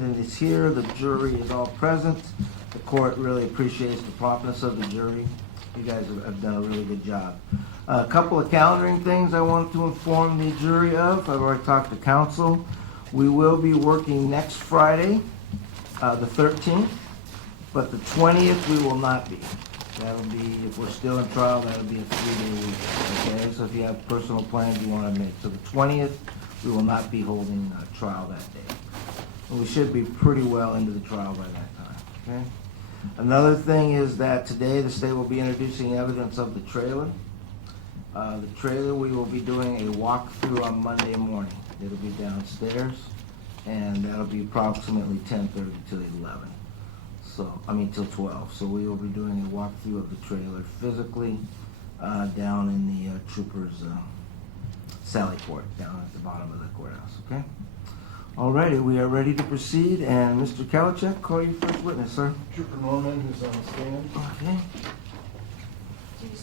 Is here, the jury is all present. The court really appreciates the promptness of the jury. You guys have done a really good job. A couple of calendaring things I want to inform the jury of. I've already talked to counsel. We will be working next Friday, the 13th, but the 20th we will not be. That'll be, if we're still in trial, that'll be a 3-day week. Okay, so if you have personal plans you want to make. So the 20th, we will not be holding a trial that day. We should be pretty well into the trial by that time, okay? Another thing is that today the state will be introducing evidence of the trailer. The trailer, we will be doing a walkthrough on Monday morning. It'll be downstairs, and that'll be approximately 10:30 till 11. So, till 12. So we will be doing a walkthrough of the trailer physically down in the troopers' sally port, down at the bottom of the courthouse, okay? Alrighty, we are ready to proceed, and Mr. Kalichek, call your first witness, sir. Trooper Norman, who's on the stand. Okay. Do you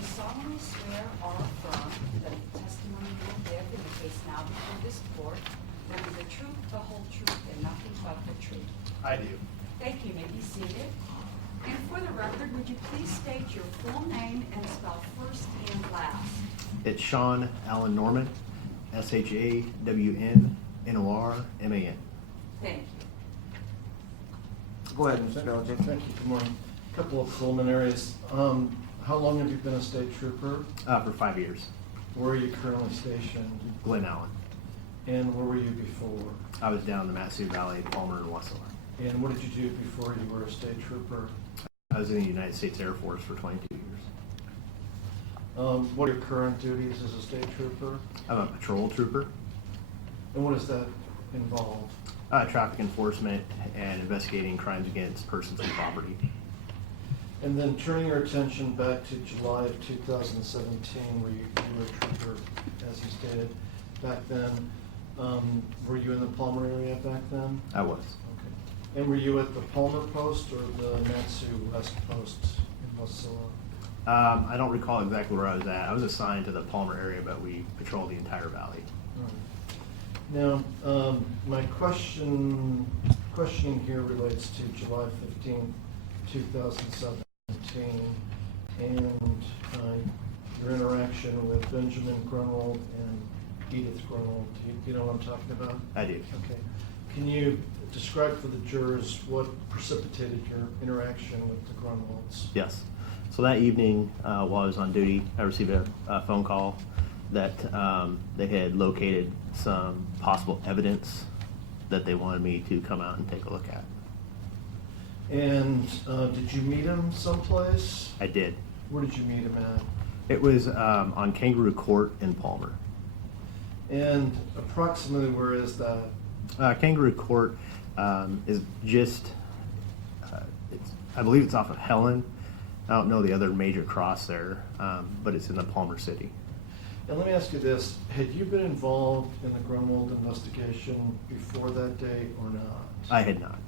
solemnly swear or affirm that the testimony you will give in the case now before this court will be the truth, the whole truth, and nothing but the truth? I do. Thank you. You may be seated. And for the record, would you please state your full name and spell first and last? It's Sean Allen Norman, SHAWNNORMAN. Thank you. Go ahead, Mr. Kalichek. Thank you. Good morning. A couple of preliminaries. How long have you been a state trooper? For 5 years. Where are you currently stationed? Glen Allen. And where were you before? I was down in the Matsu Valley, Palmer, and Wessler. And what did you do before you were a state trooper? I was in the United States Air Force for 22 years. What are your current duties as a state trooper? I'm a patrol trooper. And what does that involve? Traffic enforcement and investigating crimes against persons and property. And then turning your attention back to July of 2017, where you were a trooper, as you stated back then. Were you in the Palmer area back then? I was. Okay. And were you at the Palmer post or the Matsu West post in Wasilla? I don't recall exactly where I was at. I was assigned to the Palmer area, but we patrolled the entire valley. Now, my questioning here relates to July 15, 2017, and your interaction with Benjamin Grunwald and Edith Grunwald. Do you know what I'm talking about? I do. Okay. Can you describe for the jurors what precipitated your interaction with the Grunwalds? Yes. So that evening, while I was on duty, I received a phone call that they had located some possible evidence that they wanted me to come out and take a look at. And did you meet him someplace? I did. Where did you meet him at? It was on Kangaroo Court in Palmer. And approximately where is that? Kangaroo Court is just, I believe it's off of Helen. I don't know the other major cross there, but it's in the Palmer City. And let me ask you this, had you been involved in the Grunwald investigation before that day or not? I had not.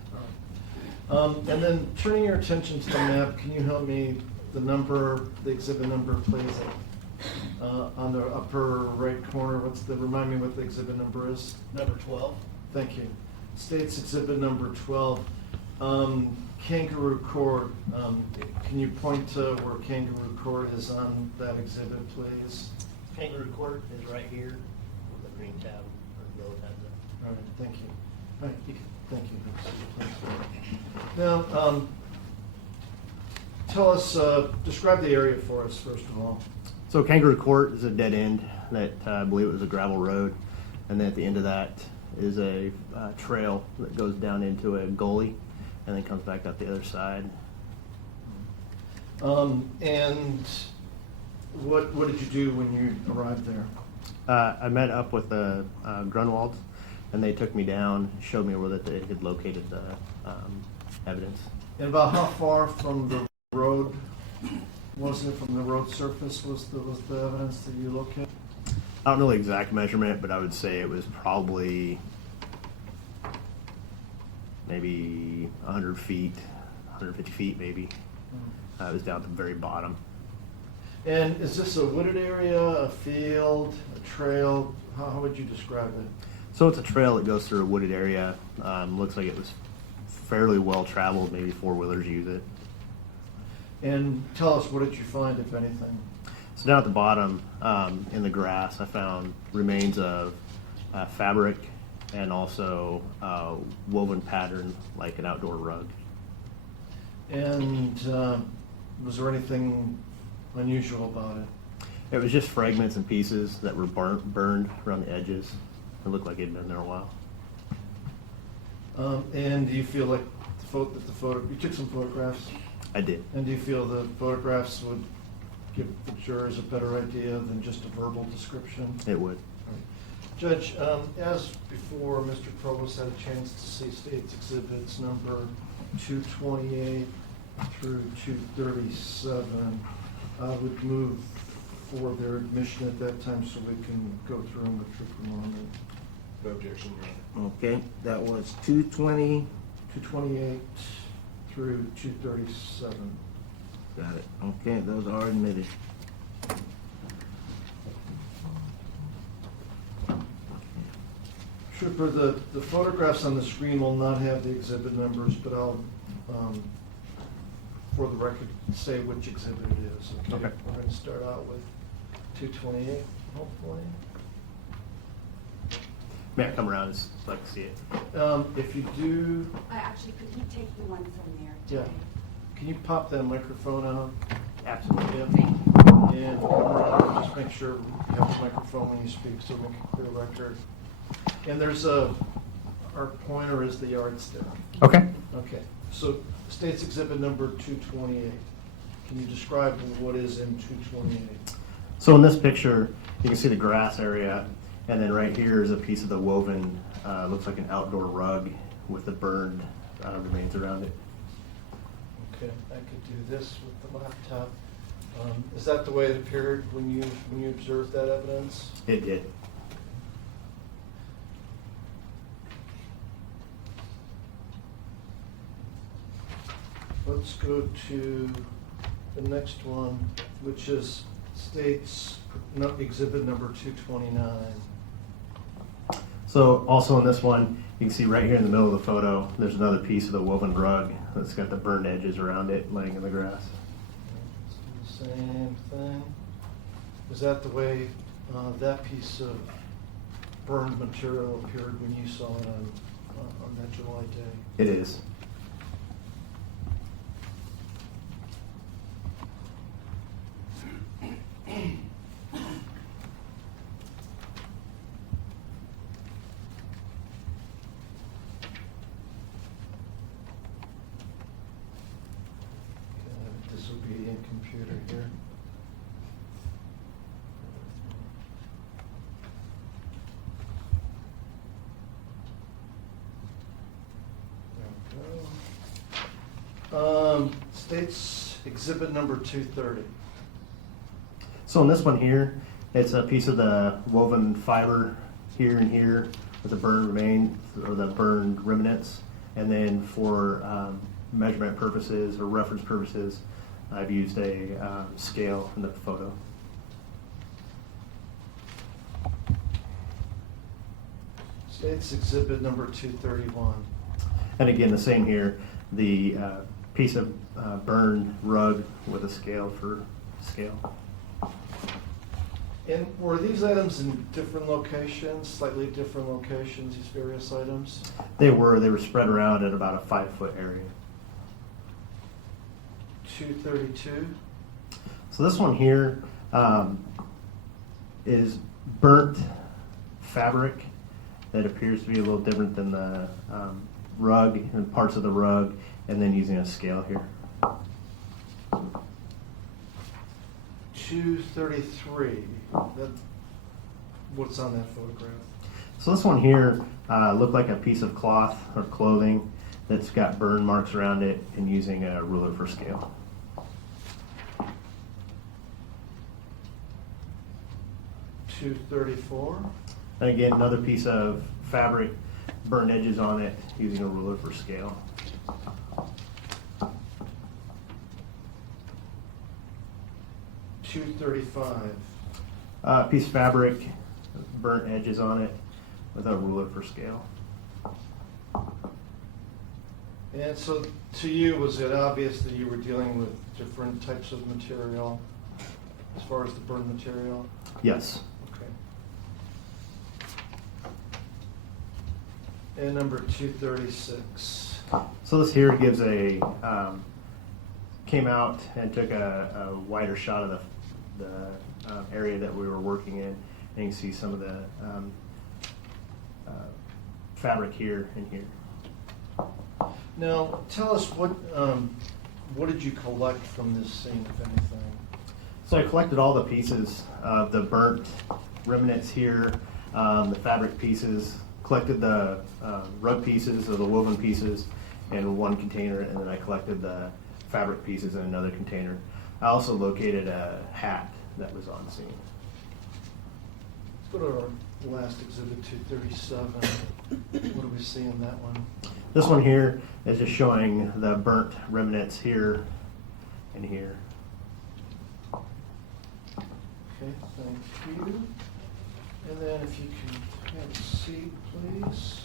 And then turning your attention to the map, can you help me, the exhibit number, please? On the upper right corner, remind me what the exhibit number is? Number 12. Thank you. States exhibit number 12. Kangaroo Court, can you point to where Kangaroo Court is on that exhibit, please? Kangaroo Court is right here with the green tab or yellow tab there. All right, thank you. All right, thank you. Now, tell us, describe the area for us, first of all. So Kangaroo Court is a dead end that I believe it was a gravel road, and then at the end of that is a trail that goes down into a gully and then comes back up the other side. And what did you do when you arrived there? I met up with the Grunwalds, and they took me down, showed me where that they had located the evidence. And about how far from the road, wasn't it from the road surface, was the evidence that you located? I don't know the exact measurement, but I would say it was probably maybe 100 feet, 150 feet maybe. It was down at the very bottom. And is this a wooded area, a field, a trail? How would you describe it? So it's a trail that goes through a wooded area. Looks like it was fairly well traveled, maybe four-wheelers use it. And tell us, what did you find, if anything? So down at the bottom, in the grass, I found remains of fabric and also woven pattern like an outdoor rug. And was there anything unusual about it? It was just fragments and pieces that were burned around the edges. It looked like it had been there a while. And do you feel like you took some photographs, I did. and do you feel the photographs would give the jurors a better idea than just a verbal description? It would. Judge, as before, Mr. Provost had a chance to see State's Exhibits number 228 through 237. I would move for their admission at that time so we can go through them with Trooper Norman. No objection, Your Honor. Okay, that was 220. 228 through 237. Got it. Okay, those are admitted. Trooper, the photographs on the screen will not have the exhibit numbers, but I'll, for the record, say which exhibit it is. Okay. We're going to start out with 228, hopefully. May I come around so I can see it? If you do, Actually, could he take the one from there? yeah, can you pop that microphone out? Absolutely. Yeah. And come around, just make sure you have the microphone when you speak, so we make a clear record. And there's our pointer is the yardstick. Okay. Okay, so State's Exhibit number 228. Can you describe what is in 228? So in this picture, you can see the grass area, and then right here is a piece of the woven, looks like an outdoor rug with the burned remains around it. Okay, I could do this with the laptop. Is that the way it appeared when you observed that evidence? It did. Let's go to the next one, which is State's Exhibit number 229. So also in this one, you can see right here in the middle of the photo, there's another piece of the woven rug that's got the burned edges around it laying in the grass. Let's do the same thing. Is that the way that piece of burned material appeared when you saw it on that July day? It is. Disobedient computer here. There we go. State's Exhibit number 230. So in this one here, it's a piece of the woven fiber here and here with the burned remains or the burned remnants. And then for measurement purposes or reference purposes, I've used a scale in the photo. State's Exhibit number 231. And again, the same here, the piece of burned rug with a scale for scale. And were these items in different locations, slightly different locations, these various items? They were spread around at about a 5-foot area. 232. So this one here is burnt fabric that appears to be a little different than the rug and parts of the rug, and then using a scale here. 233. What's on that photograph? So this one here looked like a piece of cloth or clothing that's got burn marks around it, and using a ruler for scale. 234. And again, another piece of fabric, burn edges on it, using a ruler for scale. 235. Piece of fabric, burnt edges on it, with a ruler for scale. And so to you, was it obvious that you were dealing with different types of material as far as the burn material? Yes. Okay. And number 236. So this here gives a, came out and took a wider shot of the area that we were working in. And you can see some of the fabric here and here. Now, tell us what did you collect from this scene, if anything? So I collected all the pieces of the burnt remnants here, the fabric pieces, collected the rug pieces or the woven pieces in one container, and then I collected the fabric pieces in another container. I also located a hat that was on scene. Let's go to our last exhibit, 237. What do we see in that one? This one here is just showing the burnt remnants here and here. Okay, thank you. And then if you can have a seat, please.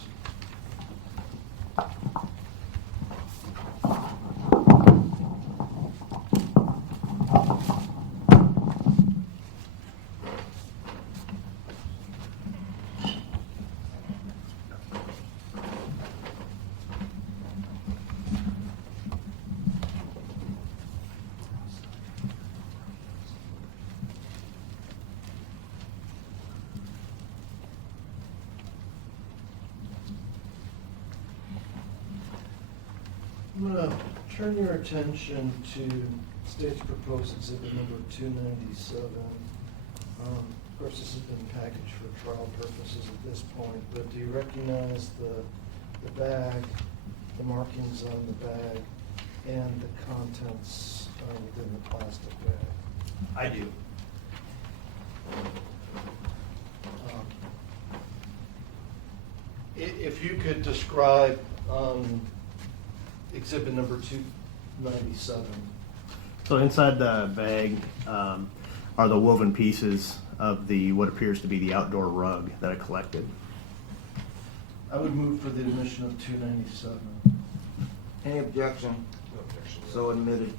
I'm going to turn your attention to State's proposed exhibit number 297. Of course, this has been packaged for trial purposes at this point, but do you recognize the bag, the markings on the bag, and the contents within the plastic bag? I do. If you could describe exhibit number 297. So inside the bag are the woven pieces of the what appears to be the outdoor rug that I collected. I would move for the admission of 297. Any objection? No objection. So admitted.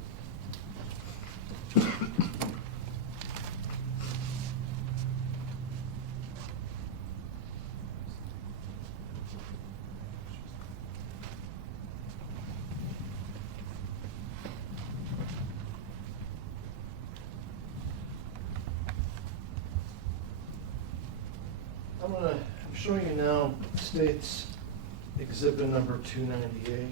I'm showing you now State's exhibit number 298.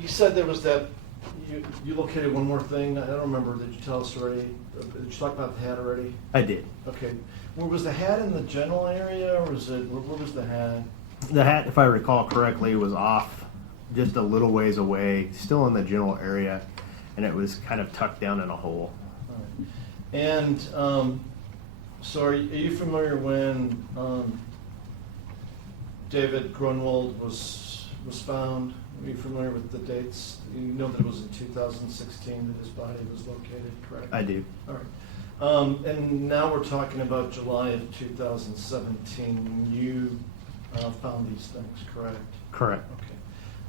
You said there was that, you located one more thing, I don't remember, did you tell us already? Did you talk about the hat already? I did. Okay, where was the hat in the general area, or was it, where was the hat? The hat, if I recall correctly, was off just a little ways away, still in the general area, and it was kind of tucked down in a hole. All right. And so are you familiar when David Grunwald was found? Are you familiar with the dates? You know that it was in 2016 that his body was located, correct? I do. All right. And now we're talking about July of 2017 when you found these things, correct? Correct.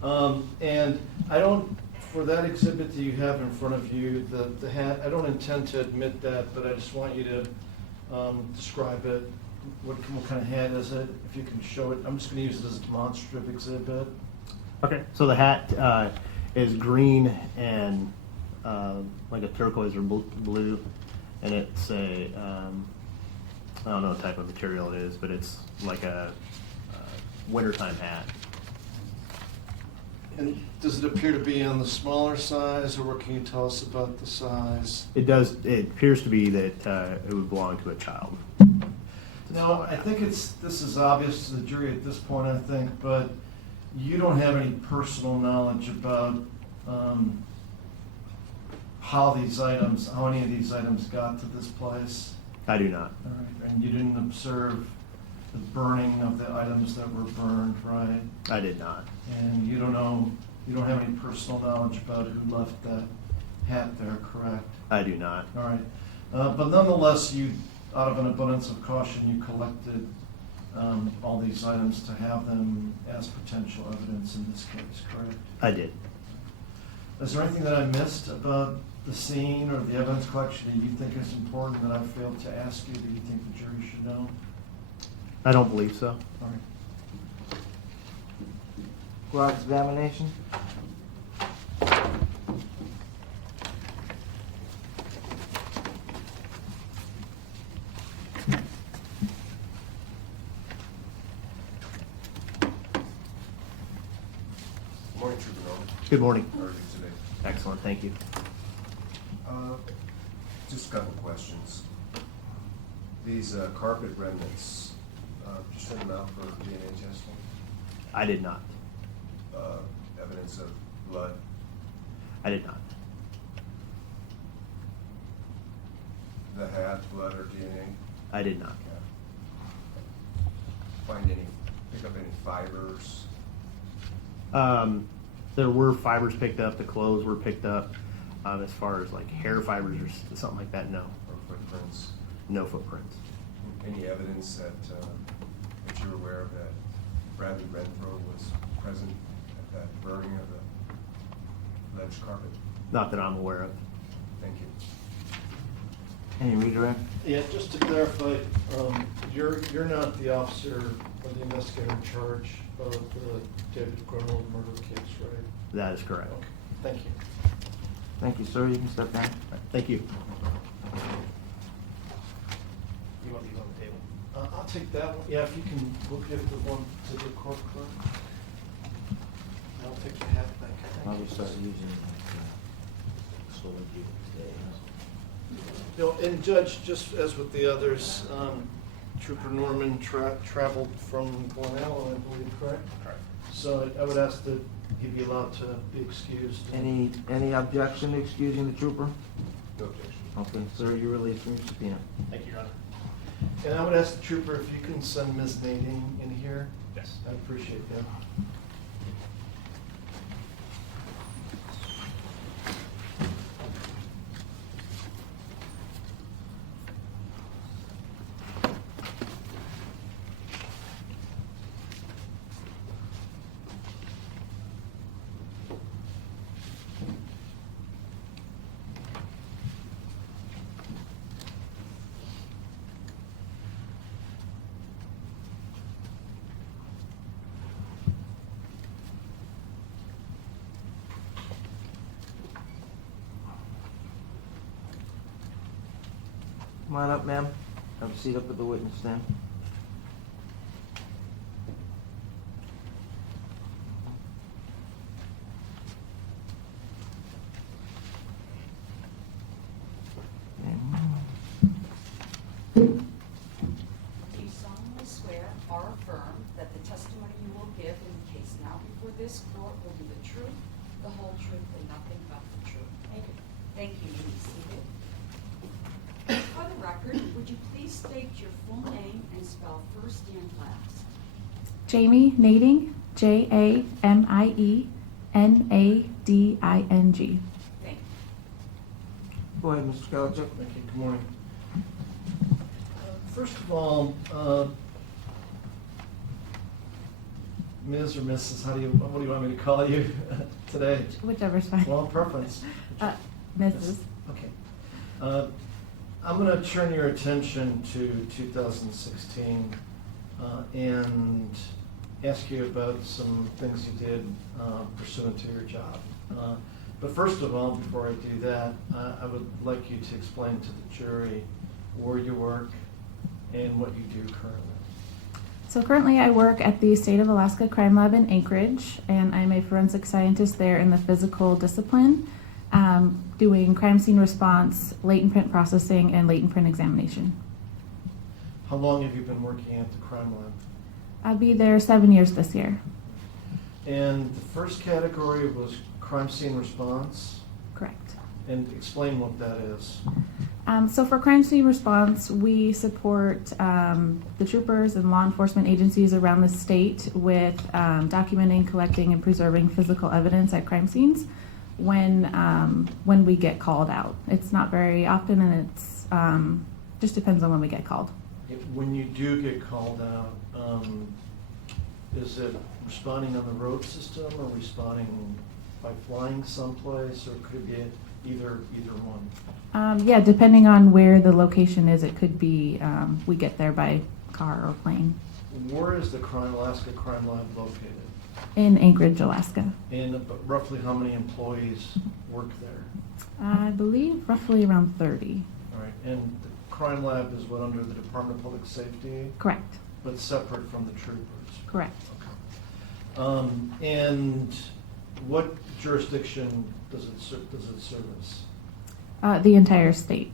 Okay. And I don't, for that exhibit that you have in front of you, the hat, I don't intend to admit that, but I just want you to describe it. What kind of hat is it? If you can show it. I'm just going to use it as a demonstrative exhibit. Okay, so the hat is green and like a turquoise or blue, and it's a, I don't know what type of material it is, but it's like a wintertime hat. And does it appear to be on the smaller size, or what can you tell us about the size? It does, it appears to be that it would belong to a child. Now, I think this is obvious to the jury at this point, I think, but you don't have any personal knowledge about how any of these items got to this place? I do not. All right. And you didn't observe the burning of the items that were burned, right? I did not. And you don't have any personal knowledge about who left that hat there, correct? I do not. All right. But nonetheless, you, out of an abundance of caution, you collected all these items to have them as potential evidence in this case, correct? I did. Is there anything that I missed about the scene or the evidence collection that you think is important that I failed to ask you that you think the jury should know? I don't believe so. All right. Cross-examination? Morning, Trooper Norman. Good morning. How are you today? Excellent, thank you. Just a couple questions. These carpet remnants, you sent them out for DNA testing? I did not. Evidence of blood? I did not. The hat, blood, or DNA? I did not. Pick up any fibers? There were fibers picked up, the clothes were picked up. As far as like hair fibers or something like that, no. Or footprints? No footprints. Any evidence that you're aware of that Bradley Renfro was present at that burning of the alleged carpet? Not that I'm aware of. Thank you. Any redirect? Yeah, just to clarify, you're not the officer or the investigator in charge of the David Grunwald murder case, right? That is correct. Okay, thank you. Thank you, sir. You can step down. Thank you. You want these on the table? I'll take that one. Yeah, if you can, we'll give the one to the court clerk. I'll take the hat back. Probably start using No, and Judge, just as with the others, Trooper Norman traveled from Glenallen, I believe, correct? Correct. So I would ask that he be allowed to be excused. Any objection to excusing the trooper? No objection. Okay, sir, you're released from your subpoena. Thank you, Your Honor. And I would ask the trooper if you can send Ms. Nadine in here. Yes. I'd appreciate that. Come on up, ma'am. Have a seat up at the witness stand. Do you solemnly swear or affirm that the testimony you will give in the case now before this court will be the truth, the whole truth, and nothing but the truth? Thank you. Thank you. You may be seated. For the record, would you please state your full name and spell first and last? Jamie Nading, Jamie Nading. Thank you. Go ahead, Mr. Skalichuk. Thank you. Good morning. First of all, Ms. or Mrs., what do you want me to call you today? Whichever's fine. Well, preference. Mrs. Okay. I'm going to turn your attention to 2016 and ask you about some things you did pursuant to your job. But first of all, before I do that, I would like you to explain to the jury where you work and what you do currently. So currently I work at the State of Alaska Crime Lab in Anchorage, and I'm a forensic scientist there in the physical discipline, doing crime scene response, latent print processing, and latent print examination. How long have you been working at the crime lab? I'll be there 7 years this year. And the first category was crime scene response, Correct. and explain what that is. So for crime scene response, we support the troopers and law enforcement agencies around the state with documenting, collecting, and preserving physical evidence at crime scenes. when we get called out. It's not very often, and it's just depends on when we get called. When you do get called out, is it responding on the road system or responding by flying someplace, or could it be either one? Yeah, depending on where the location is, it could be we get there by car or plane. Where is the Alaska Crime Lab located? In Anchorage, Alaska. And roughly how many employees work there? I believe roughly around 30. All right, and the Crime Lab is what, under the Department of Public Safety, Correct. but separate from the troopers? Correct. Okay. And what jurisdiction does it service? The entire state.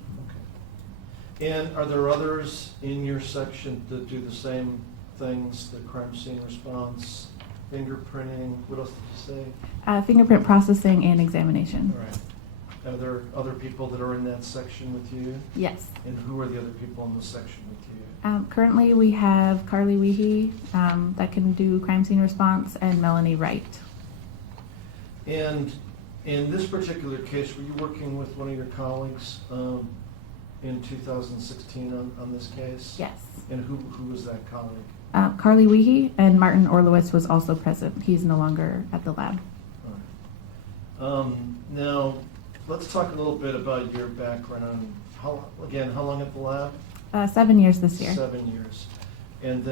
Okay. And are there others in your section that do the same things, the crime scene response, fingerprinting, what else did you say? Fingerprint processing and examination. All right. Are there other people that are in that section with you? Yes. And who are the other people in the section with you? Currently, we have Carly Weehee that can do crime scene response, and Melanie Wright. And in this particular case, were you working with one of your colleagues in 2016 on this case? Yes. And who was that colleague? Carly Weehee, and Martin Orlowitz was also present. He's no longer at the lab. All right. Now, let's talk a little bit about your background. How long at the lab? 7 years this year. 7 years. And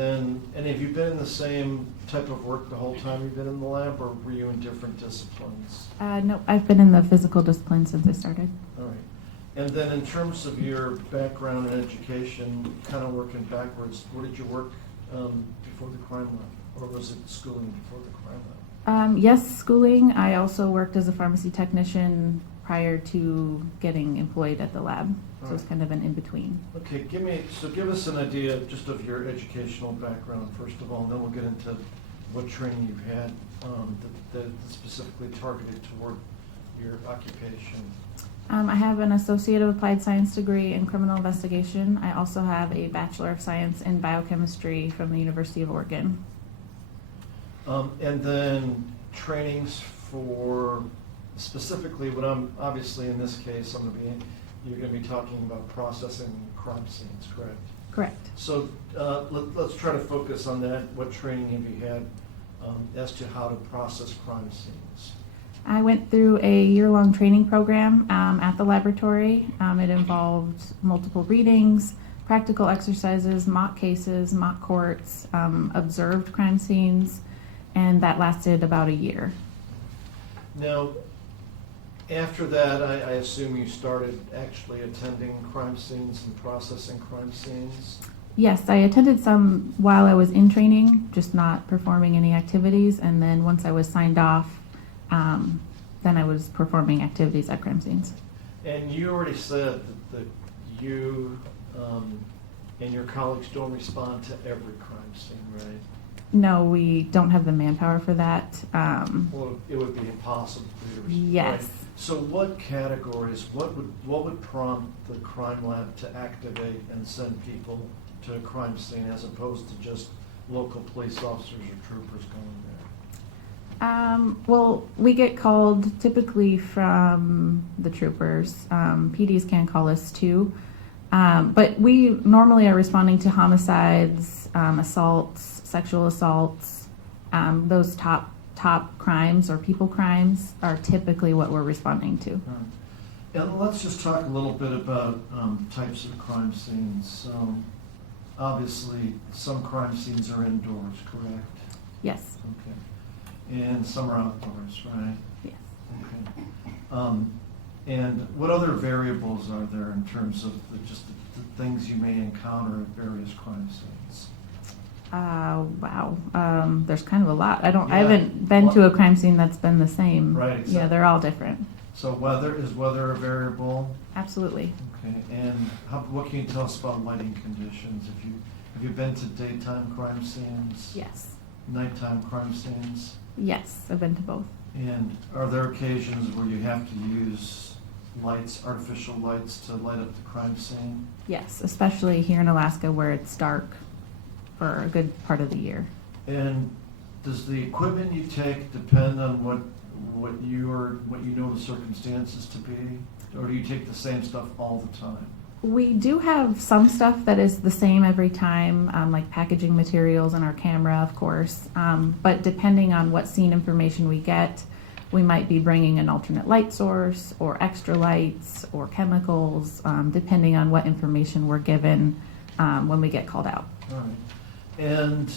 have you been in the same type of work the whole time you've been in the lab, or were you in different disciplines? No, I've been in the physical discipline since I started. All right. And then in terms of your background and education, kind of working backwards, where did you work before the crime lab? Or was it schooling before the crime lab? Yes, schooling. I also worked as a pharmacy technician prior to getting employed at the lab. So it's kind of an in-between. Okay, give us an idea just of your educational background, first of all, and then we'll get into what training you've had that's specifically targeted toward your occupation. I have an Associate of Applied Science degree in criminal investigation. I also have a Bachelor of Science in biochemistry from the University of Oregon. And then trainings for specifically what obviously in this case, you're going to be talking about processing crime scenes, correct? Correct. So let's try to focus on that. What training have you had as to how to process crime scenes? I went through a year-long training program at the laboratory. It involved multiple readings, practical exercises, mock cases, mock courts, observed crime scenes, and that lasted about a year. Now, after that, I assume you started actually attending crime scenes and processing crime scenes? Yes, I attended some while I was in training, just not performing any activities, and then once I was signed off, then I was performing activities at crime scenes. And you already said that you and your colleagues don't respond to every crime scene, right? No, we don't have the manpower for that. Well, it would be impossible for you to respond. Yes. Right? So what categories, what would prompt the crime lab to activate and send people to a crime scene as opposed to just local police officers or troopers going there? Well, we get called typically from the troopers. PDs can call us too. But we normally are responding to homicides, assaults, sexual assaults. Those top crimes or people crimes are typically what we're responding to. And let's just talk a little bit about types of crime scenes. So obviously, some crime scenes are indoors, correct? Yes. Okay. And some are outdoors, right? Yes. Okay. And what other variables are there in terms of the things you may encounter at various crime scenes? Wow. There's kind of a lot. I Yeah. haven't been to a crime scene that's been the same. Right, exactly. Yeah, they're all different. So is weather a variable? Absolutely. Okay. And what can you tell us about lighting conditions? Have you been to daytime crime scenes? Yes. Nighttime crime scenes? Yes, I've been to both. And are there occasions where you have to use artificial lights to light up the crime scene? Yes, especially here in Alaska where it's dark for a good part of the year. And does the equipment you take depend on what you know the circumstances to be? Or do you take the same stuff all the time? We do have some stuff that is the same every time, like packaging materials and our camera, of course. But depending on what scene information we get, we might be bringing an alternate light source or extra lights or chemicals, depending on what information we're given when we get called out. All right. And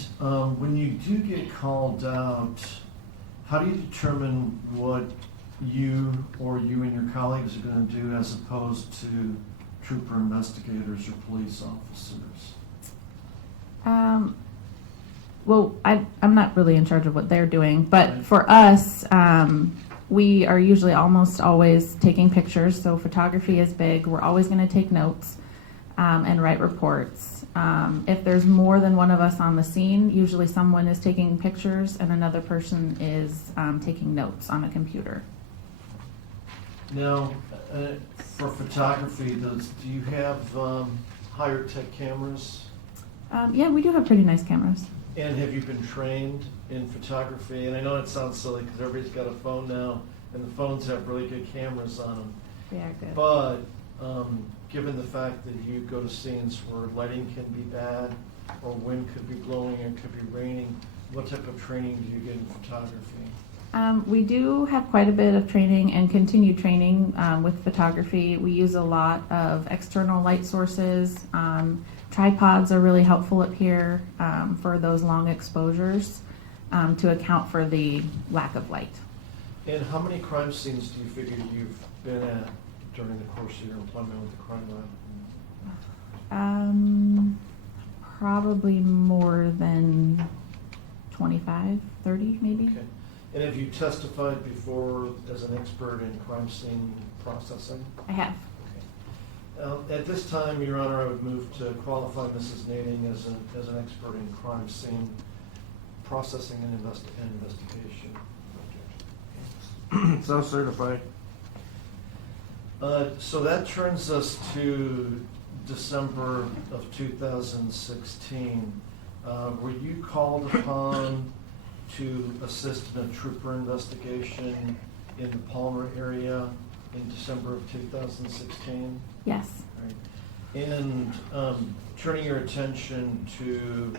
when you do get called out, how do you determine what you and your colleagues are going to do as opposed to trooper investigators or police officers? Well, I'm not really in charge of what they're doing, but Right. for us, we are usually almost always taking pictures. So photography is big. We're always going to take notes and write reports. If there's more than one of us on the scene, usually someone is taking pictures and another person is taking notes on a computer. Now, for photography, do you have higher tech cameras? Yeah, we do have pretty nice cameras. And have you been trained in photography? And I know it sounds silly because everybody's got a phone now, and the phones have really good cameras on them. They are good. But given the fact that you go to scenes where lighting can be bad, or wind could be blowing, or it could be raining, what type of training do you get in photography? We do have quite a bit of training and continued training with photography. We use a lot of external light sources. Tripods are really helpful up here for those long exposures to account for the lack of light. And how many crime scenes do you figure you've been at during the course of your employment with the crime lab? Probably more than 25, 30 maybe. Okay. And have you testified before as an expert in crime scene processing? I have. At this time, Your Honor, I would move to qualify Mrs. Nading as an expert in crime scene processing and investigation. So certified. So that turns us to December of 2016. Were you called upon to assist in a trooper investigation in the Palmer area in December of 2016? Yes. Right. And turning your attention to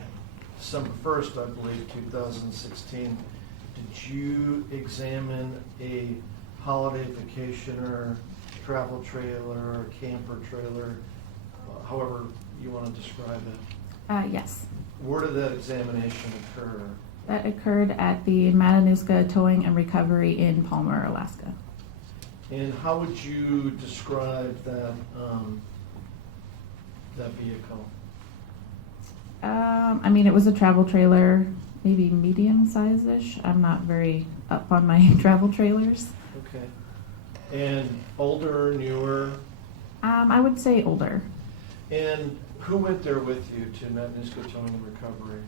December 1st, I believe, 2016, did you examine a holiday vacationer, travel trailer, camper trailer, however you want to describe it? Yes. Where did that examination occur? That occurred at the Matanuska Towing and Recovery in Palmer, Alaska. And how would you describe that that vehicle? I mean, it was a travel trailer, maybe medium size-ish. I'm not very up on my travel trailers. Okay. And older, newer? I would say older. And who went there with you to Matanuska Towing and Recovery?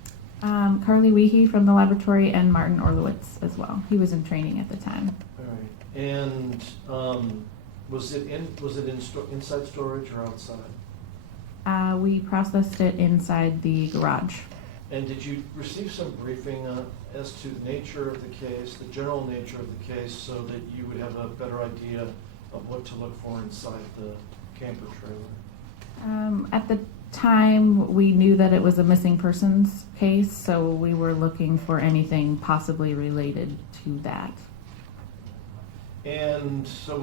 Carly Weehee from the laboratory and Martin Orlowitz as well. He was in training at the time. All right. And was it inside storage or outside? We processed it inside the garage. And did you receive some briefing as to the nature of the case, the general nature of the case, so that you would have a better idea of what to look for inside the camper trailer? At the time, we knew that it was a missing persons case, so we were looking for anything possibly related to that. And so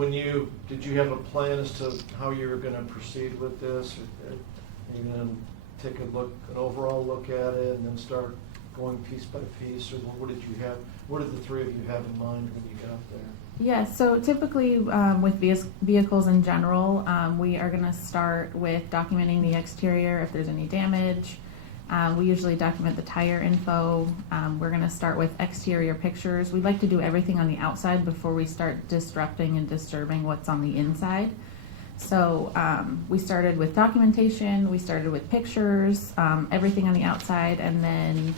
did you have a plan as to how you were going to proceed with this? Are you going to take an overall look at it and then start going piece by piece? Or what did the three of you have in mind when you got there? Yeah, so typically with vehicles in general, we are going to start with documenting the exterior if there's any damage. We usually document the tire info. We're going to start with exterior pictures. We'd like to do everything on the outside before we start disrupting and disturbing what's on the inside. So we started with documentation, we started with pictures, everything on the outside, and then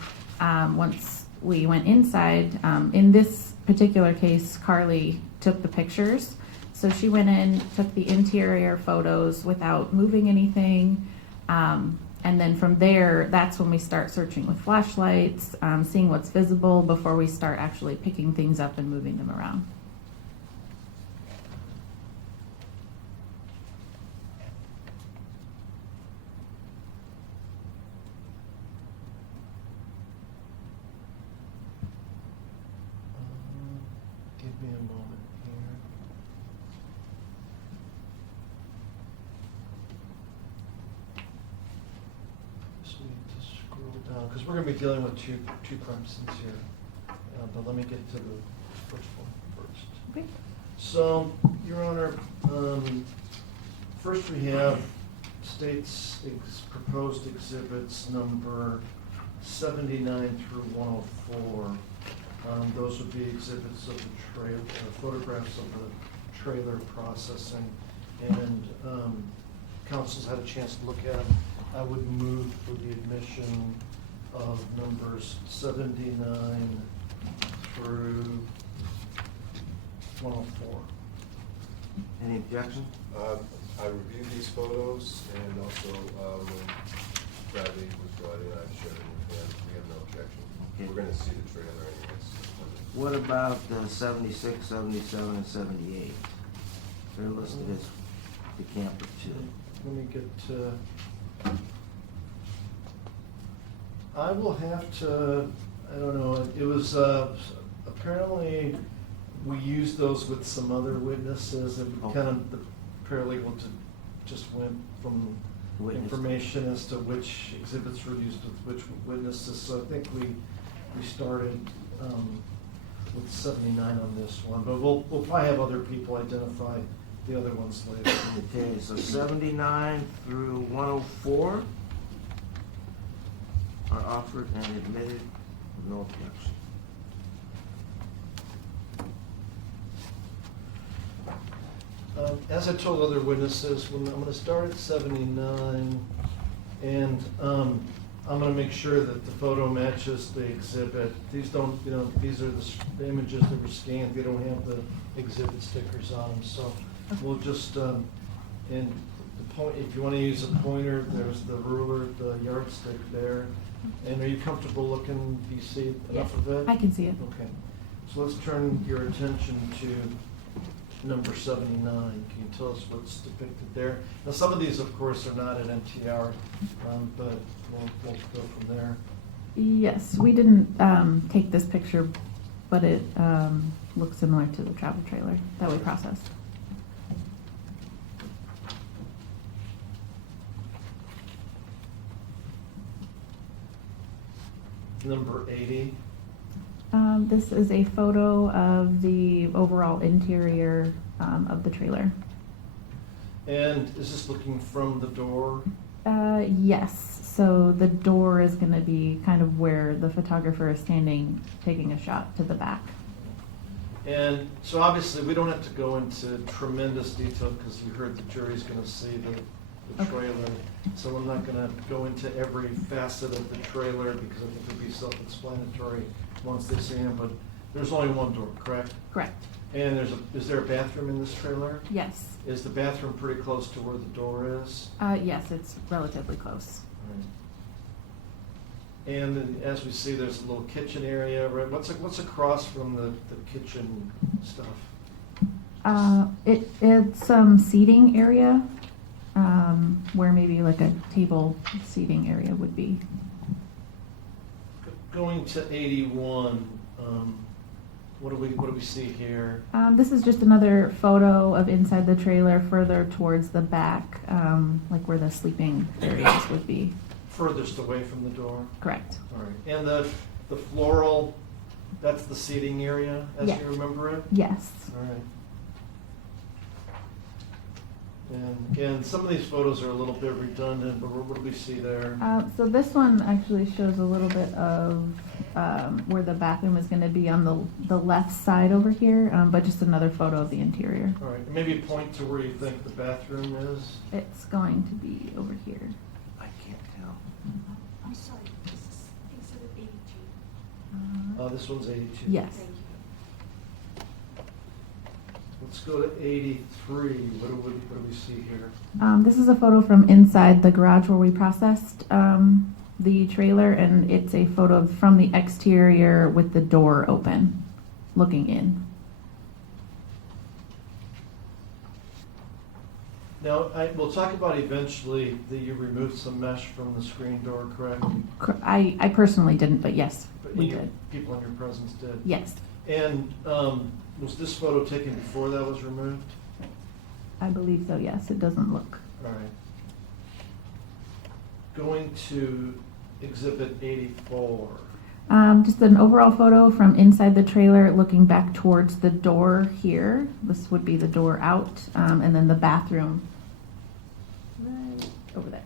once we went inside, in this particular case, Carly took the pictures. So she went in, took the interior photos without moving anything, And then from there, that's when we start searching with flashlights, seeing what's visible before we start actually picking things up and moving them around. Give me a moment here. Just need to scroll down, because we're going to be dealing with two crime scenes here. But let me get to the first one first. Okay. So, Your Honor, first we have state's proposed exhibits number 79 through 104. Those would be exhibits of the trailer, photographs of the trailer processing. And council's had a chance to look at them. I would move for the admission of numbers 79 through 104. Any objection? I reviewed these photos, and also when Bradley was brought in, I shared them with him. We have no objection. Okay. We're gonna see the trailer anyways. What about 76, 77, and 78? They're listed as the camper too. Let me get to, I will have to, I don't know, it was, apparently, we used those with some other witnesses, and we kind of, the paralegal just went from Witness. information as to which exhibits were used with which witnesses, so I think we started, with 79 on this one, but we'll probably have other people identify the other ones later. Okay, so 79 through 104 are offered and admitted with no objection. As I told other witnesses, I'm gonna start at 79, and I'm gonna make sure that the photo matches the exhibit. These don't, these are the images that were scanned, they don't have the exhibit stickers on them, so we'll just, and the point, if you wanna use a pointer, there's the ruler, the yardstick there. And are you comfortable looking, do you see enough of it? I can see it. Okay, so let's turn your attention to number 79. Can you tell us what's depicted there? Now, some of these, of course, are not at MTR, but we'll go from there. Yes, we didn't take this picture, but it looks similar to the travel trailer that we processed. Number 80. This is a photo of the overall interior of the trailer. And is this looking from the door? Yes, so the door is going to be kind of where the photographer is standing, taking a shot to the back. And so obviously, we don't have to go into tremendous detail because you heard the jury's going to see the Okay. trailer. So I'm not going to go into every facet of the trailer because I think it'll be self-explanatory once they see him. But there's only one door, correct? Correct. And is there a bathroom in this trailer? Yes. Is the bathroom pretty close to where the door is? Yes, it's relatively close. And then, as we see, there's a little kitchen area, right? What's across from the kitchen stuff? It's some seating area, where maybe like a table seating area would be. Going to 81, what do we see here? This is just another photo of inside the trailer further towards the back, like where the sleeping areas would be. Furthest away from the door? Correct. All right. And the floral, that's the seating area, as Yeah. you remember it? Yes. All right. And again, some of these photos are a little bit redundant, but what do we see there? So this one actually shows a little bit of where the bathroom is going to be on the left side over here, but just another photo of the interior. All right, maybe point to where you think the bathroom is. It's going to be over here. I can't tell. I'm sorry, this is exhibit 82. This one's 82. Yes. Thank you. Let's Let's go to 83. What do we see here? This is a photo from inside the garage where we processed the trailer, and it's a photo from the exterior with the door open, looking in. Now, we'll talk about eventually that you removed some mesh from the screen door, correct? I personally didn't, but yes, But we did. people in your presence did. Yes, And was this photo taken before that was removed? I believe so, yes. It doesn't look. All right. Going to Exhibit 84. Just an overall photo from inside the trailer looking back towards the door here. This would be the door out, and then the bathroom right over there.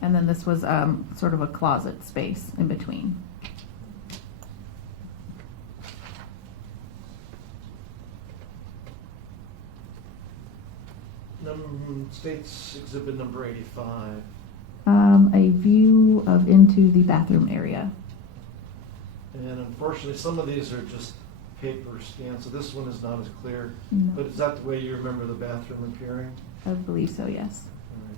And then this was sort of a closet space in between. States Exhibit number 85. A view of into the bathroom area. And unfortunately, some of these are just paper scans, so this one is not as clear. No. But is that the way you remember the bathroom appearing? I believe so, yes. All right.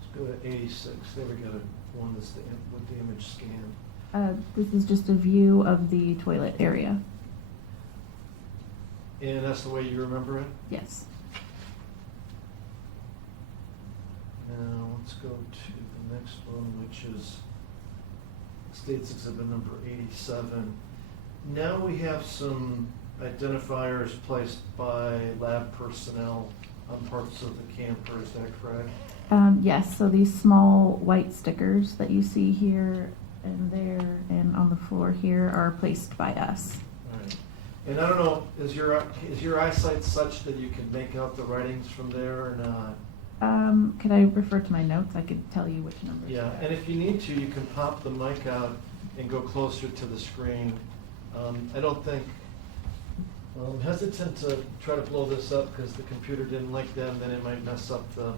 Let's go to 86. There we got one that's with the image scan. This is just a view of the toilet area. And that's the way you remember it? Yes. Now, let's go to the next one, which is States Exhibit number 87. Now we have some identifiers placed by lab personnel on parts of the camper, is that correct? Yes, so these small white stickers that you see here and there and on the floor here are placed by us. All right. And I don't know, is your eyesight such that you can make out the writings from there or not? Could I refer to my notes? I could tell you which numbers. Yeah, and if you need to, you can pop the mic out and go closer to the screen. I don't think, I'm hesitant to try to blow this up because the computer didn't like that, and then it might mess up the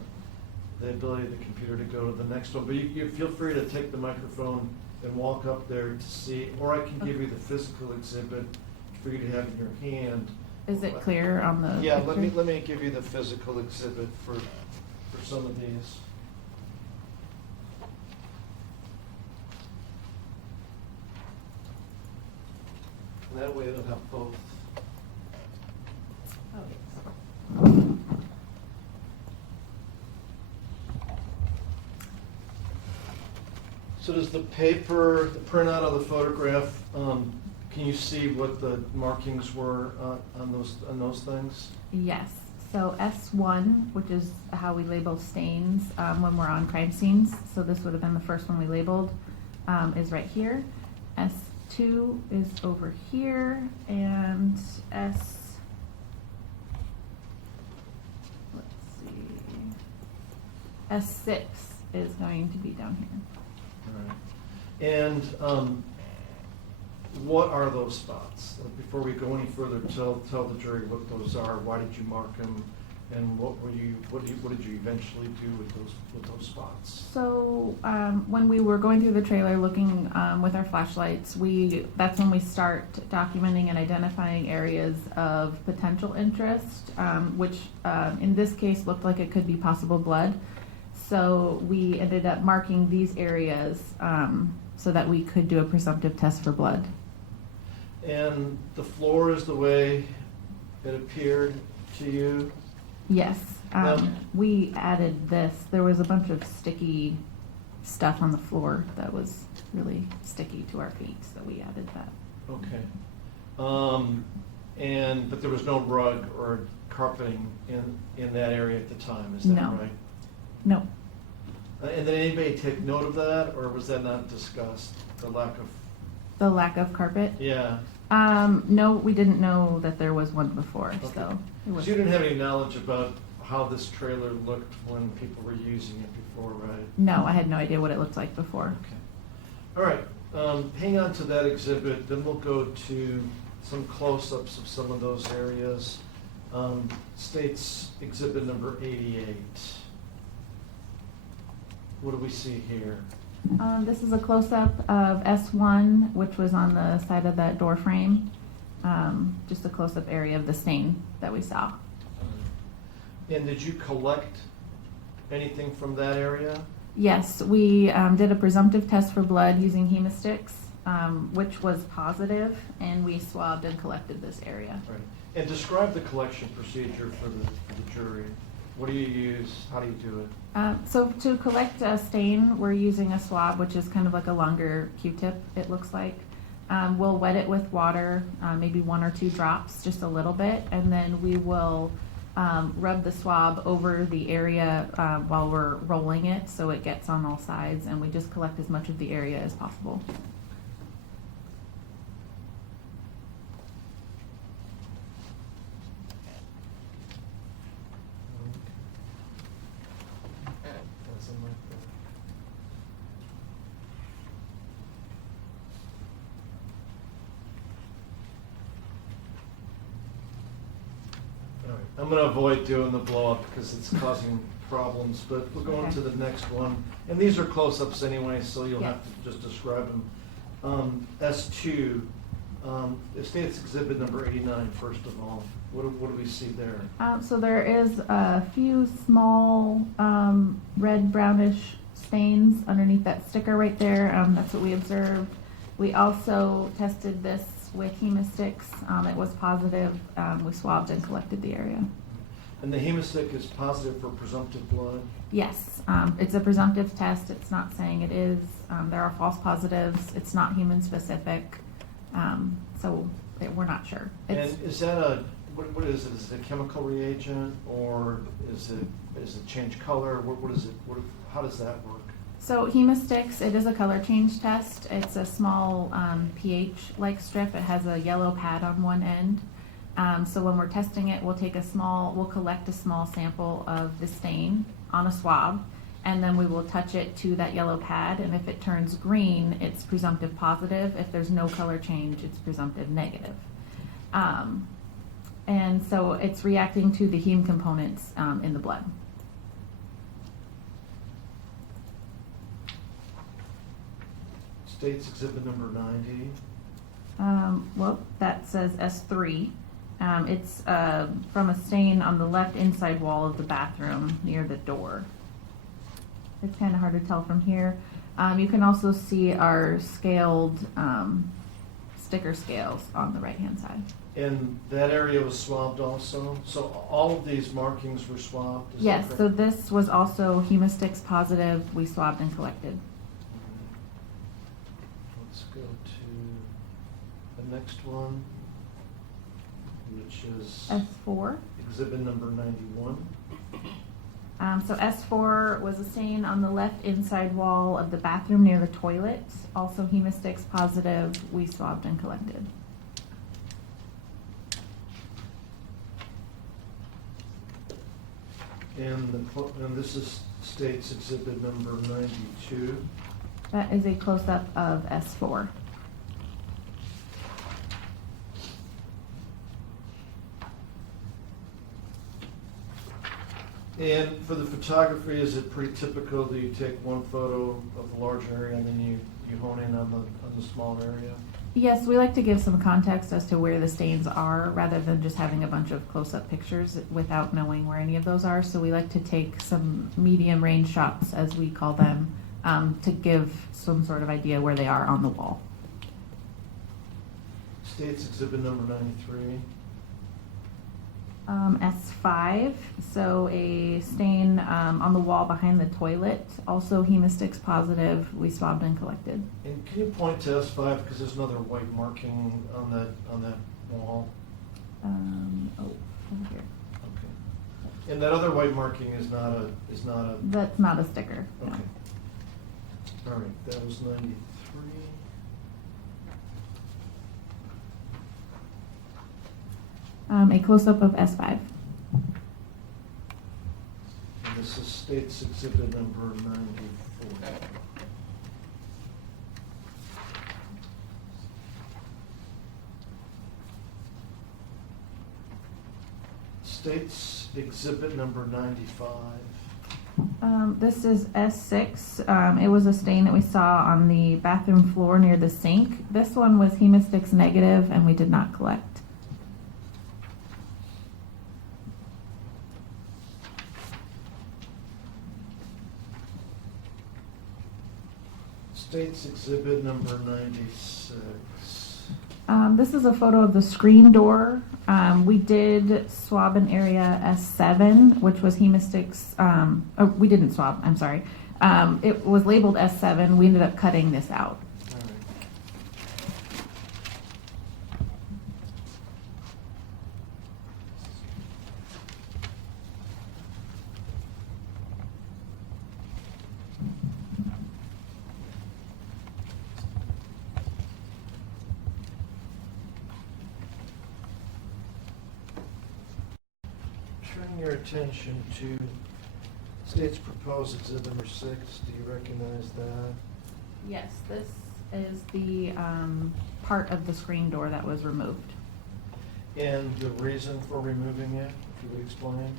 ability of the computer to go to the next one. But you feel free to take the microphone and walk up there to see, or I can give you the physical exhibit for you to have in your hand. Is it clear on the Yeah, picture? let me give you the physical exhibit for some of these. And that way it'll have both. Oh, yes. So does the paper, the printout of the photograph, can you see what the markings were on those things? Yes. So S1, which is how we label stains when we're on crime scenes. So this would have been the first one we labeled, is right here. S2 is over here, and let's see, S6 is going to be down here. All right. And what are those spots? Before we go any further, tell the jury what those are. Why did you mark them? And what did you eventually do with those spots? So when we were going through the trailer looking with our flashlights, that's when we start documenting and identifying areas of potential interest, which in this case looked like it could be possible blood. So we ended up marking these areas so that we could do a presumptive test for blood. And the floor is the way it appeared to you? Yes. We added this. There was a bunch of sticky stuff on the floor that was really sticky to our feet, so we added that. Okay. But there was no rug or carpeting in that area at the time, is that No. right? No. And did anybody take note of that, or was that not discussed, the lack of? The lack of carpet? Yeah. No, we didn't know that there was one before, Okay. so. It was, So you didn't have any knowledge about how this trailer looked when people were using it before, right? no, I had no idea what it looked like before. Okay. All right. Hang on to that exhibit, then we'll go to some close-ups of some of those areas. States Exhibit number 88. What do we see here? This is a close-up of S1, which was on the side of that door frame. just a close-up area of the stain that we saw. And did you collect anything from that area? Yes, we did a presumptive test for blood using hemosticks, which was positive, and we swabbed and collected this area. Right. And describe the collection procedure for the jury. What do you use? How do you do it? So to collect a stain, we're using a swab, which is kind of like a longer Q-tip, it looks like. We'll wet it with water, maybe 1 or 2 drops, just a little bit, and then we will rub the swab over the area while we're rolling it so it gets on all sides, and we just collect as much of the area as possible. Something like that. All right, I'm gonna avoid doing the blow up because it's causing problems, but we're going Okay. to the next one. And these are close-ups anyway, so you'll Yeah. have to just describe them. S2, it states exhibit number 89, first of all. What do we see there? So there is a few small red brownish stains underneath that sticker right there. That's what we observed. We also tested this with hemosticks. It was positive. We swabbed and collected the area. And the hemostick is positive for presumptive blood? Yes, it's a presumptive test. It's not saying it is. There are false positives. It's not human specific. So we're not sure. And It's, is that what is it? Is it a chemical reagent or is it change color? What is it? How does that work? so hemosticks, it is a color change test. It's a small pH-like strip. It has a yellow pad on one end. So when we're testing it, we'll collect a small sample of the stain on a swab, and then we will touch it to that yellow pad, and if it turns green, it's presumptive positive. If there's no color change, it's presumptive negative. And so it's reacting to the heme components in the blood. States exhibit number 90. Well, that says S3. It's from a stain on the left inside wall of the bathroom near the door. It's kind of hard to tell from here. You can also see our scaled sticker scales on the right-hand side. And that area was swabbed also? So all of these markings were swabbed? Is that Yes, correct? so this was also hemosticks positive. We swabbed and collected. Let's go to the next one, which is S4. exhibit number 91. So S4 was a stain on the left inside wall of the bathroom near the toilet. Also hemosticks positive. We swabbed and collected. And this is states exhibit number 92. That is a close-up of S4. And for the photography, is it pretty typical that you take one photo of the large area and then you hone in on the small area? Yes, we like to give some context as to where the stains are rather than just having a bunch of close-up pictures without knowing where any of those are. So we like to take some medium range shots, as we call them, to give some sort of idea where they are on the wall. States exhibit number 93. S5, so a stain on the wall behind the toilet, also hemosticks positive. We swabbed and collected. And can you point to S5 because there's another white marking on that wall? Over here. Okay. And that other white marking is not a. That's not a sticker. No. Okay. All right. That was 93. A close-up of S5. And this is states exhibit number 94. States exhibit number 95. This is S6. It was a stain that we saw on the bathroom floor near the sink. This one was hemostix negative and we did not collect. State's exhibit number 96. This is a photo of the screen door. We did swab an area S7, which was hemostix. Oh, we didn't swab, I'm sorry. It was labeled S7. We ended up cutting this out. All right. Turning your attention to state's proposed exhibit number 6, do you recognize that? Yes, this is the part of the screen door that was removed. And the reason for removing it, if you would explain?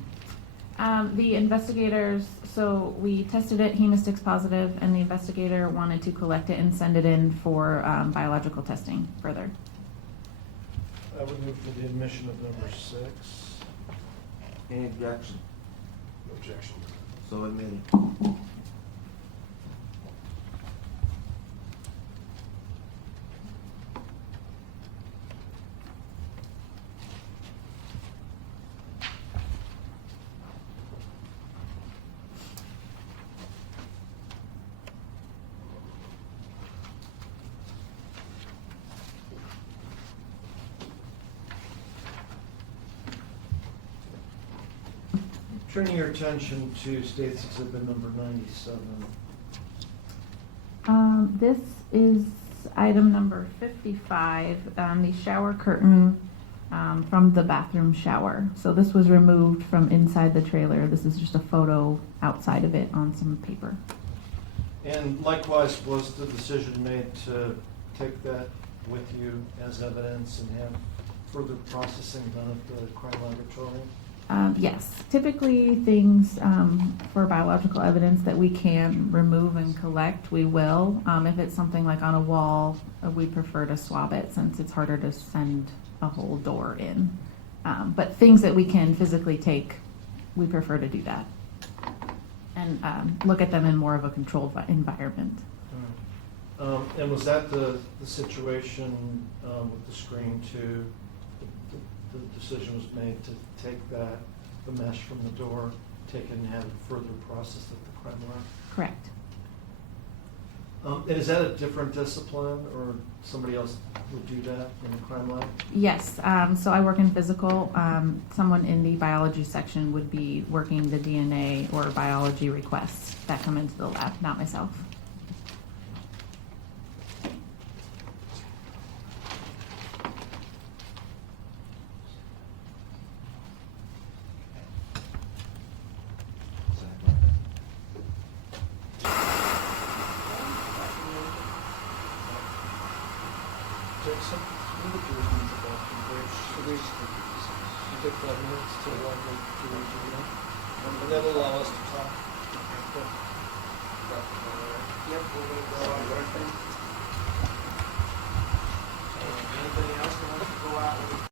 The investigators, so we tested it hemostix positive, and the investigator wanted to collect it and send it in for biological testing further. I would move for the admission of number 6. Any objection? Objection. So admitted. Turning your attention to state's exhibit number 97. This is item number 55, the shower curtain from the bathroom shower. So this was removed from inside the trailer. This is just a photo outside of it on some paper. And likewise, was the decision made to take that with you as evidence and have further processing done at the crime laboratory? Yes, typically things for biological evidence that we can remove and collect, we will. If it's something like on a wall, we prefer to swab it since it's harder to send a whole door in. But things that we can physically take, we prefer to do that. And look at them in more of a controlled environment. And was that the situation with the screen too? The decision was made to take the mesh from the door, take it and have it further processed at the crime lab? Correct. And is that a different discipline, or somebody else would do that in the crime lab? Yes, so I work in physical. Someone in the biology section would be working the DNA or biology requests that come into the lab, not myself. Jason, what would your reasons about the bridge? You take 5 minutes to walk me through the video, and that will allow us to talk. Yep, we're gonna go out right thing. Anybody else that wants to go out with?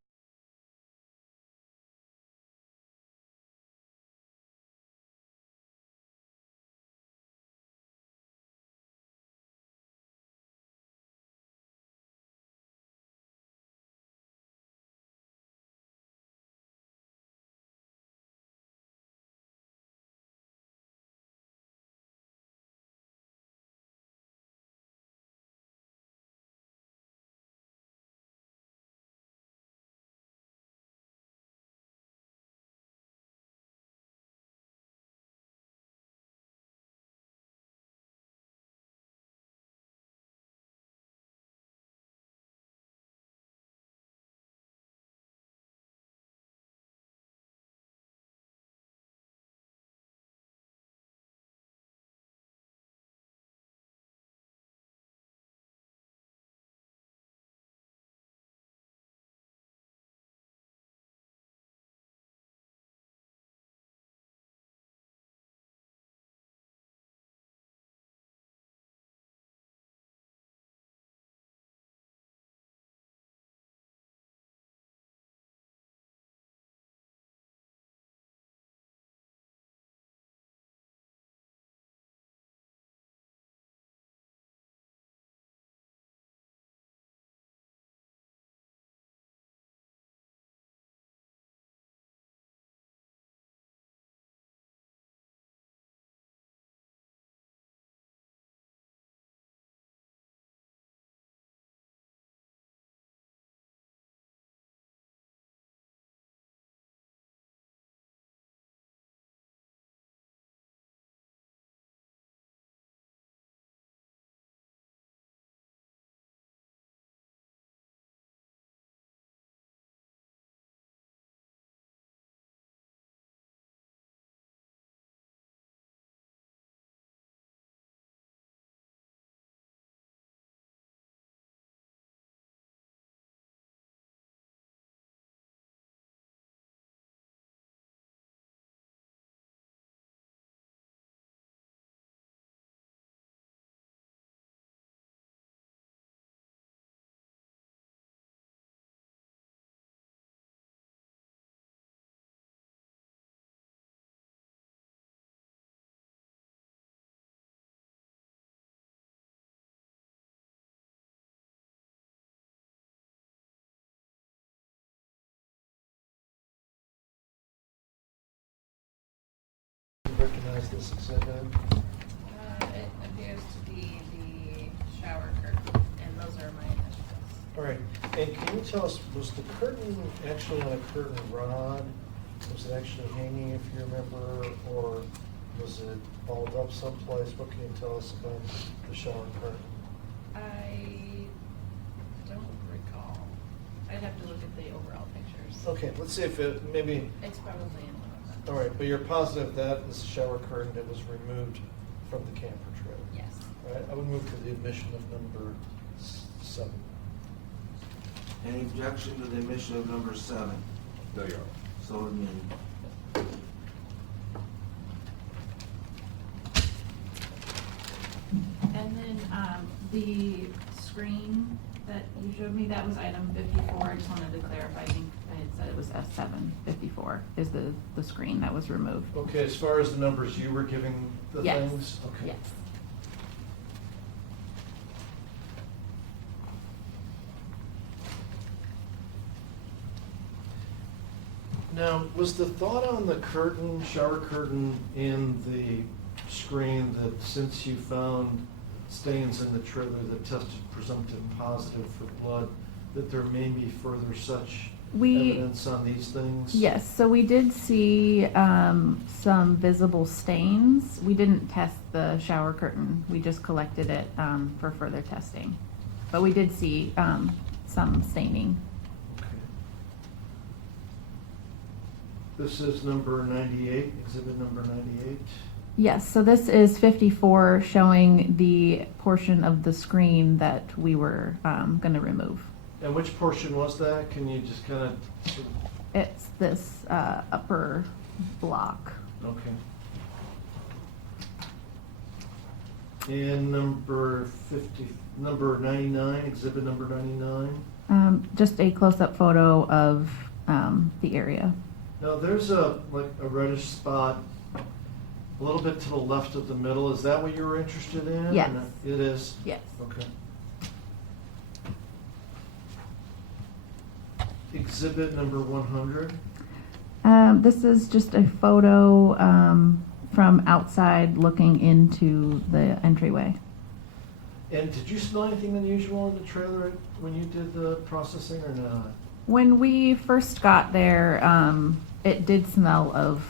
is this exhibit? It appears to be the shower curtain, and those are my initials. All right, and can you tell us, was the curtain actually on a curtain rod? Was it actually hanging, if you remember, or was it balled up someplace? What can you tell us about the shower curtain? I don't recall. I'd have to look at the overall pictures. Okay, let's see if it, maybe, It's probably in one of them. all right, but you're positive that is a shower curtain that was removed from the camper trailer? Yes. All right, I would move to the admission of number 7. Any objection to the omission of number 7? No, Your Honor. So admitted. And then the screen that you showed me, that was item 54. I just wanted to clarify. I think I had said it was S7. 54 is the screen that was removed. Okay, as far as the numbers you were giving the Yes. things? Okay. Yes. Now, was the thought on the curtain, shower curtain, in the screen that since you found stains in the trailer that tested presumptive positive for blood, that there may be further such evidence on these things? Yes, so we did see some visible stains. We didn't test the shower curtain. We just collected it for further testing. But we did see some staining. Okay. This is number 98, exhibit number 98. Yes, so this is 54 showing the portion of the screen that we were going to remove. And which portion was that? Can you just kind of, It's this upper block. okay. And number 99, exhibit number 99. Just a close-up photo of the area. Now, there's like a reddish spot a little bit to the left of the middle. Is that what you were interested in? Yes. It is? Yes. Okay. Exhibit number 100. This is just a photo from outside looking into the entryway. And did you smell anything unusual in the trailer when you did the processing or not? When we first got there, it did smell of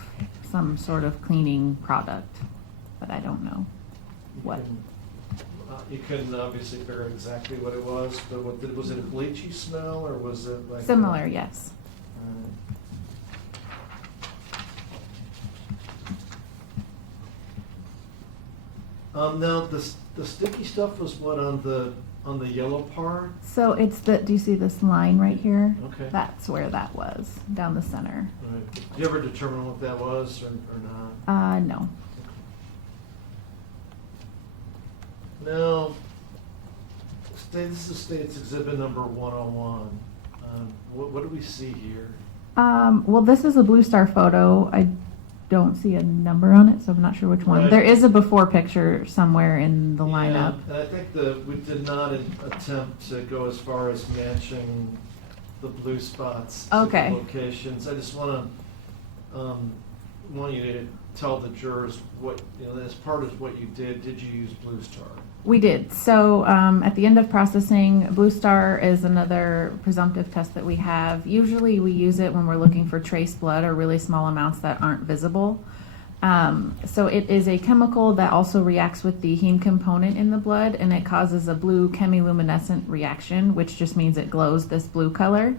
some sort of cleaning product, but I don't know what. You couldn't obviously figure exactly what it was, but was it a bleachy smell or was it like? Similar, yes. Now, the sticky stuff was what on the yellow part? So it's do you see this line right here? Okay. That's where that was, down the center. Right. Did you ever determine what that was or not? No. Now, this is State's Exhibit number 101. What do we see here? Well, this is a Blue Star photo. I don't see a number on it, so I'm not sure which one. Right. There is a before picture somewhere in the lineup. Yeah, and I think we did not attempt to go as far as matching the blue spots to Okay. the locations. I just want you to tell the jurors what, as part of what you did you use Blue Star? We did. So at the end of processing, Blue Star is another presumptive test that we have. Usually we use it when we're looking for trace blood or really small amounts that aren't visible. So it is a chemical that also reacts with the heme component in the blood, and it causes a blue chemiluminescent reaction, which just means it glows this blue color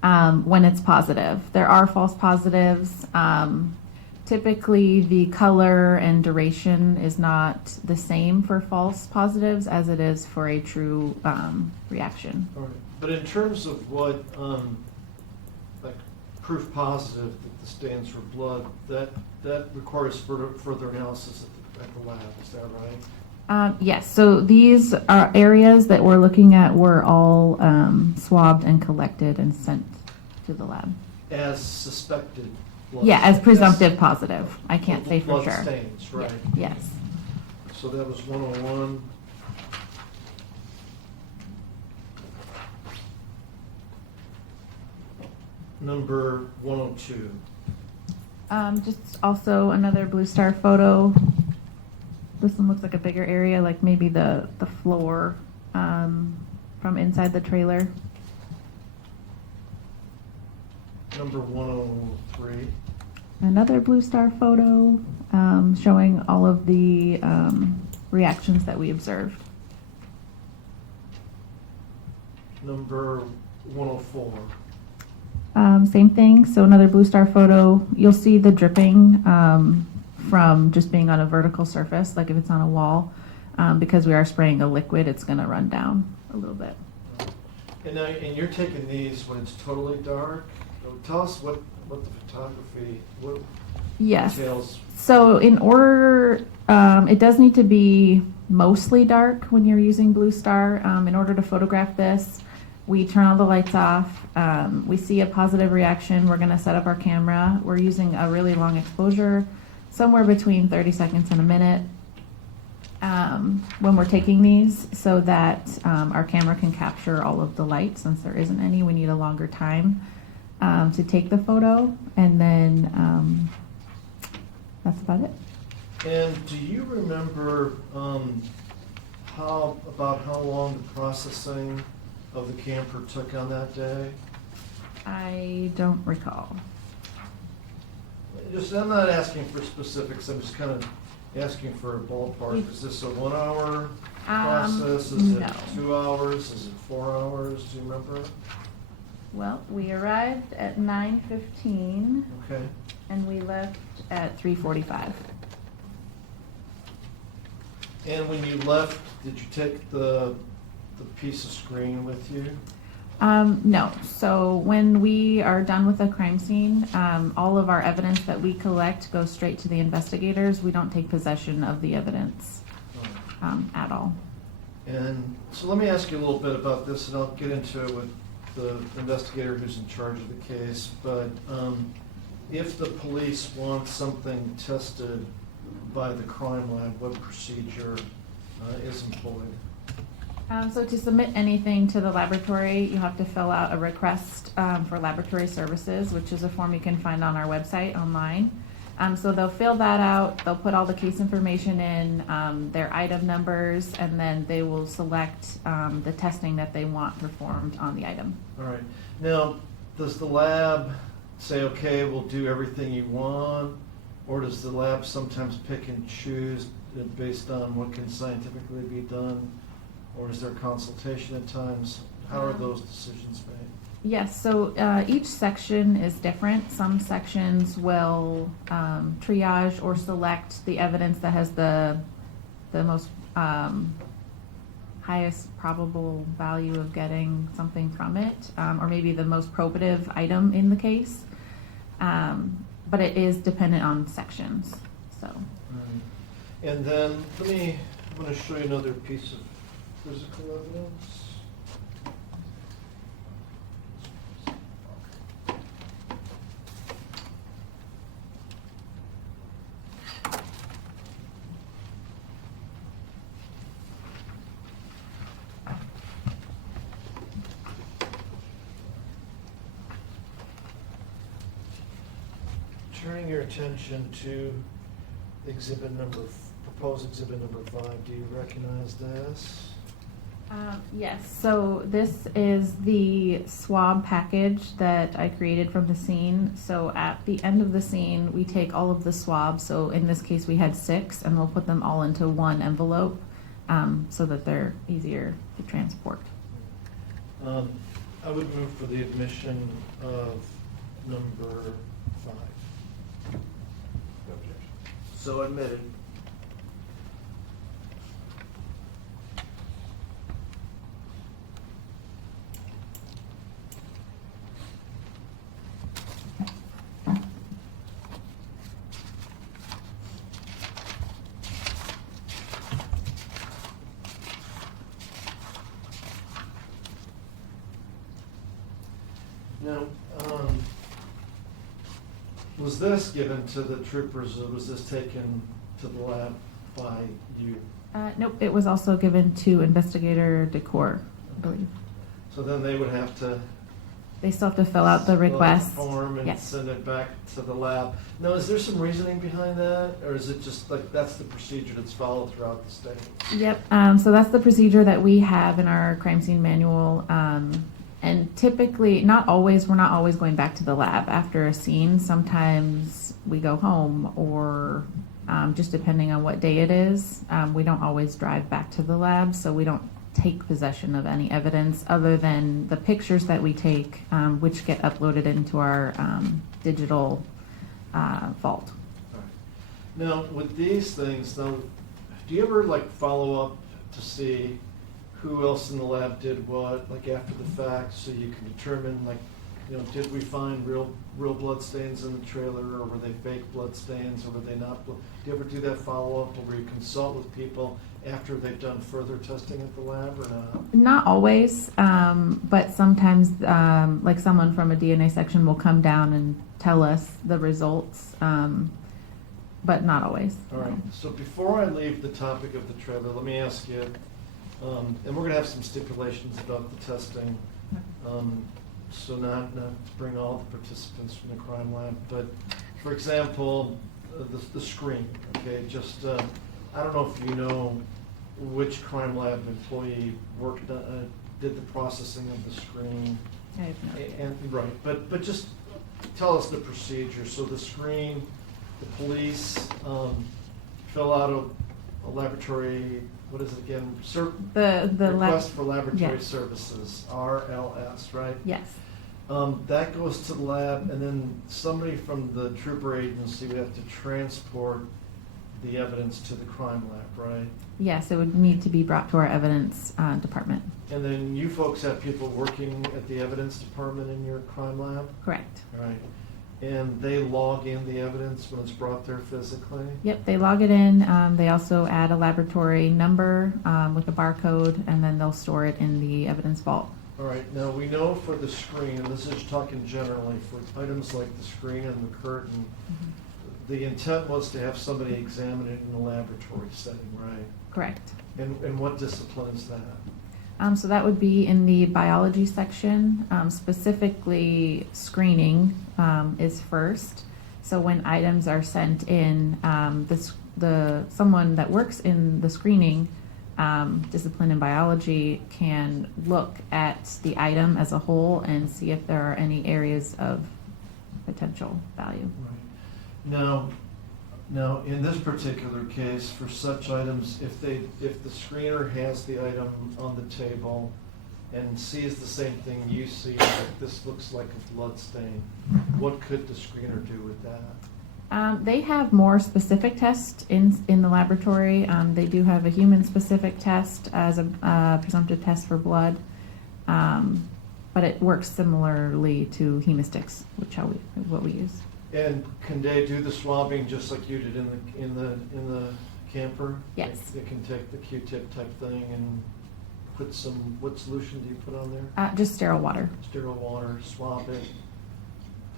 when it's positive. There are false positives. Typically, the color and duration is not the same for false positives as it is for a true reaction. All right. But in terms of what, like proof positive that the stains were blood, that requires further analysis at the lab, is that right? Yes, so these are areas that we're looking at were all swabbed and collected and sent to the lab. As suspected blood. Yeah, as presumptive positive. I can't say for blood sure. stains, right? Yes. So that was 101. Number 102. Just also another Blue Star photo. This one looks like a bigger area, like maybe the floor from inside the trailer. Number 103. Another Blue Star photo showing all of the reactions that we observed. Number 104. Same thing, so another Blue Star photo. You'll see the dripping from just being on a vertical surface, like if it's on a wall. Because we are spraying a liquid, it's going to run down a little bit. And you're taking these when it's totally dark? Tell us what the photography, what Yes. details. So in order, it does need to be mostly dark when you're using Blue Star. In order to photograph this, we turn all the lights off. We see a positive reaction. We're going to set up our camera. We're using a really long exposure, somewhere between 30 seconds and a minute when we're taking these, so that our camera can capture all of the light. Since there isn't any, we need a longer time to take the photo, and then that's about it. And do you remember how long the processing of the camper took on that day? I don't recall. I'm not asking for specifics, I'm just kind of asking for a ballpark. Is this a 1 hour process? Is it no. 2 hours? Is it 4 hours? Do you remember? Well, we arrived at 9:15 Okay. and we left at 3:45. And when you left, did you take the piece of screen with you? No. So when we are done with the crime scene, all of our evidence that we collect goes straight to the investigators. We don't take possession of the evidence at all. And so let me ask you a little bit about this, and I'll get into it with the investigator who's in charge of the case. But if the police want something tested by the crime lab, what procedure is employed? So to submit anything to the laboratory, you have to fill out a request for laboratory services, which is a form you can find on our website online. So they'll fill that out, they'll put all the case information in, their item numbers, and then they will select the testing that they want performed on the item. All right. Now, does the lab say, okay, we'll do everything you want? Or does the lab sometimes pick and choose based on what can scientifically be done? Or is there consultation at times? How are those decisions made? Yes, so each section is different. Some sections will triage or select the evidence that has the most highest probable value of getting something from it, or maybe the most probative item in the case. But it is dependent on sections. So. And then I'm going to show you another piece of physical evidence. Turning your attention to proposed exhibit number 5, do you recognize this? Yes, so this is the swab package that I created from the scene. So at the end of the scene, we take all of the swabs. So in this case, we had 6, and we'll put them all into one envelope so that they're easier to transport. I would move for the admission of number 5. No objection. So admitted. Now, was this given to the troopers, or was this taken to the lab by you? Nope, it was also given to Investigator Decor, I believe. So then they would have to They still have to fill out the fill out request. form and Yes. send it back to the lab. Now, is there some reasoning behind that, or is it just like that's the procedure that's followed throughout the state? Yep, so that's the procedure that we have in our crime scene manual. And typically, we're not always going back to the lab after a scene. Sometimes we go home, or just depending on what day it is. We don't always drive back to the lab, so we don't take possession of any evidence other than the pictures that we take, which get uploaded into our digital vault. All right. Now, with these things, now, do you ever like follow up to see who else in the lab did what, like after the fact, so you can determine, like, did we find real blood stains in the trailer, or were they fake blood stains, or were they not? Do you ever do that follow-up, or where you consult with people after they've done further testing at the lab, or not? Not always, but sometimes, like someone from a DNA section will come down and tell us the results, but not always. All right, so before I leave the topic of the trailer, let me ask you, and we're gonna have some stipulations about the testing, so not to bring all the participants from the crime lab, but for example, the screen, okay, just, I don't know if you know which crime lab employee did the processing of the screen. I have no idea. And, right, but just tell us the procedure. So the screen, the police fill out a laboratory, what is it again? The Request for Laboratory yes. Services, RLS, right? Yes, That goes to the lab, and then somebody from the trooper agency would have to transport the evidence to the crime lab, right? yes, it would need to be brought to our evidence department. And then you folks have people working at the evidence department in your crime lab? Correct. Right. And they log in the evidence when it's brought there physically? Yep, they log it in. They also add a laboratory number with a barcode, and then they'll store it in the evidence vault. All right, now we know for the screen, and this is talking generally, for items like the screen and the curtain, the intent was to have somebody examine it in a laboratory setting, right? Correct. And what discipline is that? So that would be in the biology section. Specifically, screening is first. So when items are sent in, someone that works in the screening discipline in biology can look at the item as a whole and see if there are any areas of potential value. Right. Now, in this particular case, for such items, if the screener has the item on the table and sees the same thing you see, like this looks like a blood stain, what could the screener do with that? They have more specific tests in the laboratory. They do have a human-specific test as a presumptive test for blood, but it works similarly to hemosticks, what we use. And can they do the swabbing just like you did in the camper? Yes. They can take the Q-tip type thing and put what solution do you put on there? Just sterile water. Sterile water, swab it,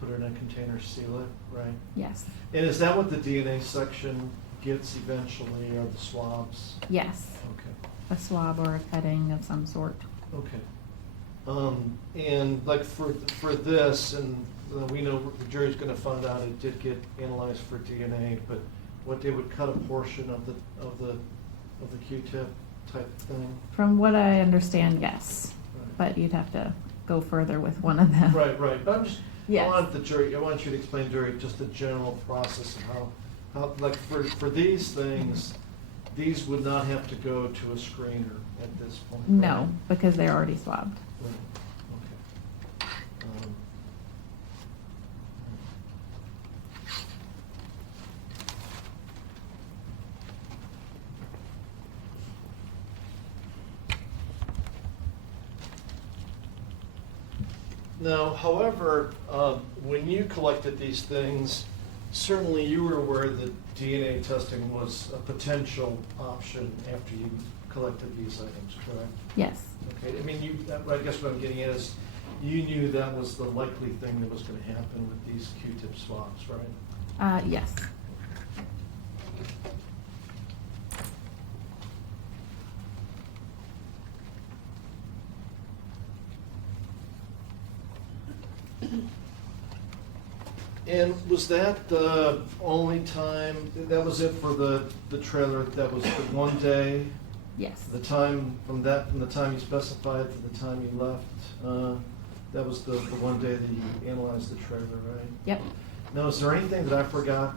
put it in a container, seal it, right? Yes. And is that what the DNA section gets eventually, or the swabs? Yes. Okay, A swab or a cutting of some sort. okay. And like for this, and we know the jury's gonna find out it did get analyzed for DNA, but what they would cut a portion of the Q-tip type thing? From what I understand, yes. Right. But you'd have to go further with one of them. Right, but I'm just, Yes. I want you to explain to jury just the general process of how, like for these things, these would not have to go to a screener at this point, right? No, because they're already swabbed. Right, okay. Now, however, when you collected these things, certainly you were aware that DNA testing was a potential option after you collected these items, correct? Yes. Okay, I mean, I guess what I'm getting at is, you knew that was the likely thing that was gonna happen with these Q-tip swabs, right? Yes. And was that the only time, that was it for the trailer, that was the one day? Yes. The time, from the time you specified to the time you left, that was the one day that you analyzed the trailer, right? Yep. Now, is there anything that I forgot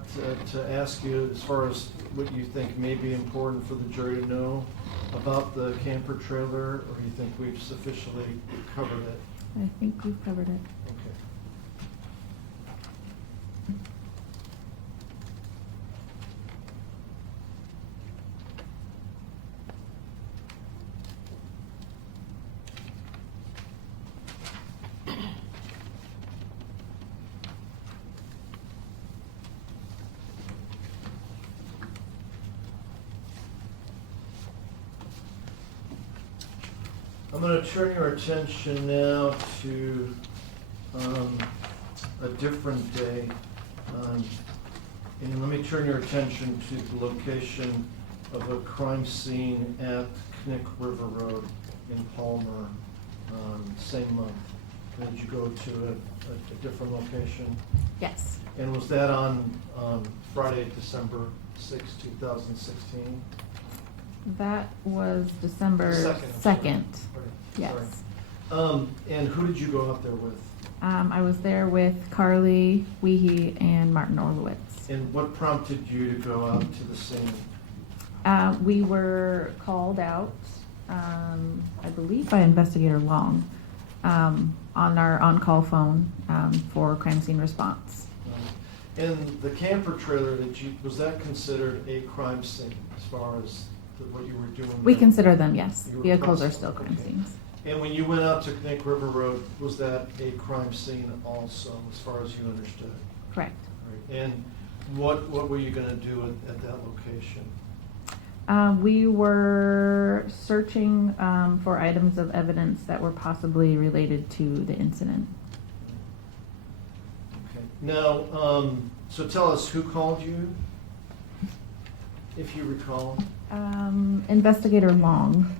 to ask you as far as what you think may be important for the jury to know about the camper trailer, or do you think we've sufficiently covered it? I think we've covered it. Okay. I'm going to turn your attention now to a different day. And let me turn your attention to the location of a crime scene at Knick River Road in Palmer, same month. Did you go to a different location? Yes. And was that on Friday, December 6, 2016? That was December Second, I'm sorry. 2nd. Sorry. Yes. And who did you go out there with? I was there with Carly Weehee and Martin Orlowitz. And what prompted you to go out to the scene? We were called out, I believe by Investigator Long, on our on-call phone for crime scene response. And the camper trailer was that considered a crime scene as far as what you were doing? We there? consider them, yes. You were Vehicles are processing, still crime okay. scenes. And when you went out to Knick River Road, was that a crime scene also, as far as you understood? Correct. Right. And what were you gonna do at that location? We were searching for items of evidence that were possibly related to the incident. Okay. Now, so tell us, who called you, if you recall? Investigator Long.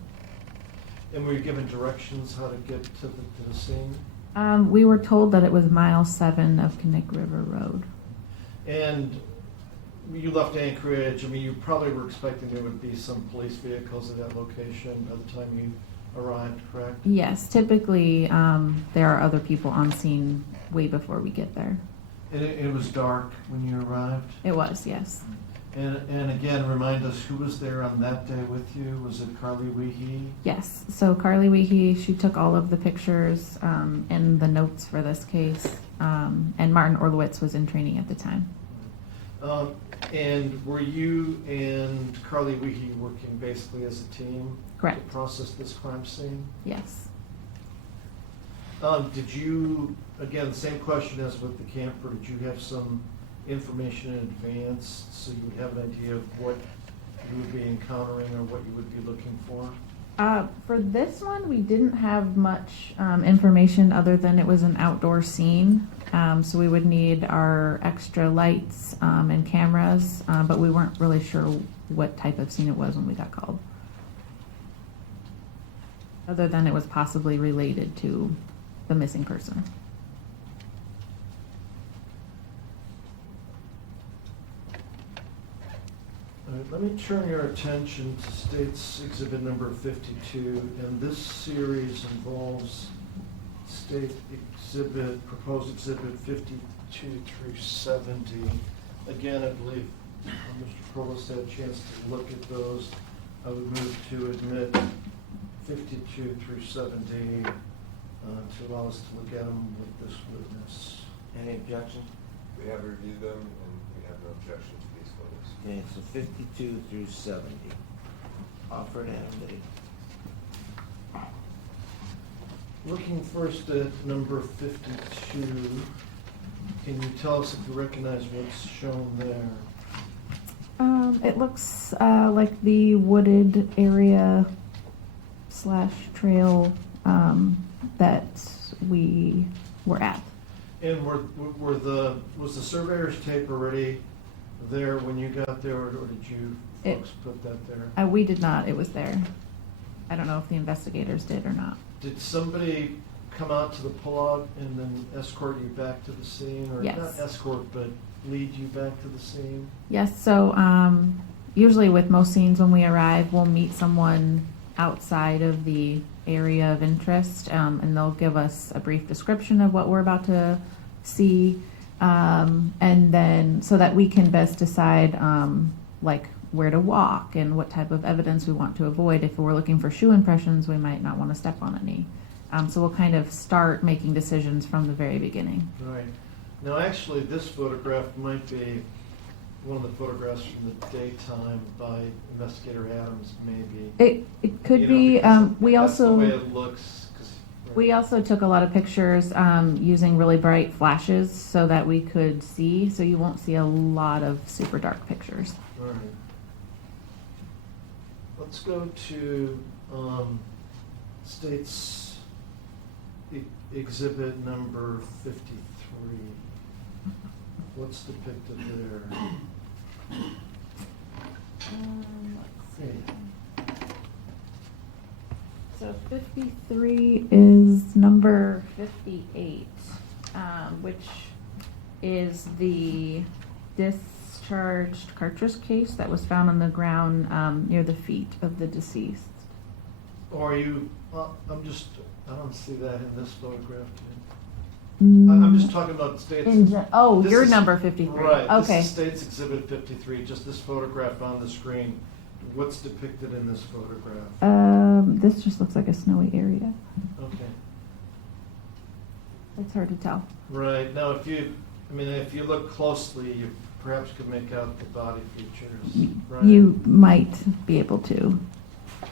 And were you given directions how to get to the scene? We were told that it was mile 7 of Knick River Road. And you left Anchorage, I mean, you probably were expecting there would be some police vehicles at that location by the time you arrived, correct? Yes, typically there are other people on scene way before we get there. And it was dark when you arrived? It was, yes. And again, remind us, who was there on that day with you? Was it Carly Weehee? Yes, so Carly Weehee, she took all of the pictures and the notes for this case, and Martin Orlowitz was in training at the time. And were you and Carly Weehee working basically as a team? Correct. To process this crime scene? Yes. Did you, again, same question as with the camper, did you have some information in advance so you would have an idea of what you would be encountering or what you would be looking for? For this one, we didn't have much information other than it was an outdoor scene. So we would need our extra lights and cameras, but we weren't really sure what type of scene it was when we got called. Other than it was possibly related to the missing person. All right, let me turn your attention to State's Exhibit number 52, and this series involves State Exhibit, proposed Exhibit 52 through 70. Again, I believe Mr. Provost had a chance to look at those. I would move to admit 52 through 70 to allow us to look at them with this witness. Any objection? We have reviewed them, and we have no objection to these photos. Okay, so 52 through 70. Offered and date. Looking first at number 52, can you tell us if you recognize what's shown there? It looks like the wooded area / trail that we were at. And was the surveyor's tape already there when you got there, or did you folks put that there? We did not. It was there. I don't know if the investigators did or not. Did somebody come out to the pullout and then escort you back to the scene? Or Yes. not escort, but lead you back to the scene? Yes, so usually with most scenes when we arrive, we'll meet someone outside of the area of interest, and they'll give us a brief description of what we're about to see, and then so that we can best decide like where to walk and what type of evidence we want to avoid. If we're looking for shoe impressions, we might not want to step on any. So we'll kind of start making decisions from the very beginning. Right. Now, actually, this photograph might be one of the photographs from the daytime by Investigator Adams, maybe. It could You know, be. because We that's the also way it looks. 'Cause- we also took a lot of pictures using really bright flashes so that we could see. So you won't see a lot of super dark pictures. All right. Let's go to State's exhibit number 53. What's depicted there? Let's see. So 53 is number 58, which is the discharged cartridge case that was found on the ground near the feet of the deceased. Or are you, I don't see that in this photograph. I'm just talking about State's. Oh, This you're is- number 53. Right, Okay. this is State's Exhibit 53, just this photograph on the screen. What's depicted in this photograph? This just looks like a snowy area. Okay. It's hard to tell. Right, now if you look closely, you perhaps could make out the body features, right? You might be able to.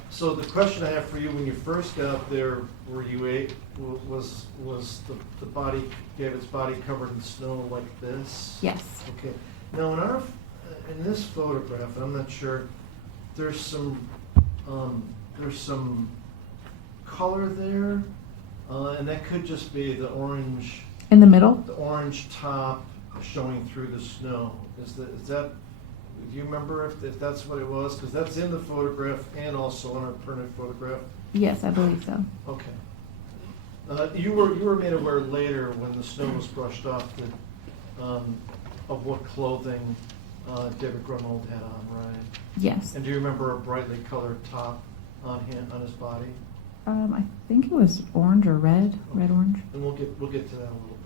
So the question I have for you, when you first got there, were you was the body, gave its body covered in snow like this? Yes. Okay. Now in this photograph, and I'm not sure, there's some color there, and that could just be the orange In the middle? top showing through the snow. Is that? Do you remember if that's what it was? Because that's in the photograph and also in our printed photograph. Yes, I believe so. Okay. You were made aware later when the snow was brushed off of what clothing David Grunwald had on, right? Yes. And do you remember a brightly colored top on his body? I think it was orange or red, Okay. red-orange. And we'll get to that a little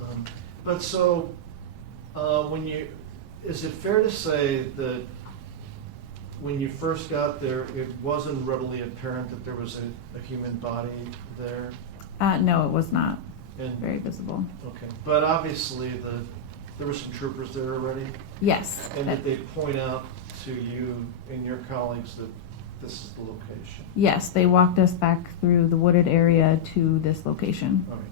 bit. But so is it fair to say that when you first got there, it wasn't readily apparent that there was a human body there? No, it was not And very visible. okay, but obviously there were some troopers there already, Yes. and did they point out to you and your colleagues that this is the location? Yes, they walked us back through the wooded area to this location. All right.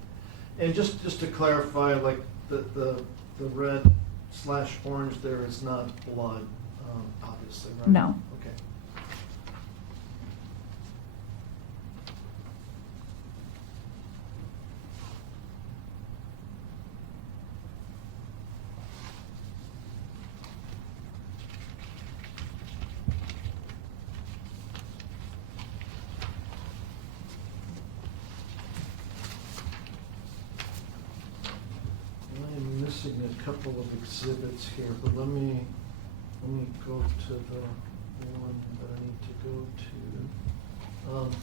And just to clarify, like the red/orange there is not blood, obviously, right? No. Okay. I'm missing a couple of exhibits here, but let me go to the one that I need to go to.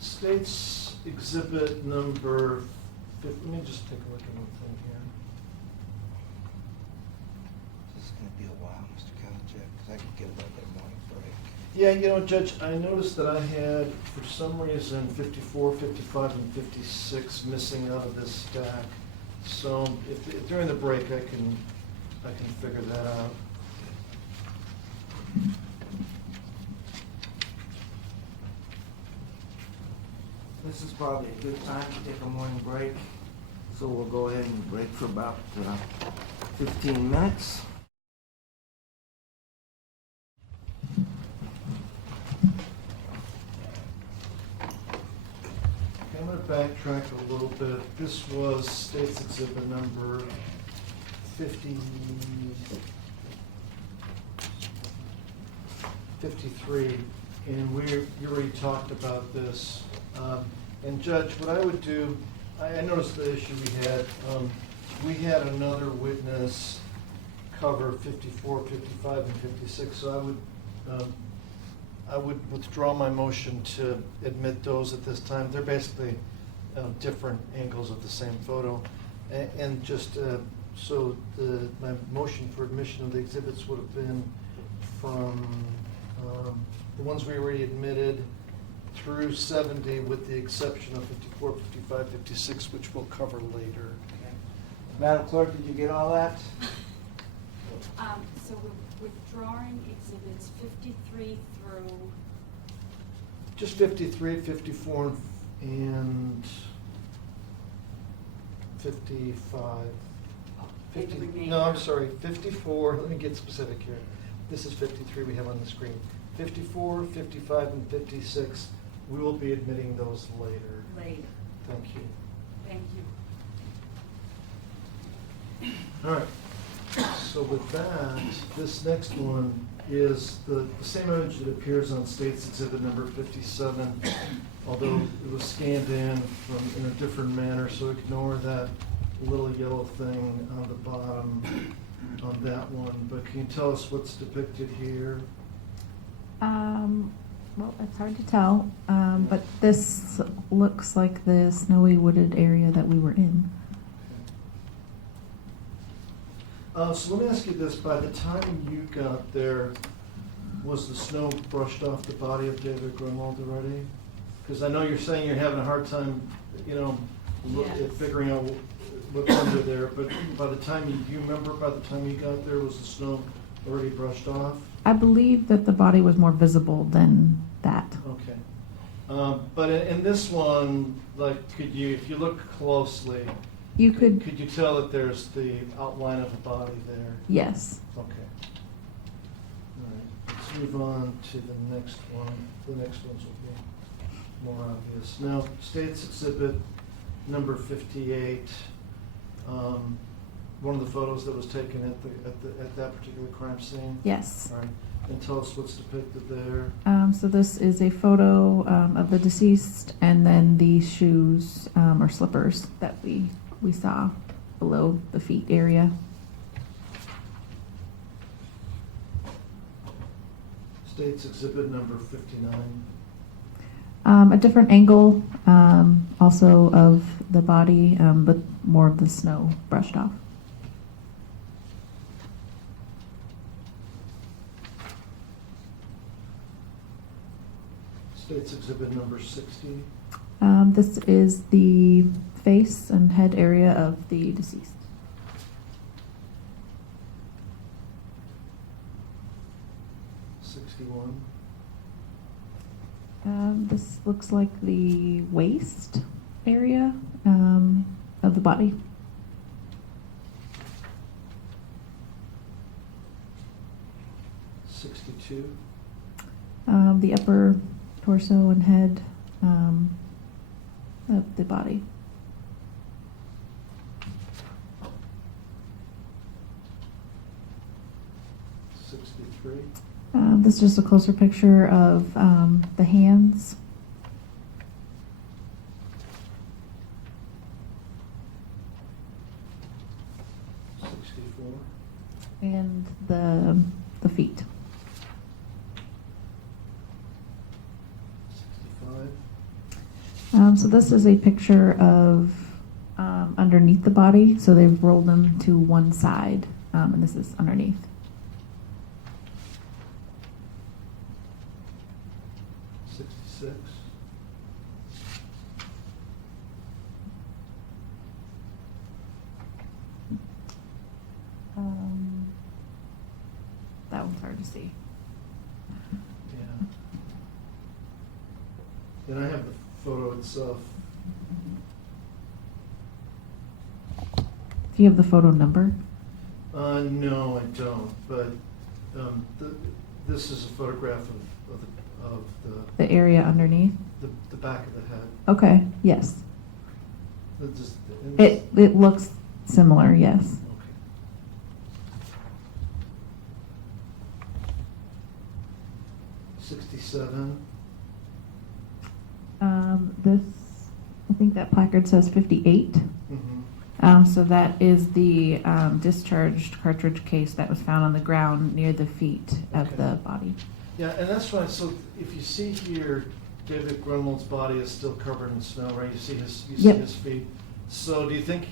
State's exhibit number, let me just take a look at one thing here. This is gonna be a while, Mr. Kalachek, because I could get a little bit of morning break. Yeah, Judge, I noticed that I had, for some reason, 54, 55, and 56 missing out of this stack. So if during the break, I can figure that out. This is probably a good time to take a morning break, so we'll go ahead and break for about 15 minutes. I'm going to backtrack a little bit. This was State's Exhibit number 53, and you already talked about this. And Judge, what I would do, I noticed the issue we had another witness cover 54, 55, and 56, so I would withdraw my motion to admit those at this time. They're basically different angles of the same photo. And just so my motion for admission of the exhibits would have been from the ones we already admitted through 70, with the exception of 54, 55, 56, which we'll cover later. Madam Clerk, did you get all that? So we're withdrawing exhibits 53 through, Just 53, 54, and 55. the remainder. No, I'm sorry, 54, let me get specific here. This is 53 we have on the screen. 54, 55, and 56, we will be admitting those later. later. Thank you. Thank you. All right, so with that, this next one is the same image that appears on State's Exhibit number 57, although it was scanned in in a different manner, so ignore that little yellow thing on the bottom on that one. But can you tell us what's depicted here? Well, it's hard to tell, but this looks like the snowy wooded area that we were in. So let me ask you this, by the time you got there, was the snow brushed off the body of David Grunwald already? Because I know you're saying you're having a hard time, Yes. figuring out what's under there, but by the time, do you remember by the time you got there, was the snow already brushed off? I believe that the body was more visible than that. Okay. But in this one, could you, if you look closely, You could, could you tell that there's the outline of the body there? yes. Okay. All right, let's move on to the next one. The next ones will be more obvious. Now, State's Exhibit number 58, one of the photos that was taken at that particular crime scene. Yes. All right, and tell us what's depicted there. So this is a photo of the deceased, and then the shoes or slippers that we saw below the feet area. State's Exhibit number 59. A different angle also of the body, but more of the snow brushed off. State's Exhibit number 60. This is the face and head area of the deceased. This looks like the waist area of the body. '62. The upper torso and head of the body. '63. This is just a closer picture of the hands. '64. And the feet. 65. So this is a picture of underneath the body. So they've rolled them to one side, and this is underneath. 66. That one's hard to see. Yeah. Then I have the photo itself. Do you have the photo number? No, I don't, but this is a photograph of The area underneath? the back of the head. Okay, yes. And this- It looks similar, yes. Okay. 67. This think that placard says 58. So that is the discharged cartridge case that was found on the ground near the feet of Okay. the body. Yeah, and that's fine. So if you see here, David Grunwald's body is still covered in snow, right? You see Yep. his feet. So do you think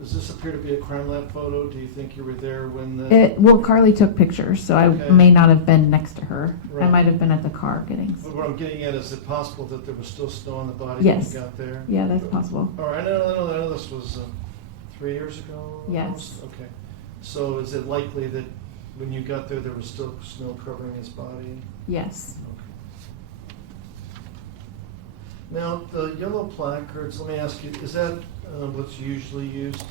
does this appear to be a crime lab photo? Do you think you were there when the? Well, Carly took pictures, so I Okay. may not have been next to her. I Right. might have been at the car getting. But what I'm getting at, is it possible that there was still snow on the body when Yes. you got there? Yeah, that's possible. All right, I know this was 3 years ago? Yes. almost? Okay. So is it likely that when you got there was still snow covering his body? Yes. Okay. Now, the yellow placards, let me ask you, is that what's usually used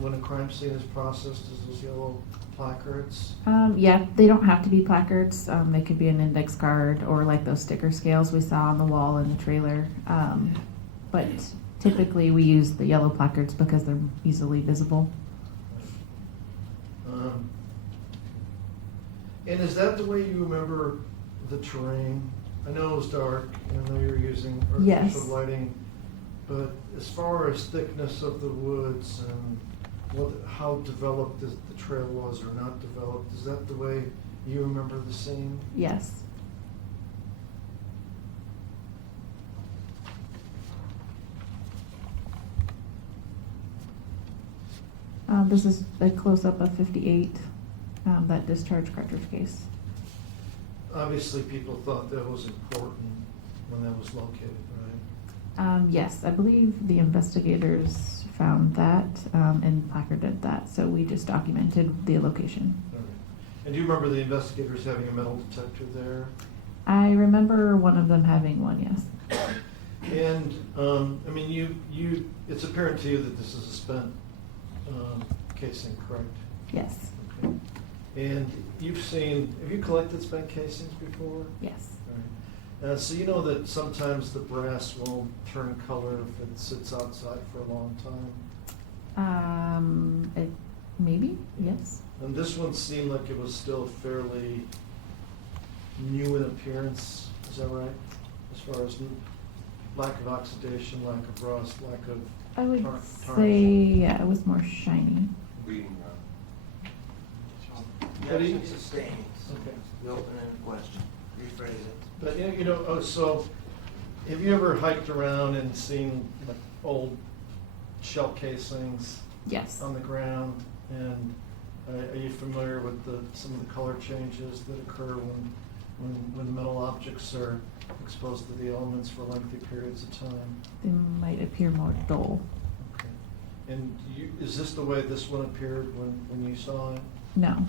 when a crime scene is processed, is those yellow placards? Yeah, they don't have to be placards. They could be an index card or like those sticker scales we saw on the wall in the trailer. But typically we use the yellow placards because they're easily visible. And is that the way you remember the terrain? I know it was dark, and I know you were using Yes. artificial lighting, but as far as thickness of the woods and how developed the trail was or not developed, is that the way you remember the scene? Yes. This is a close-up of 58, that discharge cartridge case. Obviously, people thought that was important when that was located, right? Yes, I believe the investigators found that and placarded that, so we just documented the location. All right. And do you remember the investigators having a metal detector there? I remember one of them having one, yes. And, I mean, it's apparent to you that this is a spent casing, correct? Yes, Okay. And have you collected spent casings before? yes. All right. So you know that sometimes the brass will turn color if it sits outside for a long time? Maybe, yes. And this one seemed like it was still fairly new in appearance, is that right? As far as lack of oxidation, lack of rust, lack of I would tarnish. say, yeah, it was more shiny. Reading Objection sustained. Okay. The open-ended question. Rephrase it. But so have you ever hiked around and seen like old shell casings Yes. on the ground? And are you familiar with some of the color changes that occur when metal objects are exposed to the elements for lengthy periods of time? They might appear more dull. Okay. And is this the way this one appeared when you saw it? No,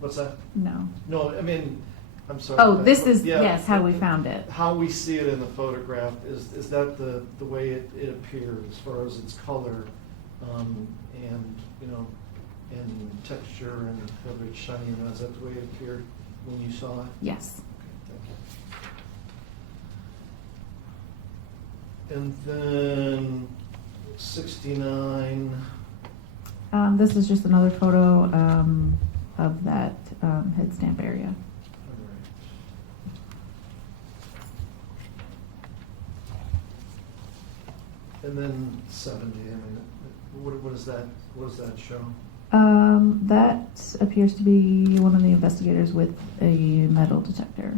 What's that? no. No, I mean, I'm sorry. Oh, this is, Yeah, yes, how we found it. How we see it in the photograph, is that the way it appeared as far as its color, and, and texture and whether it's shiny or not, is that the way it appeared when you saw it? Yes. Okay, thank you. And then 69, This is just another photo of that head stamp area. all right. And then 70, I mean, what does that show? That appears to be one of the investigators with a metal detector.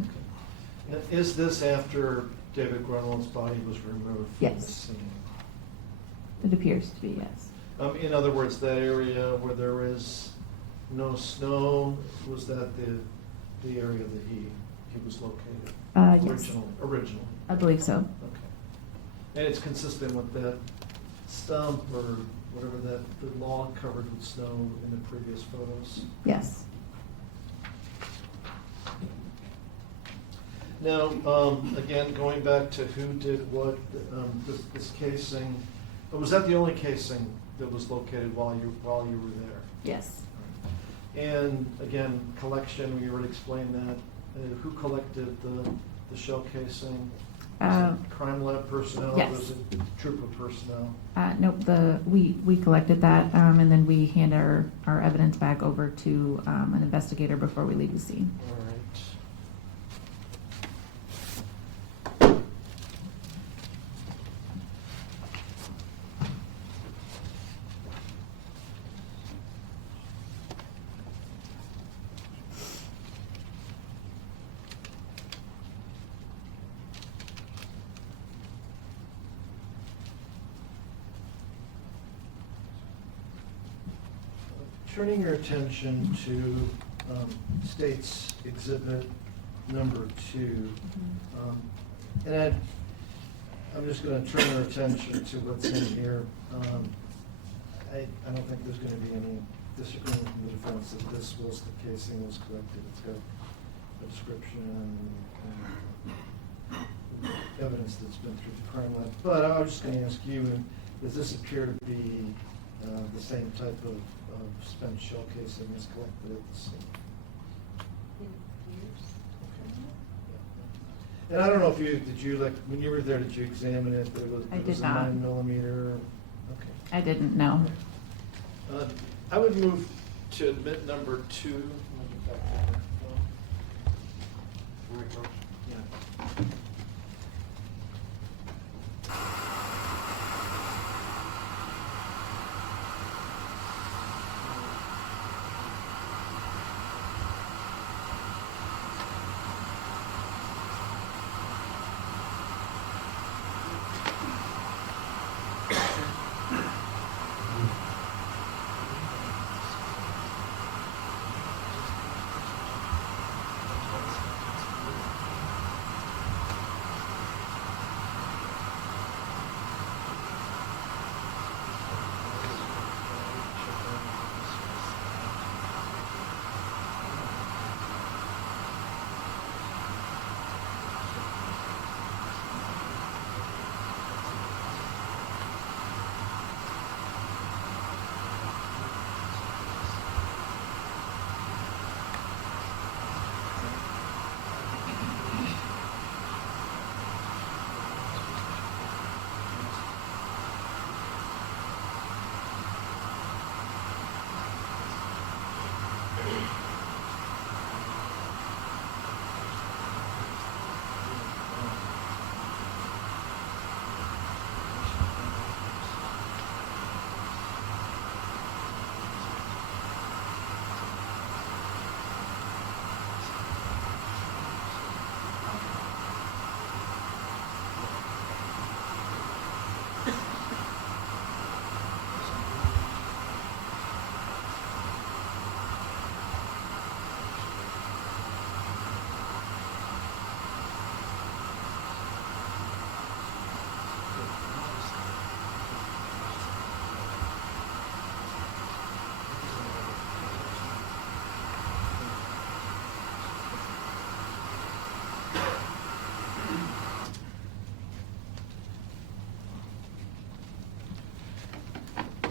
Now, is this after David Grunwald's body was removed from the Yes. scene? It appears to be, yes. In other words, that area where there is no snow, was that the area that he was located? Yes. Originally? I believe so. Okay. And it's consistent with that stump or whatever the log covered with snow in the previous photos? Yes. Now, again, going back to who did what, this casing, was that the only casing that was located while you were there? Yes. And again, collection, we already explained that. Who collected the shell casing? Was it crime lab personnel? yes. Or was it trooper personnel? Nope, we collected that, and then we hand our evidence back over to an investigator before we leave the scene. All right. turning your attention to State's Exhibit number 2, and I'm just going to turn your attention to what's in here. I don't think there's going to be any disagreement from the defense that this was the casing was collected. It's got a description and evidence that's been through the crime lab. But I was just going to ask you, does this appear to be the same type of spent shell casing as collected at the scene? And I don't know if did you, like, when you were there, did you examine it? I It did was a not. 9mm? Okay. I didn't know. I would move to admit number 2. Let me get back there. Yeah.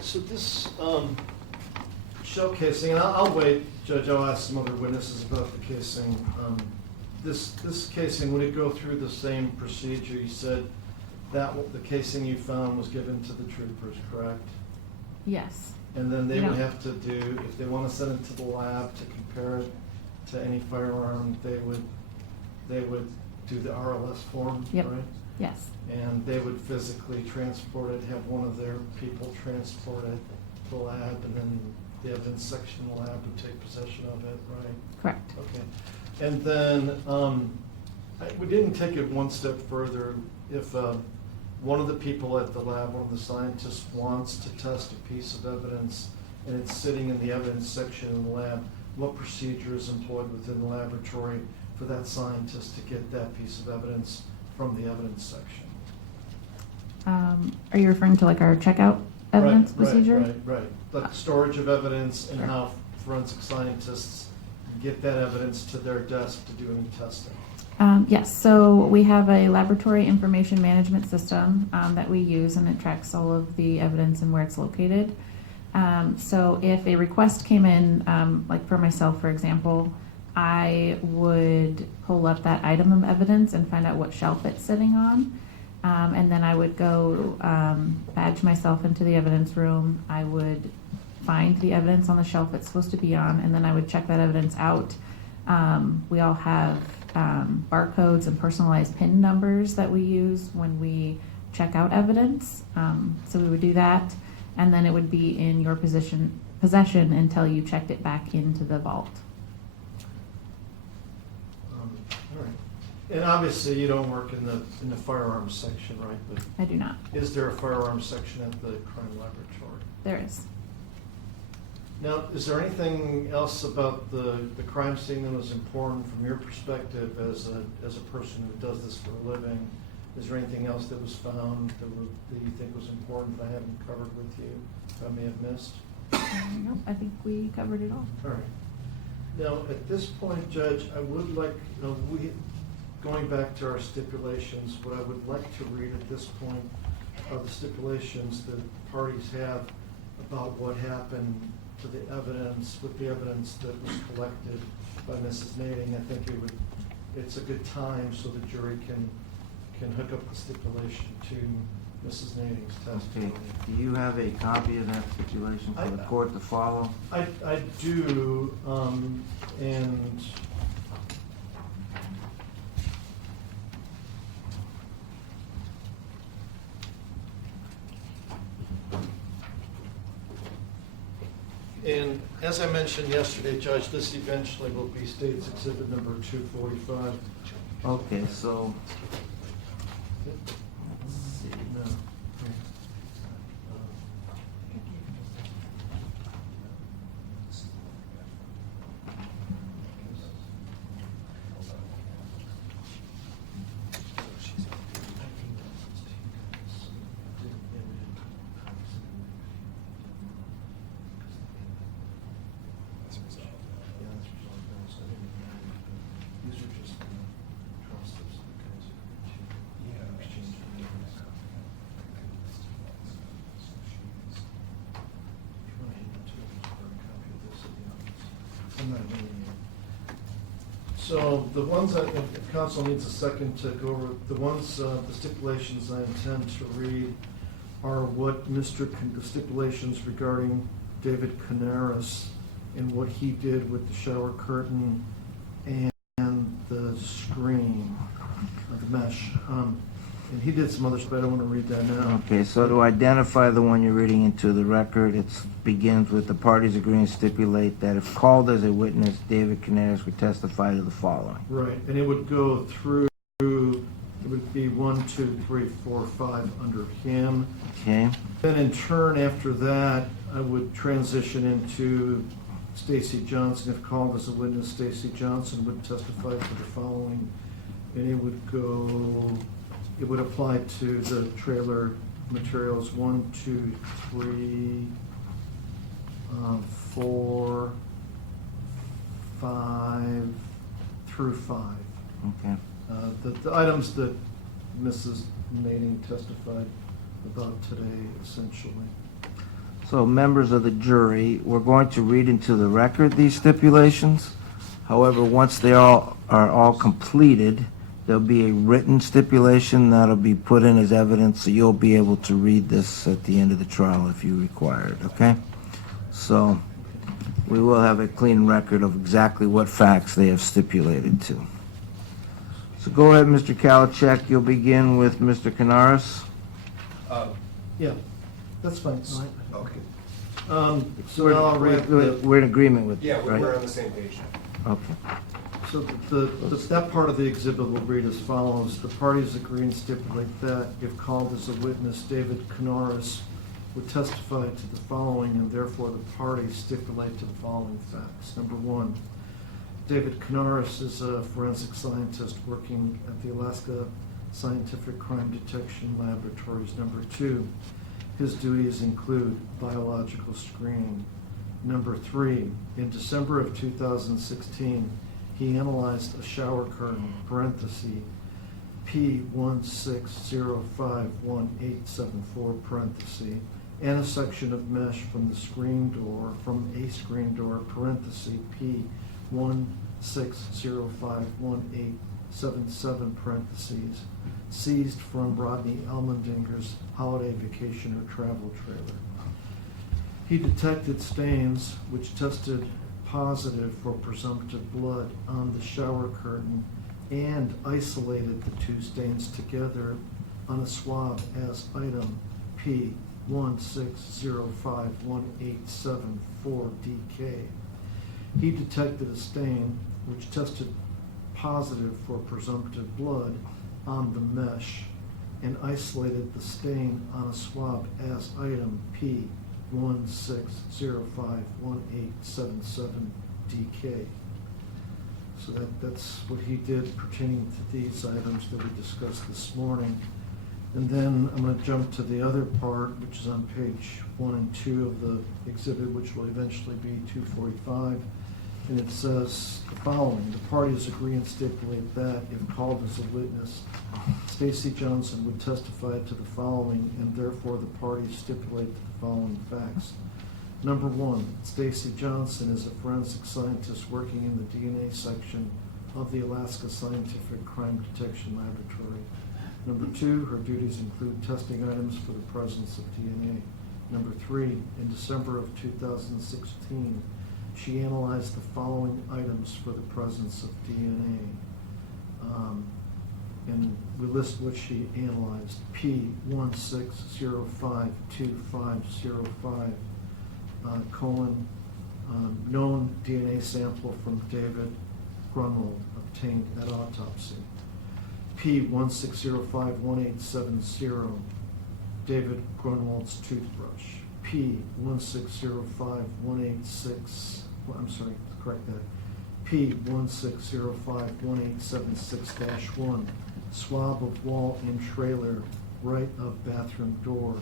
So this shell casing, and I'll wait, Judge, I'll ask some other witnesses about the casing. This casing, would it go through the same procedure? You said that the casing you found was given to the troopers, correct? Yes. And then they would Yeah. have to do, if they want to send it to the lab to compare it to any firearm, they would do the RLS form, Yep. right? Yes. And they would physically transport it, have one of their people transport it to the lab, and then the evidence section in the lab would take possession of it, right? Correct. Okay. And then, we didn't take it one step further. If one of the people at the lab, one of the scientists, wants to test a piece of evidence, and it's sitting in the evidence section in the lab, what procedure is employed within the laboratory for that scientist to get that piece of evidence from the evidence section? Are you referring to like our checkout evidence Right, procedure? Right. Like storage of evidence and how forensic scientists get that evidence to their desk to do any testing. Yes, so we have a laboratory information management system that we use, and it tracks all of the evidence and where it's located. So if a request came in, like for myself, for example, I would pull up that item of evidence and find out what shelf it's sitting on. And then I would go badge myself into the evidence room. I would find the evidence on the shelf it's supposed to be on, and then I would check that evidence out. We all have barcodes and personalized PIN numbers that we use when we check out evidence. So we would do that, and then it would be in your possession until you checked it back into the vault. All right. And obviously, you don't work in the firearms section, right? But I do not. is there a firearms section at the crime laboratory? There is. Now, is there anything else about the crime scene that was important from your perspective as a person who does this for a living? Is there anything else that was found that you think was important that I haven't covered with you, that I may have missed? Nope, I think we covered it all. All right. Now, at this point, Judge, I would like, going back to our stipulations, what I would like to read at this point are the stipulations that parties have about what happened to the evidence, with the evidence that was collected by Mrs. Nading. I think it's a good time so the jury can hook up the stipulation to Mrs. Nading's Okay, testimony. do you have a copy of that stipulation for the court to follow? I do, and as I mentioned yesterday, Judge, this eventually will be State's Exhibit number 245. Okay, so, Let's see, no. These are just cross slips of the guys who exchange papers. If you want to hand it to them, just burn a copy of this at the office. I'm not doing it. So the ones that, if council needs a second to go over, the stipulations I intend to read are what the stipulations regarding David Canaris and what he did with the shower curtain and the screen, the mesh. And he did some other stuff, but I don't want to read that now. okay, so to identify the one you're reading into the record, it begins with the parties agreeing to stipulate that if called as a witness, David Canaris would testify to the following. Right, and it would go through, it would be 1, 2, 3, 4, 5 under him. Okay, Then in turn, after that, I would transition into Stacy Johnson. If called as a witness, Stacy Johnson would testify to the following. And it would apply to the trailer materials 1, 2, 3, 4, 5 through 5. okay. The items that Mrs. Nading testified about today, essentially. So members of the jury, we're going to read into the record these stipulations. However, once they are all completed, there'll be a written stipulation that'll be put in as evidence, so you'll be able to read this at the end of the trial if you require it, okay? So we will have a clean record of exactly what facts they have stipulated to. So go ahead, Mr. Kalachek. You'll begin with Mr. Canaris. Yeah, that's fine. Okay. So now I'll read We're in agreement with Yeah, that, right? we're on the same page now. Okay. So that part of the exhibit will read as follows. The parties agree and stipulate that if called as a witness, David Canaris would testify to the following, and therefore the parties stipulate to the following facts. Number 1, David Canaris is a forensic scientist working at the Alaska Scientific Crime Detection Laboratories. Number 2, his duties include biological screening. Number 3, in December of 2016, he analyzed a shower curtain, parenthesis, P16051874, parenthesis, and a section of mesh from a screen door, parenthesis, P16051877, parentheses, seized from Rodney Elmendinger's holiday vacation or travel trailer. He detected stains which tested positive for presumptive blood on the shower curtain and isolated the two stains together on a swab as item P16051874DK. He detected a stain which tested positive for presumptive blood on the mesh and isolated the stain on a swab as item P16051877DK. So that's what he did pertaining to these items that we discussed this morning. And then I'm going to jump to the other part, which is on page 1 and 2 of the exhibit, which will eventually be 245. And it says the following: the parties agree and stipulate that, if called as a witness, Stacy Johnson would testify to the following, and therefore the parties stipulate to the following facts. Number 1, Stacy Johnson is a forensic scientist working in the DNA section of the Alaska Scientific Crime Detection Laboratory. Number 2, her duties include testing items for the presence of DNA. Number 3, in December of 2016, she analyzed the following items for the presence of DNA. And we list what she analyzed: P16052505, known DNA sample from David Grunwald obtained at autopsy. P16051870, David Grunwald's toothbrush. P16051876, I'm sorry, correct that. P16051876-1, swab of wall in trailer, right of bathroom door.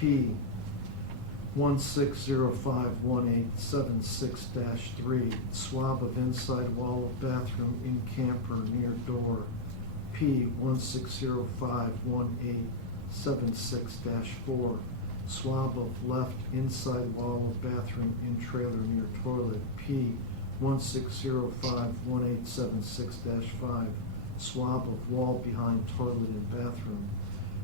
P16051876-3, swab of inside wall of bathroom in camper near door. P16051876-4, swab of left inside wall of bathroom in trailer near toilet. P16051876-5, swab of wall behind toilet and bathroom.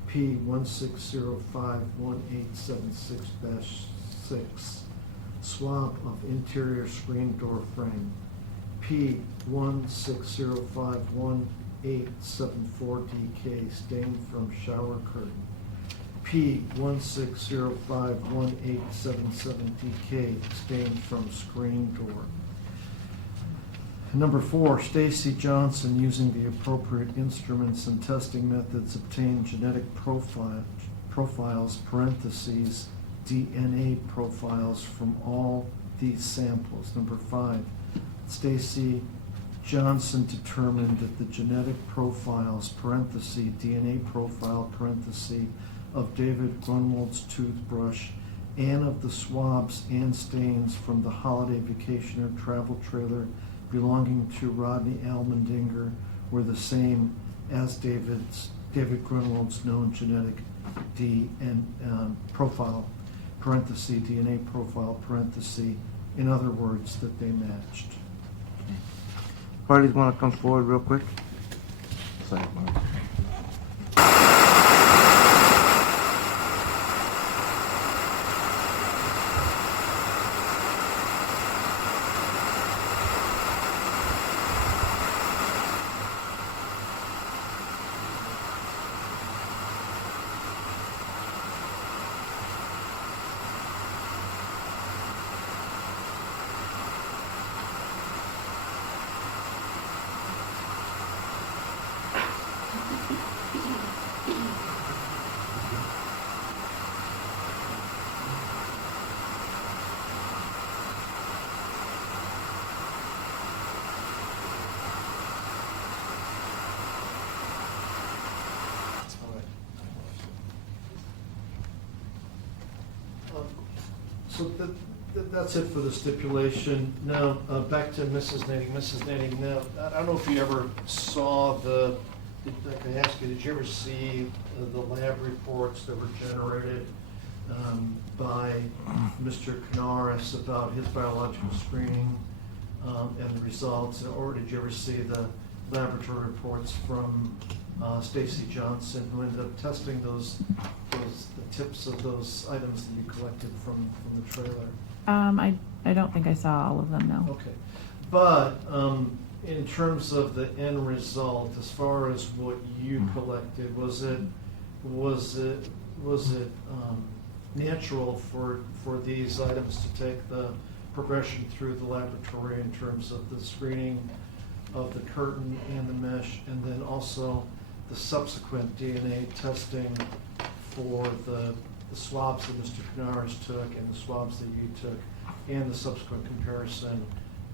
P16051876-6, swab of interior screen door frame. P16051874DK, stain from shower curtain. P16051877DK, stain from screen door. Number 4, Stacy Johnson, using the appropriate instruments and testing methods, obtained genetic profiles, parentheses, DNA profiles from all these samples. Number 5, Stacy Johnson determined that the genetic profiles, parentheses, DNA profile, parentheses, of David Grunwald's toothbrush and of the swabs and stains from the holiday vacationer travel trailer belonging to Rodney Almendinger were the same as David Grunwald's known genetic profile, parenthesis, DNA profile, parenthesis, in other words, that they matched. Parties want to come forward real quick? Sorry, Mark. So that's it for the stipulation. Now, back to Mrs. Nading. Mrs. Nading, now, I don't know if you ever saw I can ask you, did you ever see the lab reports that were generated by Mr. Canaris about his biological screening and the results? Or did you ever see the laboratory reports from Stacy Johnson, who ended up testing the tips of those items that you collected from the trailer? I don't think I saw all of them, no. Okay, but in terms of the end result, as far as what you collected, was it natural for these items to take the progression through the laboratory in terms of the screening of the curtain and the mesh, and then also the subsequent DNA testing for the the swabs that Mr. Canaris took and the swabs that you took, and the subsequent comparison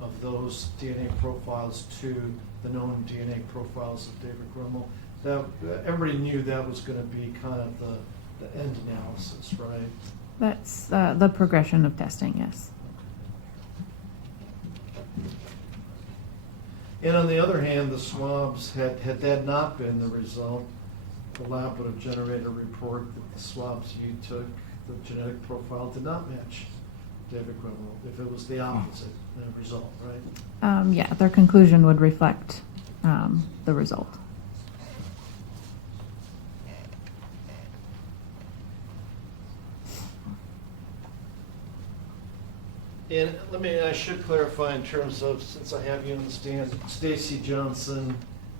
of those DNA profiles to the known DNA profiles of David Grunwald, that everybody knew that was going to be kind of the end analysis, right? That's the progression of testing, yes. And on the other hand, the swabs, had that not been the result, the lab would have generated a report that the swabs you took, the genetic profile did not match David Grunwald, if it was the opposite result, right? Yeah, their conclusion would reflect the result. And I should clarify in terms of, since I have you on the stand, Stacy Johnson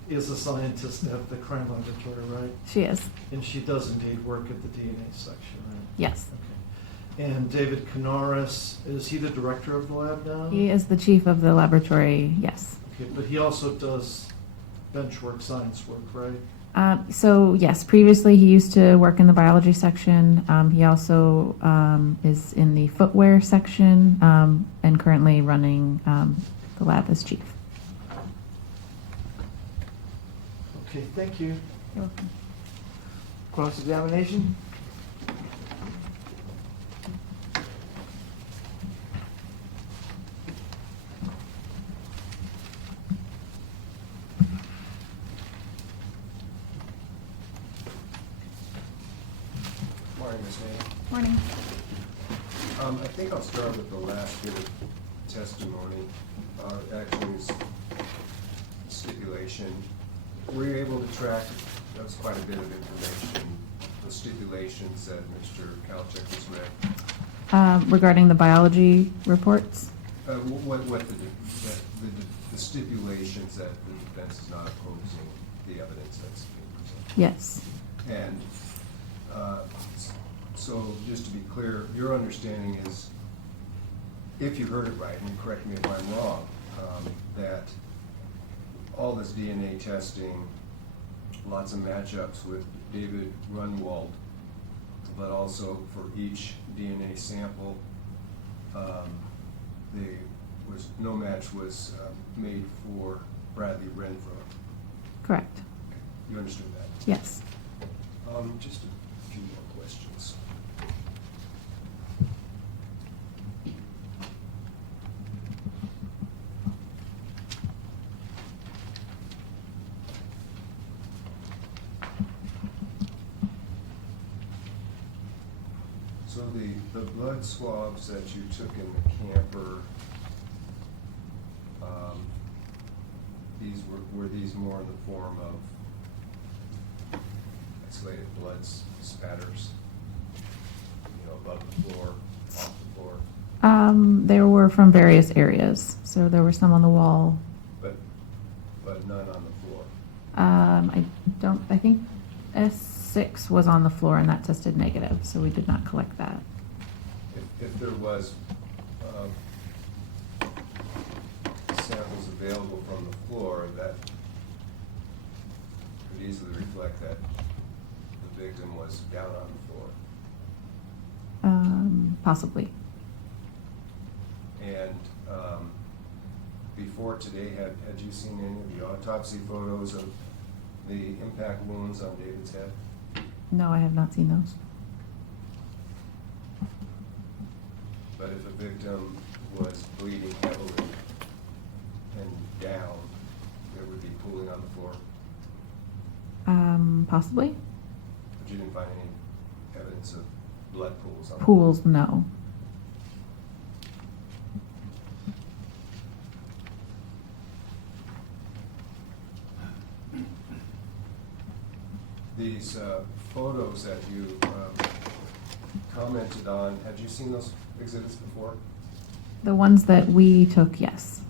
is a scientist at the crime laboratory, right? She is, And she does indeed work at the DNA section, right? yes. Okay. And David Canaris, is he the director of the lab now? He is the chief of the laboratory, yes. Okay, but he also does bench work, science work, right? So yes, previously he used to work in the biology section. He also is in the footwear section and currently running the lab as chief. Okay, thank you. You're welcome. Cross-examination? Morning, Ms. May. Morning. I think I'll start with the last bit of testimony. Actually, it's stipulation. Were you able to track, that was quite a bit of information, the stipulations that Mr. Kalchek has read? Regarding the biology reports? The stipulations that the defense is not opposing the evidence that's being presented? Yes. And so, just to be clear, your understanding is, if you heard it right, and correct me if I'm wrong, that all this DNA testing, lots of matchups with David Grunwald, but also for each DNA sample, no match was made for Bradley Renfro. Correct. You understood that? Yes. Just a few more questions. So the blood swabs that you took in the camper, were these more in the form of isolated blood spatters, above the floor, off the floor? There were from various areas. So there were some on the wall. But none on the floor? I think S6 was on the floor and that tested negative, so we did not collect that. If there was samples available from the floor, that could easily reflect that the victim was down on the floor. Possibly. And before today, had you seen any of the autopsy photos of the impact wounds on David's head? No, I have not seen those. But if a victim was bleeding heavily and down, there would be pooling on the floor? Possibly. But you didn't find any evidence of blood pools on the Pools, no. These photos that you commented on, had you seen those exhibits before? The ones that we took, yes.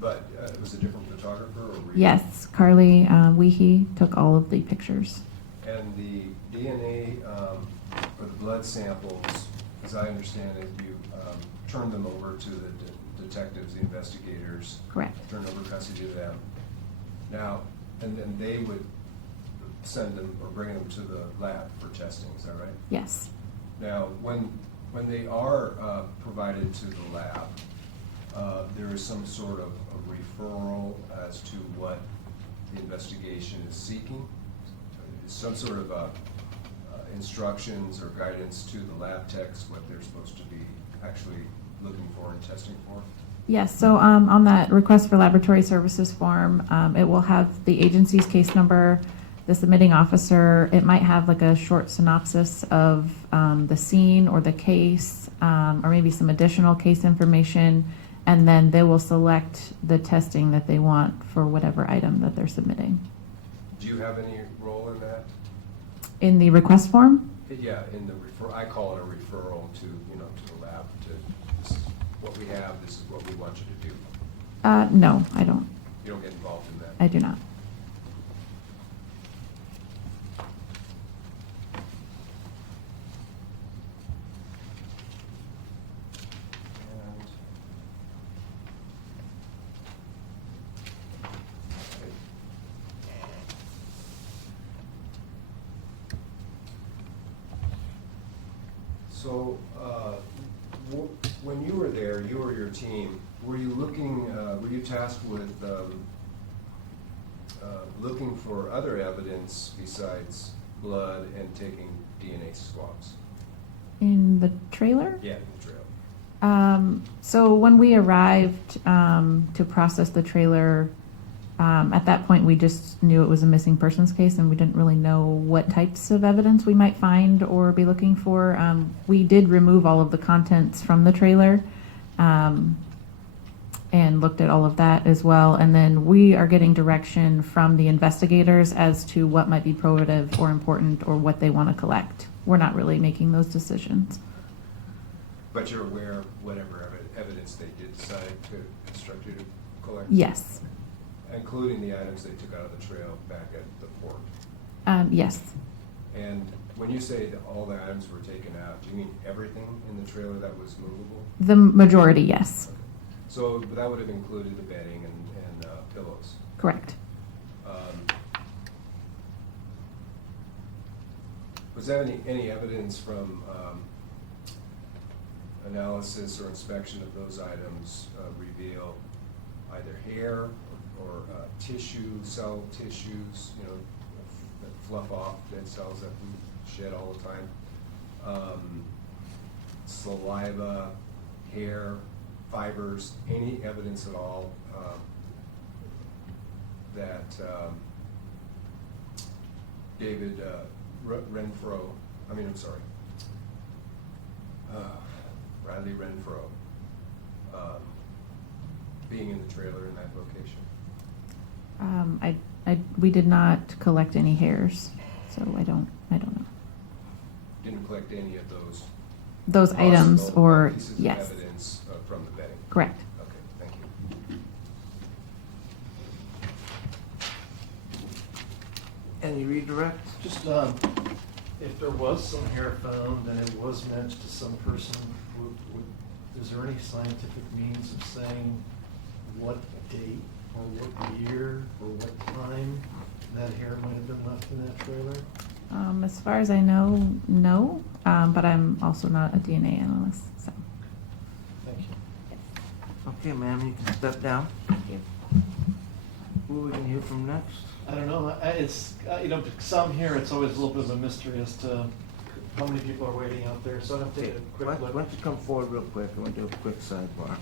But it was a different photographer, or were you? Yes, Carly Weehee took all of the pictures. And the DNA for the blood samples, as I understand it, you turned them over to the detectives, the investigators. Correct. Turned over custody to them. Now, and then they would send them or bring them to the lab for testing, is that right? Yes. Now, when they are provided to the lab, there is some sort of a referral as to what the investigation is seeking, some sort of instructions or guidance to the lab techs, what they're supposed to be actually looking for and testing for. Yes, so on that request for laboratory services form, it will have the agency's case number, the submitting officer. It might have like a short synopsis of the scene or the case, or maybe some additional case information, and then they will select the testing that they want for whatever item that they're submitting. Do you have any role in that? In the request form? Yeah, in the I call it a referral to, to the lab, to this is what we have, this is what we want you to do. No, I don't. You don't get involved in that? I do not. So, when you were there, you or your team, were you were you tasked with looking for other evidence besides blood and taking DNA swabs? In the trailer? Yeah, in the trail. So when we arrived to process the trailer, at that point we just knew it was a missing persons case and we didn't really know what types of evidence we might find or be looking for. We did remove all of the contents from the trailer and looked at all of that as well. And then we are getting direction from the investigators as to what might be probative or important or what they want to collect. We're not really making those decisions. But you're aware of whatever evidence they did decide to instruct you to collect? Yes. Including the items they took out of the trail back at the port? Yes. And when you say that all the items were taken out, do you mean everything in the trailer that was movable? The majority, yes. Okay. So that would have included the bedding and pillows? Correct. Was there any evidence from analysis or inspection of those items reveal either hair or cell tissues, that fluff off, dead cells that we shed all the time, saliva, hair, fibers, any evidence at all that David Renfro, Bradley Renfro, being in the trailer in that location? We did not collect any hairs, so I don't know. Didn't collect any of Those items possible or, pieces of yes, evidence from the bedding? correct. Okay, thank you. Any redirect? Just, if there was some hair found and it was matched to some person, is there any scientific means of saying what date or what year or what time that hair might have been left in that trailer? As far as I know, no, but I'm also not a DNA analyst, so. Thank you. Okay, ma'am, you can step down. Thank you. Who we can hear from next? I don't know, it's, some here, it's always a little bit of a mystery as to how many people are waiting out there, so I'll have to take a quick Why look. don't you come forward real quick, I want to do a quick sidebar.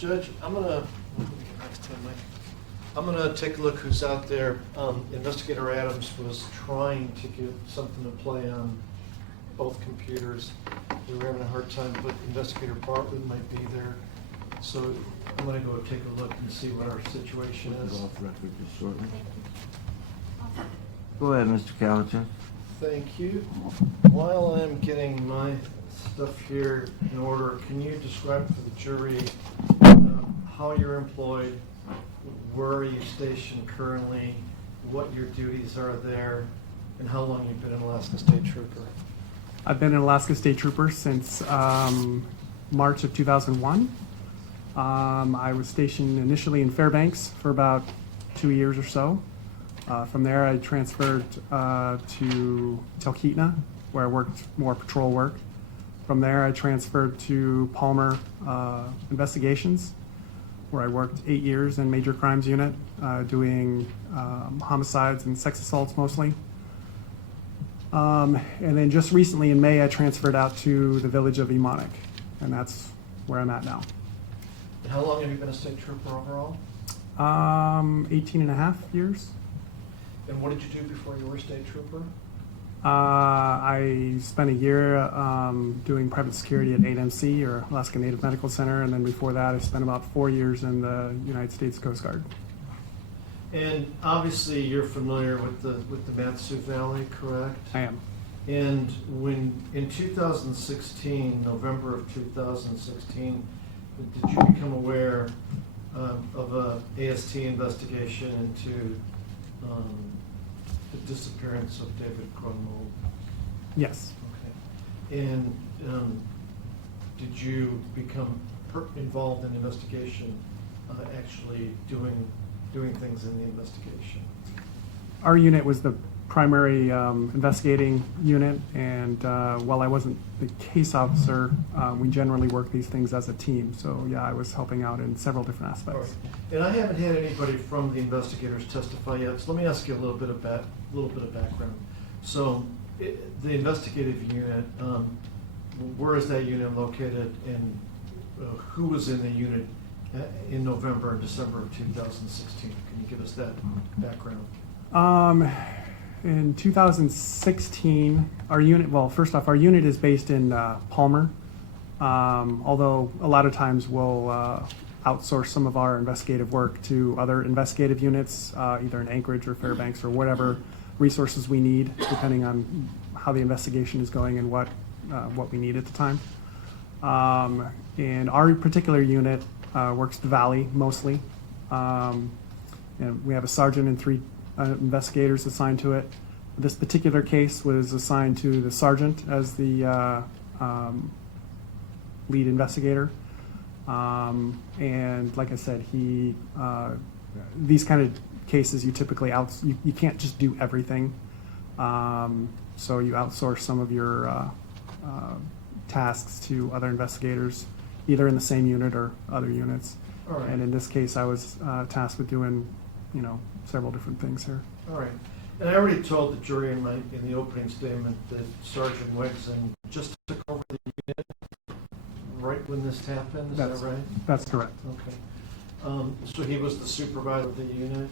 Judge, I'm gonna, let me get next to the mic. I'm gonna take a look who's out there. Investigator Adams was trying to get something to play on both computers. We were having a hard time, but Investigator Bartlett might be there. So I'm gonna go take a look and see what our situation is. Off record just shortly. Go ahead, Mr. Cowichan. Thank you. While I'm getting my stuff here in order, can you describe for the jury how you're employed, where are you stationed currently, what your duties are there, and how long you've been an Alaska State Trooper? I've been an Alaska State Trooper since March of 2001. I was stationed initially in Fairbanks for about 2 years or so. From there, I transferred to Talkeetna, where I worked more patrol work. From there, I transferred to Palmer Investigations, where I worked 8 years in Major Crimes Unit, doing homicides and sex assaults mostly. And then just recently in May, I transferred out to the village of Emonic, and that's where I'm at now. And how long have you been a state trooper overall? 18 and a half years. And what did you do before you were a state trooper? I spent a year doing private security at 8MC, or Alaska Native Medical Center, and then before that I spent about 4 years in the United States Coast Guard. And obviously you're familiar with the Matsu Valley, correct? I am. And when, in 2016, November of 2016, did you become aware of a AST investigation into the disappearance of David Grunwald? Yes. Okay. And did you become involved in the investigation, actually doing things in the investigation? Our unit was the primary investigating unit, and while I wasn't the case officer, we generally work these things as a team. So yeah, I was helping out in several different All right. aspects. And I haven't had anybody from the investigators testify yet, so let me ask you a little bit of background. So the investigative unit, where is that unit located, and who was in the unit in November and December of 2016? Can you give us that background? In 2016, our unit, well, first off, our unit is based in Palmer, although a lot of times we'll outsource some of our investigative work to other investigative units, either in Anchorage or Fairbanks or whatever resources we need, depending on how the investigation is going and what we need at the time. And our particular unit works the Valley mostly. And we have a sergeant and 3 investigators assigned to it. This particular case was assigned to the sergeant as the lead investigator. And like I said, these kind of cases you typically you can't just do everything. So you outsource some of your tasks to other investigators, either in the same unit or other units. All right. And in this case, I was tasked with doing, several different things here. All right. And I already told the jury in the opening statement that Sergeant Wigson just took over the unit right when this happened. Is that right? That's correct. Okay. So he was the supervisor of the unit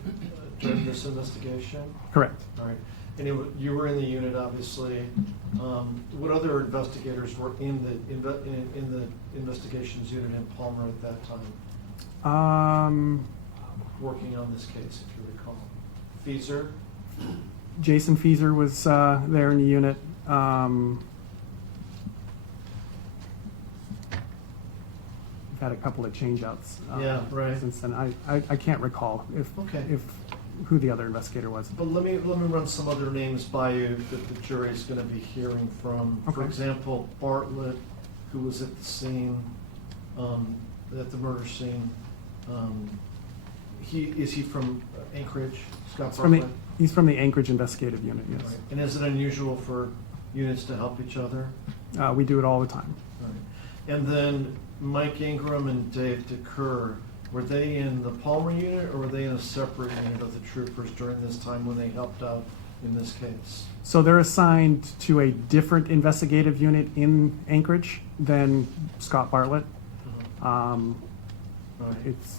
during this investigation? Correct. All right. And you were in the unit, obviously. What other investigators were in the investigations unit in Palmer at that time? Working on this case, if you recall. Feeser? Jason Feeser was there in the unit. We've had a couple of changeouts Yeah, right. since then. I can't recall Okay. if who the other investigator was. But let me run some other names by you that the jury's going to be hearing from. For Okay. example, Bartlett, who was at the scene, at the murder scene. Is he from Anchorage? Scott Bartlett? He's from the Anchorage Investigative Unit, Right. yes. And is it unusual for units to help each other? We do it all the time. Right. And then Mike Ingram and Dave DeCur, were they in the Palmer unit or were they in a separate unit of the troopers during this time when they helped out in this case? So they're assigned to a different investigative unit in Anchorage than Scott Bartlett. Right. It's,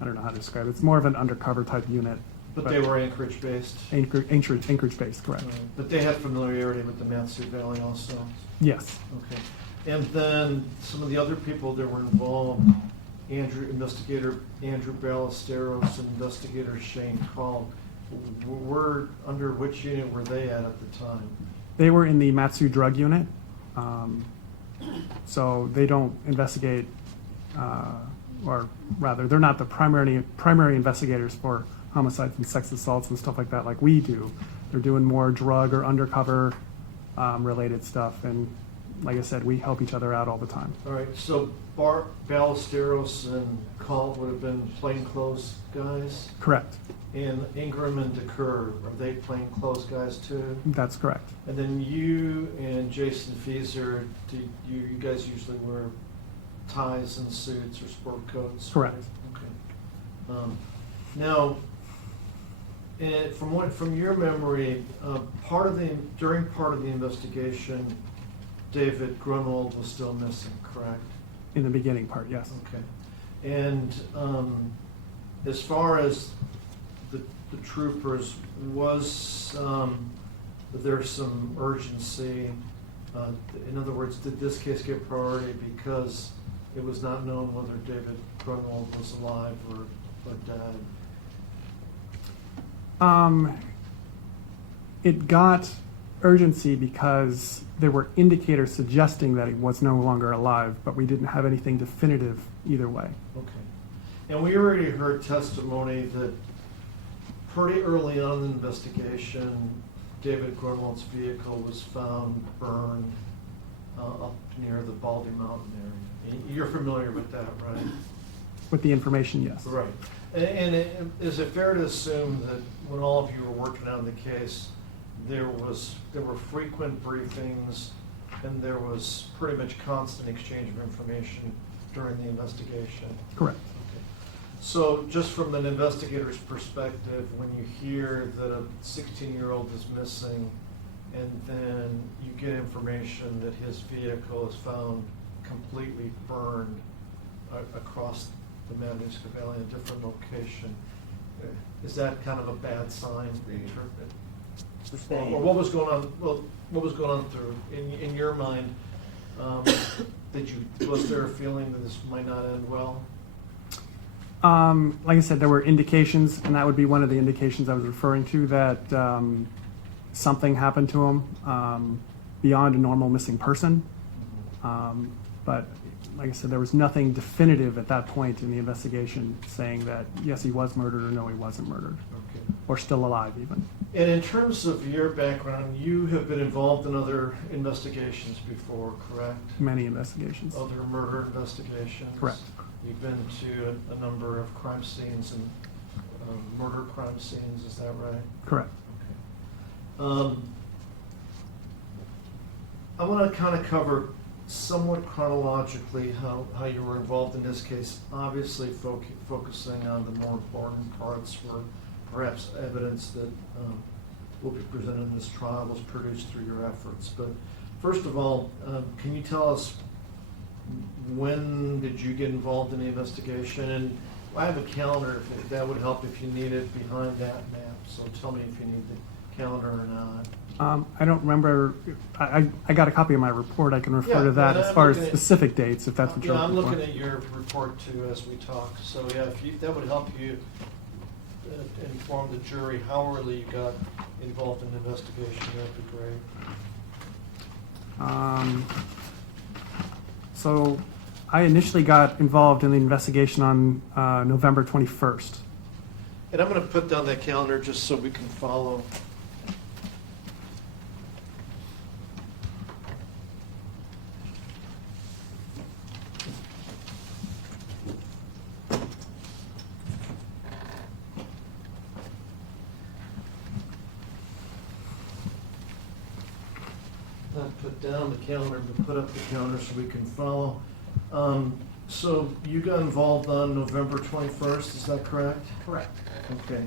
I don't know how to describe it. It's more of an undercover type unit. But they were Anchorage-based? Anchorage-based, correct. But they had familiarity with the Matsu Valley also? Yes. Okay. And then some of the other people that were involved, Investigator Andrew Ballesteros and Investigator Shane Call, were under which unit were they at the time? They were in the Matsu drug unit. So they don't investigate, or rather, they're not the primary investigators for homicides and sex assaults and stuff like that like we do. They're doing more drug or undercover related stuff. And like I said, we help each other out all the time. All right, so Ballesteros and Call would have been plainclothes guys? Correct. And Ingram and DeCur, are they plainclothes guys too? That's correct. And then you and Jason Fieser, you guys usually wear ties and suits or sport coats? Correct. Right? Okay. Now, from your memory, during part of the investigation, David Grunwald was still missing, correct? In the beginning part, yes. Okay. And as far as the troopers, was there some urgency? In other words, did this case get priority because it was not known whether David Grunwald was alive or dead? It got urgency because there were indicators suggesting that he was no longer alive, but we didn't have anything definitive either way. Okay. And we already heard testimony that pretty early on in the investigation, David Grunwald's vehicle was found burned up near the Baldy Mountain area. You're familiar with that, right? With the information, yes. Right. And is it fair to assume that when all of you were working on the case, there were frequent briefings and there was pretty much constant exchange of information during the investigation? Correct. Okay. So just from an investigator's perspective, when you hear that a 16-year-old is missing and then you get information that his vehicle is found completely burned across the Matanuska Valley in a different location, is that kind of a bad sign to interpret? Or what was going on? Well, what was going on through in your mind? Was there a feeling that this might not end well? Like I said, there were indications, and that would be one of the indications I was referring to, that something happened to him beyond a normal missing person. But like I said, there was nothing definitive at that point in the investigation saying that, yes, he was murdered, or no, he wasn't murdered, Okay. or still alive even. And in terms of your background, you have been involved in other investigations before, correct? Many investigations. Other murder investigations? Correct. You've been to a number of crime scenes and murder crime scenes, is that right? Correct. Okay. I want to kind of cover somewhat chronologically how you were involved in this case, obviously focusing on the more important parts where perhaps evidence that will be presented in this trial was produced through your efforts. But first of all, can you tell us when did you get involved in the investigation? And I have a calendar, if that would help if you need it behind that map. So tell me if you need the calendar or not. I don't remember. I got a copy of my report. I can refer Yeah, to that and as I'm far as looking at- specific dates, if that's what you're Yeah, I'm looking for. looking at your report too as we talk. So yeah, if that would help you inform the jury how early you got involved in the investigation, that'd be great. So I initially got involved in the investigation on November 21st. And I'm going to put down that calendar just so we can follow. Not put down the calendar, but put up the calendar so we can follow. So you got involved on November 21st, is that correct? Correct. Okay.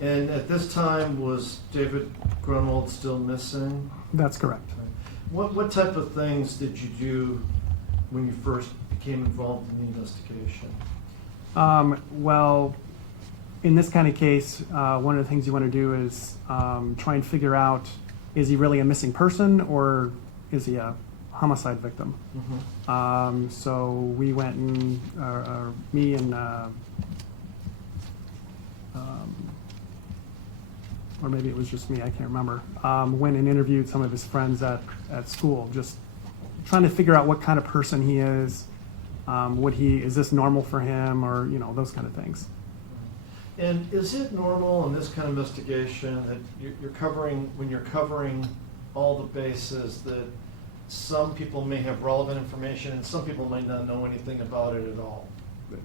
And at this time, was David Grunwald still missing? That's correct. What type of things did you do when you first became involved in the investigation? Well, in this kind of case, one of the things you want to do is try and figure out, is he really a missing person or is he a homicide victim? So we went and, me and, or maybe it was just me, I can't remember, went and interviewed some of his friends at school, just trying to figure out what kind of person he is. Is this normal for him, or, you know, those kind of things. And is it normal in this kind of investigation that you're covering, when you're covering all the bases, that some people may have relevant information and some people might not know anything about it at all?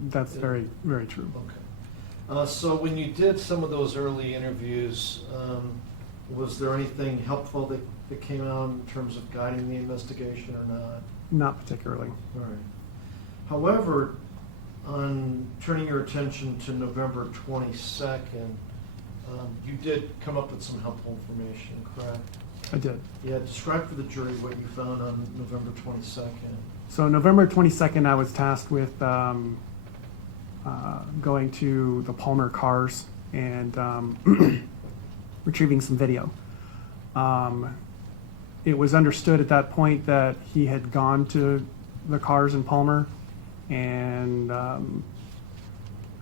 That's very, very true. Okay. So when you did some of those early interviews, was there anything helpful that came out in terms of guiding the investigation or not? Not particularly. All right. However, on turning your attention to November 22nd, you did come up with some helpful information, correct? I did. Yeah, describe for the jury what you found on November 22nd. So November 22nd, I was tasked with going to the Palmer cars and retrieving some video. It was understood at that point that he had gone to the cars in Palmer, and I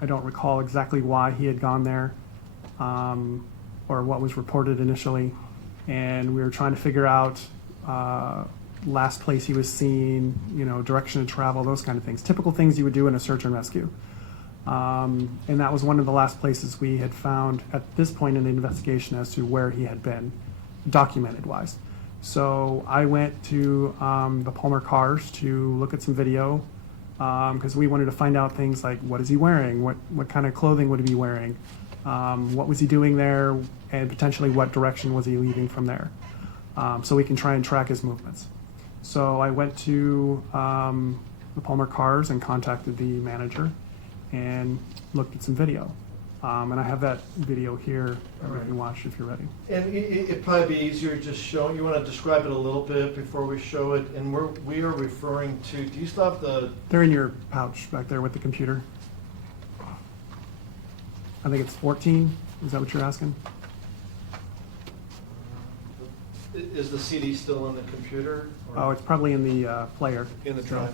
don't recall exactly why he had gone there or what was reported initially. And we were trying to figure out last place he was seen, you know, direction of travel, those kind of things. Typical things you would do in a search and rescue. And that was one of the last places we had found at this point in the investigation as to where he had been, documented-wise. So I went to the Palmer cars to look at some video because we wanted to find out things like, what is he wearing? What kind of clothing would he be wearing? What was he doing there? And potentially what direction was he leaving from there? So we can try and track his movements. So I went to the Palmer cars and contacted the manager and looked at some video. And I have that video here that we can watch if you're ready. And it'd probably be easier just showing, you want to describe it a little bit before we show it, and we are referring to, do you still have the, They're in your pouch back there with the computer. I think it's 14. Is that what you're asking? is the CD still in the computer? or Oh, it's probably in the player. In the drive?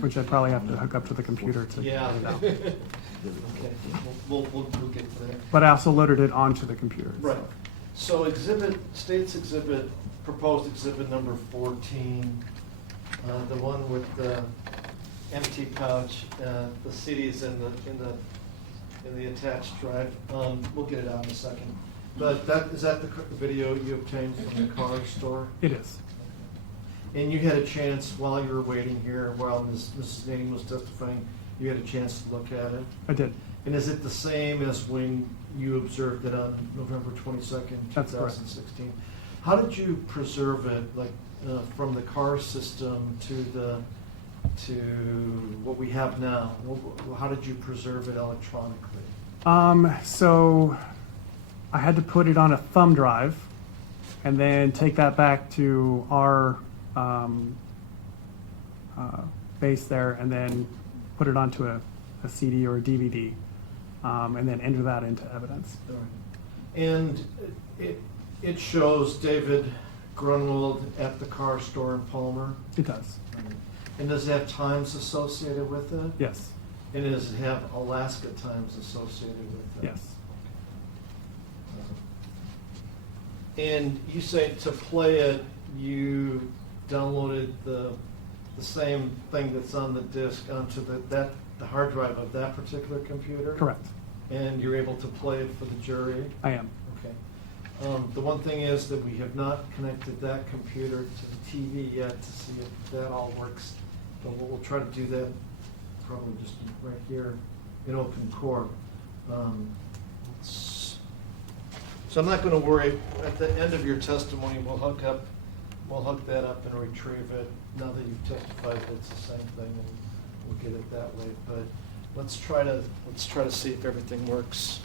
Which I'd probably have to hook up to the computer to. Yeah. get it out. Okay, we'll get to that. But I also loaded it onto the computer. Right. So proposed exhibit number 14, the one with the empty pouch, the CDs in the attached drive. We'll get it out in a second. But is that the video you obtained from the car store? It is. And you had a chance while you were waiting here, while Mrs. Nading was testifying, you had a chance to look at it? I did. And is it the same as when you observed it on November 22nd, That's correct. 2016? How did you preserve it, like from the car system to what we have now? How did you preserve it electronically? So I had to put it on a thumb drive and then take that back to our base there and then put it onto a CD or a DVD and then enter that into evidence. All right. And it shows David Grunwald at the car store in Palmer? It does. And does it have times associated with it? Yes. And does it have Alaska times associated with it? Yes. And you say to play it, you downloaded the same thing that's on the disk onto the hard drive of that particular computer? Correct. And you're able to play it for the jury? I am. Okay. The one thing is that we have not connected that computer to the TV yet to see if that all works. But we'll try to do that probably just right here in open court. So I'm not going to worry. At the end of your testimony, we'll hook that up and retrieve it. Now that you've testified, it's the same thing, and we'll get it that way. But let's try to see if everything works.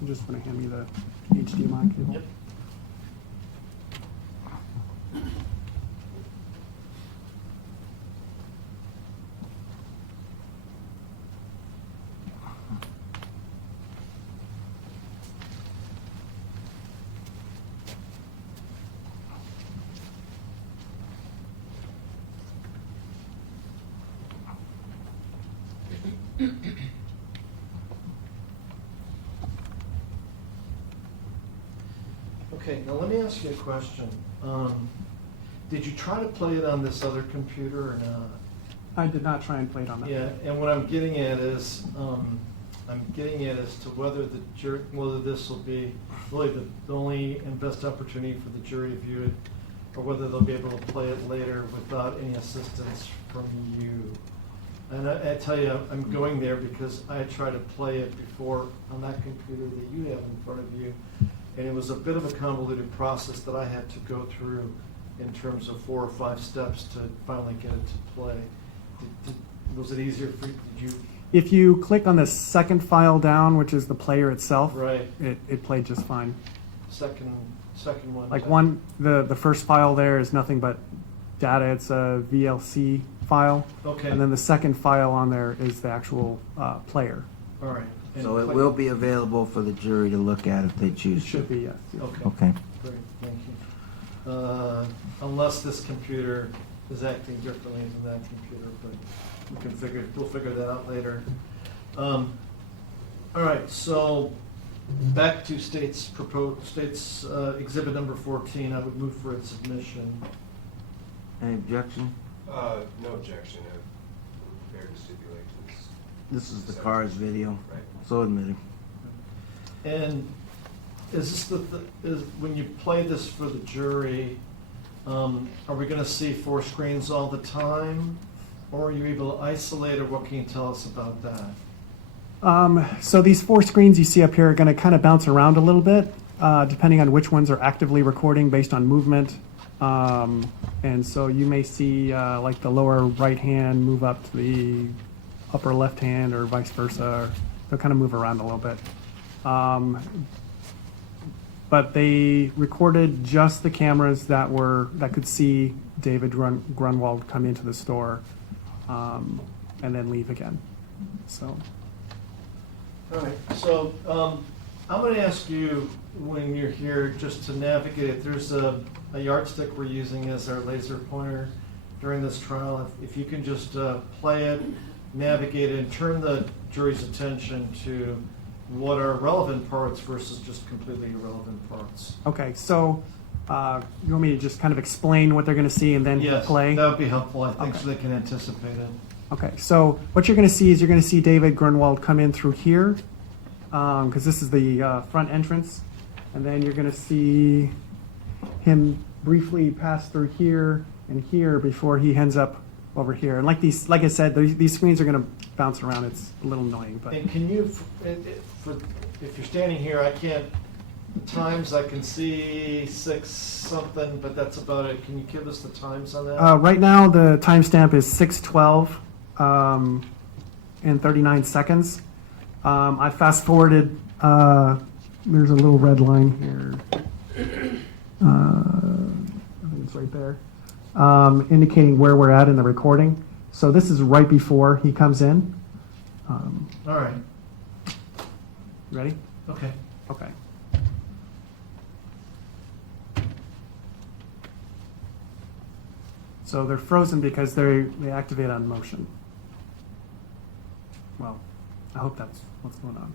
I'm just going to hand me the HDMI cable. Yep. Okay, now let me ask you a question. Did you try to play it on this other computer or not? I did not try and play it on that. Yeah, and what I'm getting at is, to whether the jury, whether this will be really the only and best opportunity for the jury to view it, or whether they'll be able to play it later without any assistance from you. And I tell you, I'm going there because I tried to play it before on that computer that you have in front of you, and it was a bit of a convoluted process that I had to go through in terms of 4 or 5 steps to finally get it to play. Was it easier for you? Did you? If you click on the second file down, which is the player itself, Right. it played just fine. Second one. Like the first file there is nothing but data. It's a VLC file. Okay. And then the second file on there is the actual player. All right. And So it click- will be available for the jury to look at if they It choose to. should be, yes. Okay. Okay. Great, thank you. Unless this computer is acting differently than that computer, but we'll figure that out later. All right, so back to state's exhibit number 14, I would move for its submission. Any objection? No objection. I'm prepared to stipulate this. This is the car's video, Right. so admitted. And is this is when you play this for the jury, are we gonna see 4 screens all the time? Or are you able to isolate, or what can you tell us about that? So these 4 screens you see up here are going to kind of bounce around a little bit, depending on which ones are actively recording based on movement. And so you may see like the lower right hand move up to the upper left hand, or vice versa. Or they'll kind of move around a little bit. But they recorded just the cameras that could see David Grunwald come into the store and then leave again. So. All right, so I'm going to ask you, when you're here, just to navigate it. There's a yardstick we're using as our laser pointer during this trial. If you can just play it, navigate it, and turn the jury's attention to what are relevant parts versus just completely irrelevant parts. Okay, so you want me to just kind of explain what they're going to see and then Yes, play? that would be helpful, I think, Okay. so they can anticipate it. Okay, so what you're going to see is you're going to see David Grunwald come in through here, because this is the front entrance, and then you're going to see him briefly pass through here and here before he ends up over here. And like I said, these screens are going to bounce around. It's a little annoying, but And can you, if you're standing here, I can't, the times I can see 6 something, but that's about it. Can you give us the times on that? right now the timestamp is 6:12 and 39 seconds. I fast forwarded. There's a little red line here. I think it's right there, indicating where we're at in the recording. So this is right before he comes in. All right, Ready? okay. Okay. So they're frozen because they activate on motion. Well, I hope that's what's going on.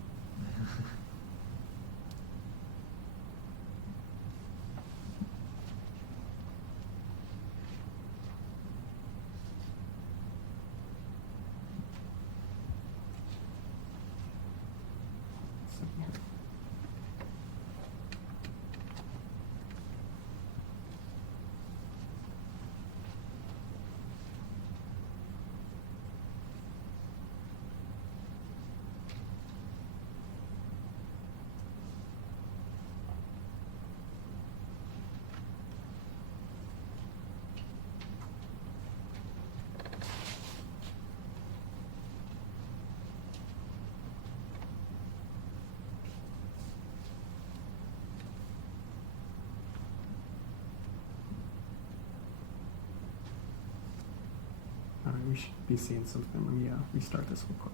All right, we should be seeing something. Let me restart this real quick.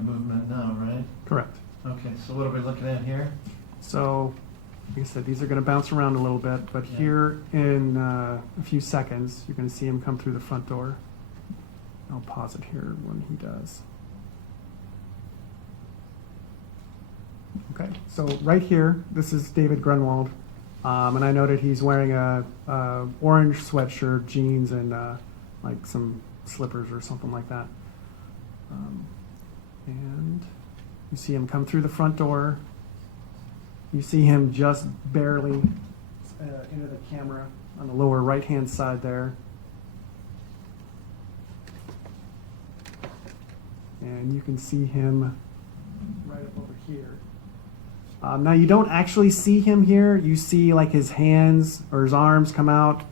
have movement now, right? Correct. Okay, so what are we looking at here? So, like I said, these are going to bounce around a little bit, but Yeah. here in a few seconds, you're going to see him come through the front door. I'll pause it here when he does. Okay, so right here, this is David Grunwald, and I noted he's wearing a orange sweatshirt, jeans, and like some slippers or something like that. And you see him come through the front door. You see him just barely into the camera on the lower right-hand side there. And you can see him right up over here. Now you don't actually see him here. You see like his hands or his arms come out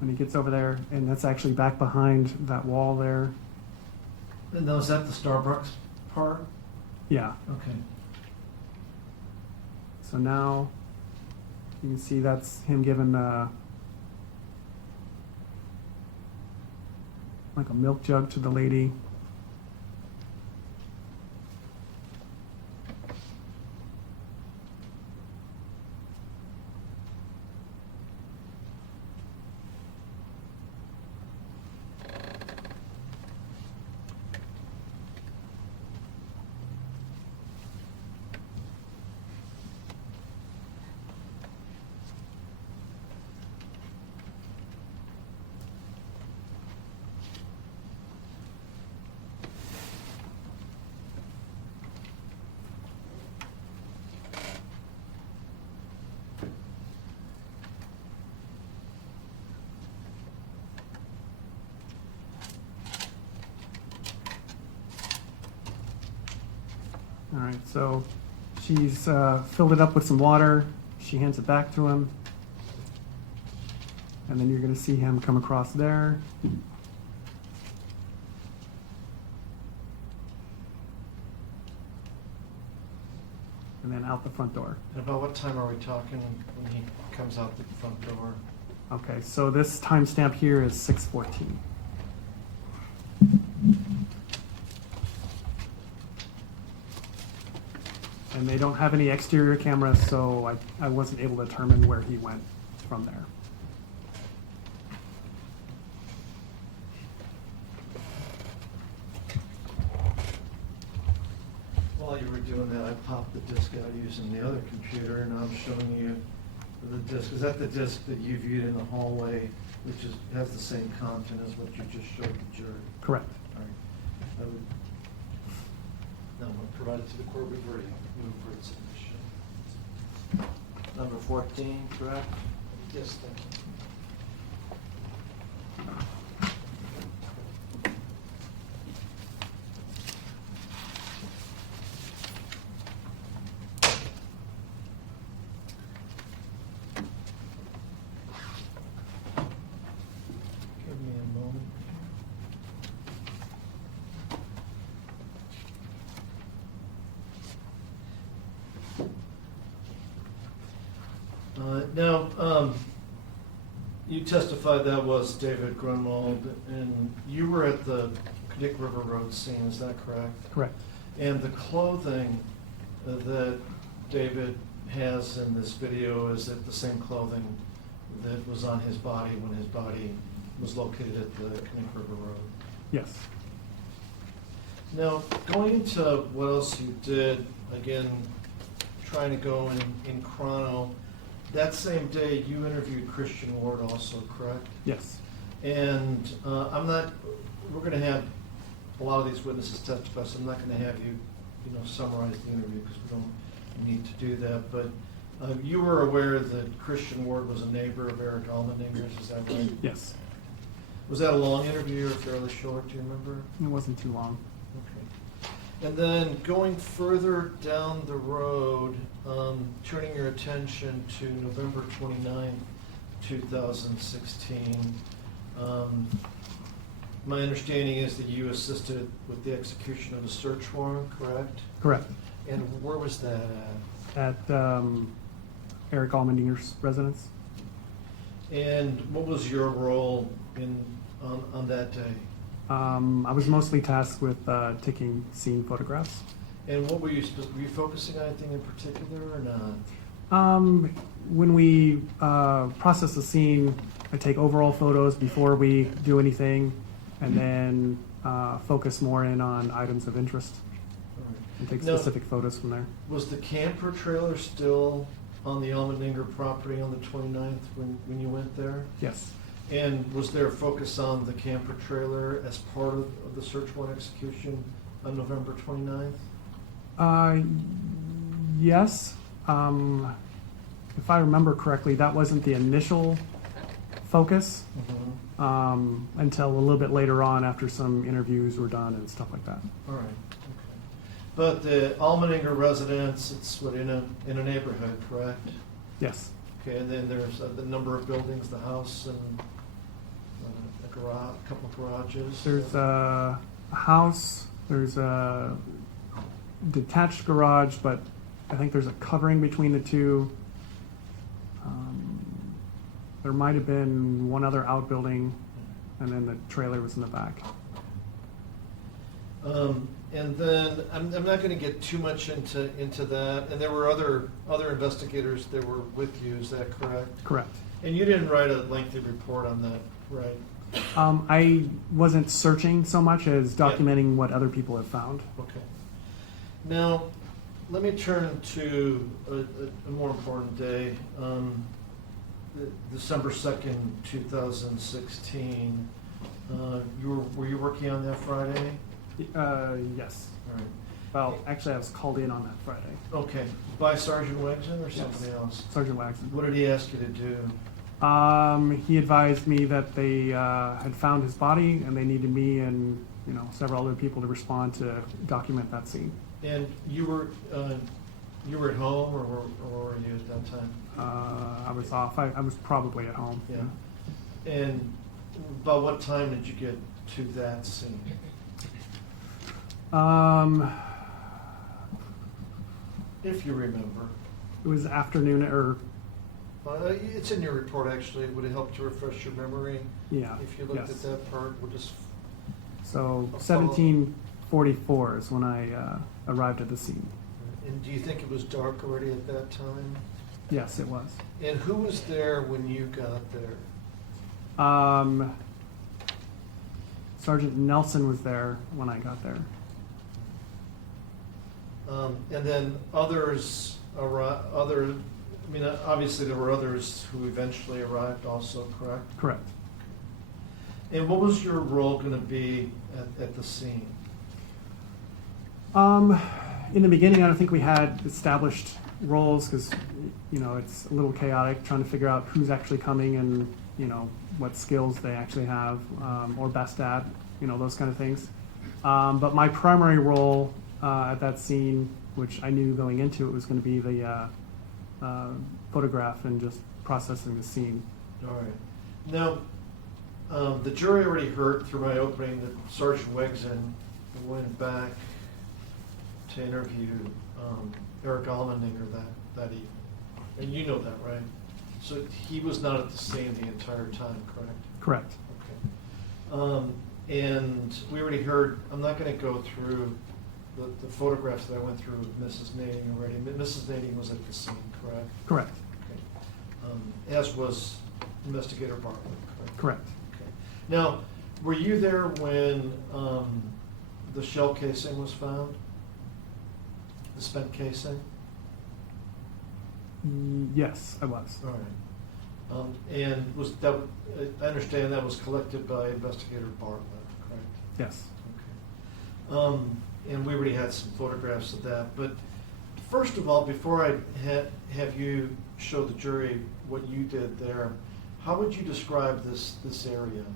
when he gets over there, and that's actually back behind that wall there. And was that the Starbucks part? Yeah. Okay. So now you can see that's him giving like a milk jug to the lady. All right, so she's filled it up with some water. She hands it back to him. And then you're going to see him come across there. And then out the front door. And about what time are we talking when he comes out the front door? Okay, so this timestamp here is 6:14. And they don't have any exterior cameras, so I wasn't able to determine where he went from there. While you were doing that, I popped the disc out using the other computer, and I'm showing you the disc. Is that the disc that you viewed in the hallway, which has the same content as what you just showed the jury? Correct. All right. I would now provide it to the court. We've already moved for its submission. Number 14, correct? Yes, thank you. Give me a moment. Now, you testified that was David Grunwald, and you were at the Dick River Road scene, is that correct? Correct. And the clothing that David has in this video, is it the same clothing that was on his body when his body was located at the Dick River Road? Yes. Now, going into what else you did, again, trying to go in chrono, that same day you interviewed Christian Ward also, correct? Yes. And we're going to have a lot of these witnesses testify, so I'm not going to have you summarize the interview because we don't need to do that. But you were aware that Christian Ward was a neighbor of Eric Allmendinger's, is that right? Yes. Was that a long interview or fairly short, do you remember? It wasn't too long. Okay. And then going further down the road, turning your attention to November 29th, 2016, my understanding is that you assisted with the execution of a search warrant, correct? Correct. And where was that at? At Eric Allmendinger's residence. And what was your role on that day? I was mostly tasked with taking scene photographs. And what were you focusing on anything in particular or not? When we process the scene, I take overall photos before we do anything, and then focus more in on items of interest All right. and take Now, specific photos from there. Was the camper trailer still on the Almendinger property on the 29th when you went there? Yes. And was there a focus on the camper trailer as part of the search warrant execution on November 29th? Yes. If I remember correctly, that wasn't the initial focus until a little bit later on after some interviews were done and stuff like that. All right, okay. But the Almendinger residence, it's what, in a neighborhood, correct? Yes. Okay, and then there's the number of buildings, the house and a garage, a couple of garages? There's a house, there's a detached garage, but I think there's a covering between the two. There might have been one other outbuilding, and then the trailer was in the back. And then, I'm not gonna get too much into that, and there were other investigators that were with you, is that correct? Correct. And you didn't write a lengthy report on that, right? I wasn't searching so much as documenting what other people have found. Okay. Now, let me turn to a more important day. December 2nd, 2016. Were you working on that Friday? Yes. All right. Well, actually, I was called in on that Friday. Okay. By Sergeant Wegson or Yes. somebody else? Sergeant Waxon. What did he ask you to do? He advised me that they had found his body and they needed me and several other people to respond to document that scene. And you were at home, or were you at that time? I was off. I was probably at home. Yeah. And about what time did you get to that scene? If you remember. It was afternoon or It's in your report, actually. Would it help to refresh your memory? yeah. If you looked yes. at that part, we'll just. So 1744 is when I arrived at the scene. And do you think it was dark already at that time? Yes, it was. And who was there when you got there? Sergeant Nelson was there when I got there. And then others, obviously there were others who eventually arrived also, correct? Correct. And what was your role going to be at the scene? In the beginning, I don't think we had established roles because, it's a little chaotic trying to figure out who's actually coming and, what skills they actually have or best at, those kind of things. But my primary role at that scene, which I knew going into it, was going to be the photograph and just processing the scene. All right. Now, the jury already heard through my opening that Sergeant Wegson went back to interview Eric Almendinger that evening. And you know that, right? So he was not at the scene the entire time, correct? Correct. Okay. And we already heard, I'm not going to go through the photographs that I went through with Mrs. Nading already. Mrs. Nading was at the scene, correct? Correct. Okay. As was Investigator Bartlett, correct? Correct. Okay. Now, were you there when the shell casing was found? The spent casing? Yes, I was. All right. And was that, I understand that was collected by Investigator Bartlett, correct? Yes. Okay. And we already had some photographs of that, but first of all, before I have you show the jury what you did there, how would you describe this area?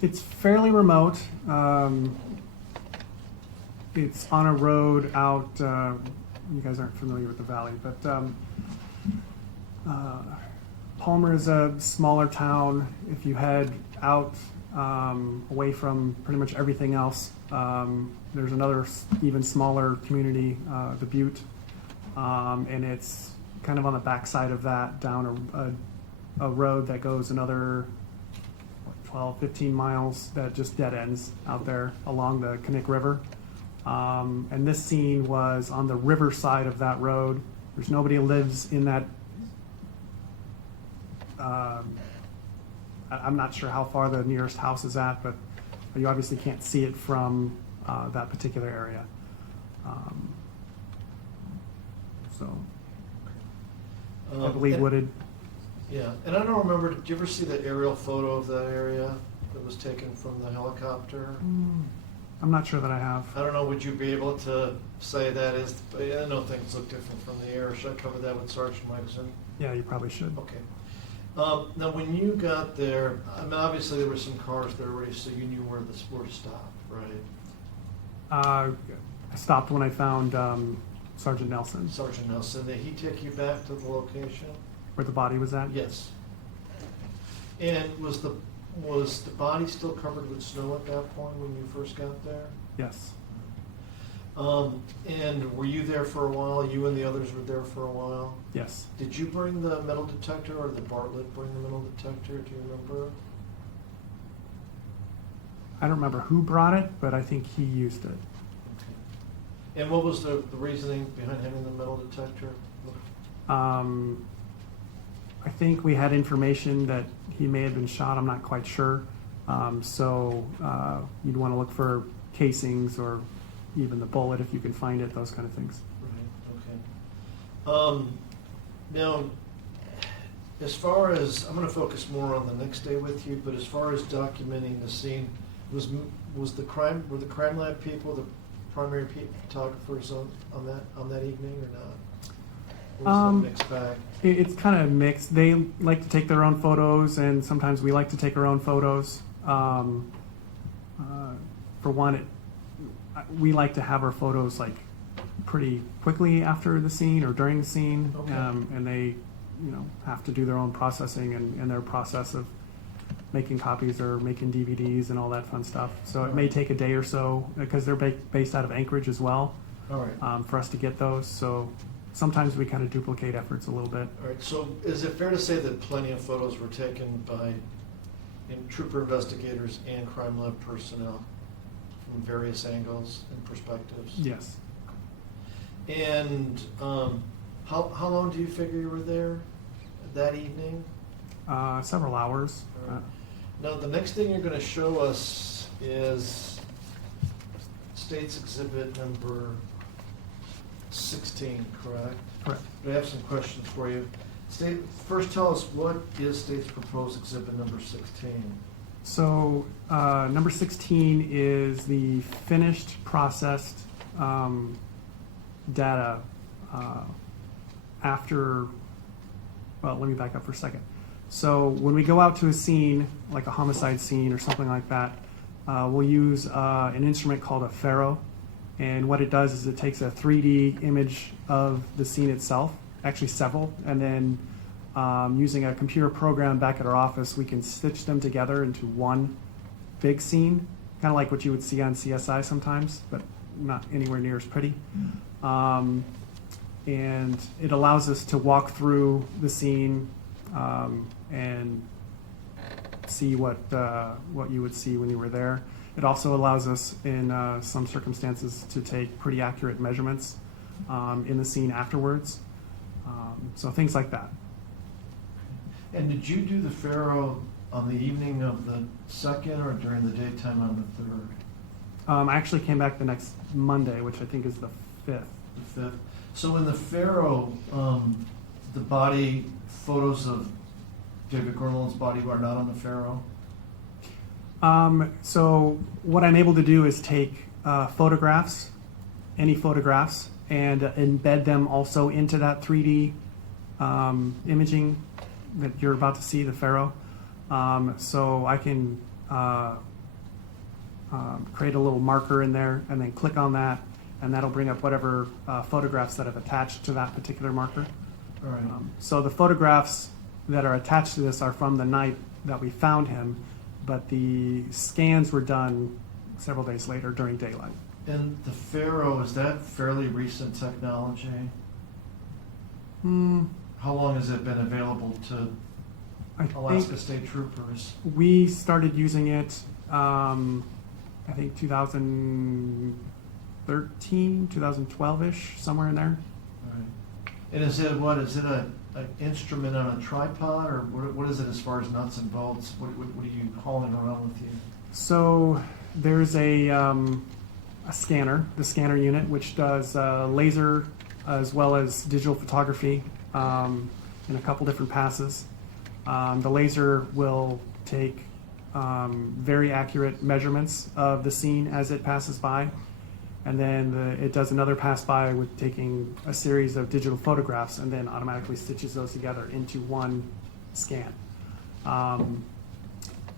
It's fairly remote. It's on a road out. You guys aren't familiar with the valley, but Palmer is a smaller town. If you head out away from pretty much everything else, there's another even smaller community, the Butte, and it's kind of on the backside of that, down a road that goes another 12, 15 miles that just dead ends out there along the Connect River. And this scene was on the river side of that road. There's nobody who lives in that. I'm not sure how far the nearest house is at, but you obviously can't see it from that particular area. So, heavily and- wooded. Yeah, and I don't remember, did you ever see the aerial photo of that area that was taken from the helicopter? I'm not sure that I have. I don't know, would you be able to say that is, I know things look different from the air. Should I cover that with Sergeant Mikeson? Yeah, you probably should. Okay. Now, when you got there, I mean, obviously there were some cars there already, so you knew where the sport stopped, right? I stopped when I found Sergeant Nelson, Sergeant Nelson, did he take you back to the location? where the body was at. Yes. And was the body still covered with snow at that point when you first got there? Yes. And were you there for a while? You and the others were there for a while? Yes. Did you bring the metal detector or did Bartlett bring the metal detector? Do you remember? I don't remember who brought it, but I think he used it. Okay. And what was the reasoning behind having the metal detector? I think we had information that he may have been shot. I'm not quite sure. So you'd want to look for casings or even the bullet if you can find it, those kind of things. Right, okay. Now, as far as, I'm going to focus more on the next day with you, but as far as documenting the scene, were the crime lab people the primary photographers on that evening or not? Or was it a mixed bag? It's kind of mixed. They like to take their own photos, and sometimes we like to take our own photos. For one, we like to have our photos like pretty quickly after the scene or during the scene, Okay. and they, have to do their own processing and their process of making copies or making DVDs and all that fun stuff. So it may take a day or so because they're based out of Anchorage as well. All right. For us to get those. So sometimes we kind of duplicate efforts a little bit. All right, so is it fair to say that plenty of photos were taken by trooper investigators and crime lab personnel from various angles and perspectives? Yes. And how long do you figure you were there that evening? Several hours. All right. Now, the next thing you're going to show us is State's Exhibit number 16, correct? Correct. I have some questions for you. First tell us, what is State's proposed Exhibit number 16? So number 16 is the finished processed data after, well, let me back up for a second. So when we go out to a scene, like a homicide scene or something like that, we'll use an instrument called a Faro. And what it does is it takes a 3D image of the scene itself, actually several, and then using a computer program back at our office, we can stitch them together into one big scene, kind of like what you would see on CSI sometimes, but not anywhere near as pretty. And it allows us to walk through the scene and see what you would see when you were there. It also allows us, in some circumstances, to take pretty accurate measurements in the scene afterwards. So things like that. And did you do the Faro on the evening of the 2nd or during the daytime on the 3rd? I actually came back the next Monday, which I think is the 5th. The 5th. So in the Faro, the body photos of David Grunwald's body are not on the Faro? So what I'm able to do is take photographs, any photographs, and embed them also into that 3D imaging that you're about to see, the Faro. So I can create a little marker in there and then click on that, and that'll bring up whatever photographs that have attached to that particular marker. All right. So the photographs that are attached to this are from the night that we found him, but the scans were done several days later during daylight. And the Faro, is that fairly recent technology? How long has it been available to I Alaska think State Troopers? we started using it, I think 2013, 2012-ish, somewhere in there. Right. And is it what, is it an instrument on a tripod, or what is it as far as nuts and bolts? What are you hauling around with you? So there's a scanner, the scanner unit, which does laser as well as digital photography in a couple different passes. The laser will take very accurate measurements of the scene as it passes by. And then it does another pass by with taking a series of digital photographs and then automatically stitches those together into one scan. And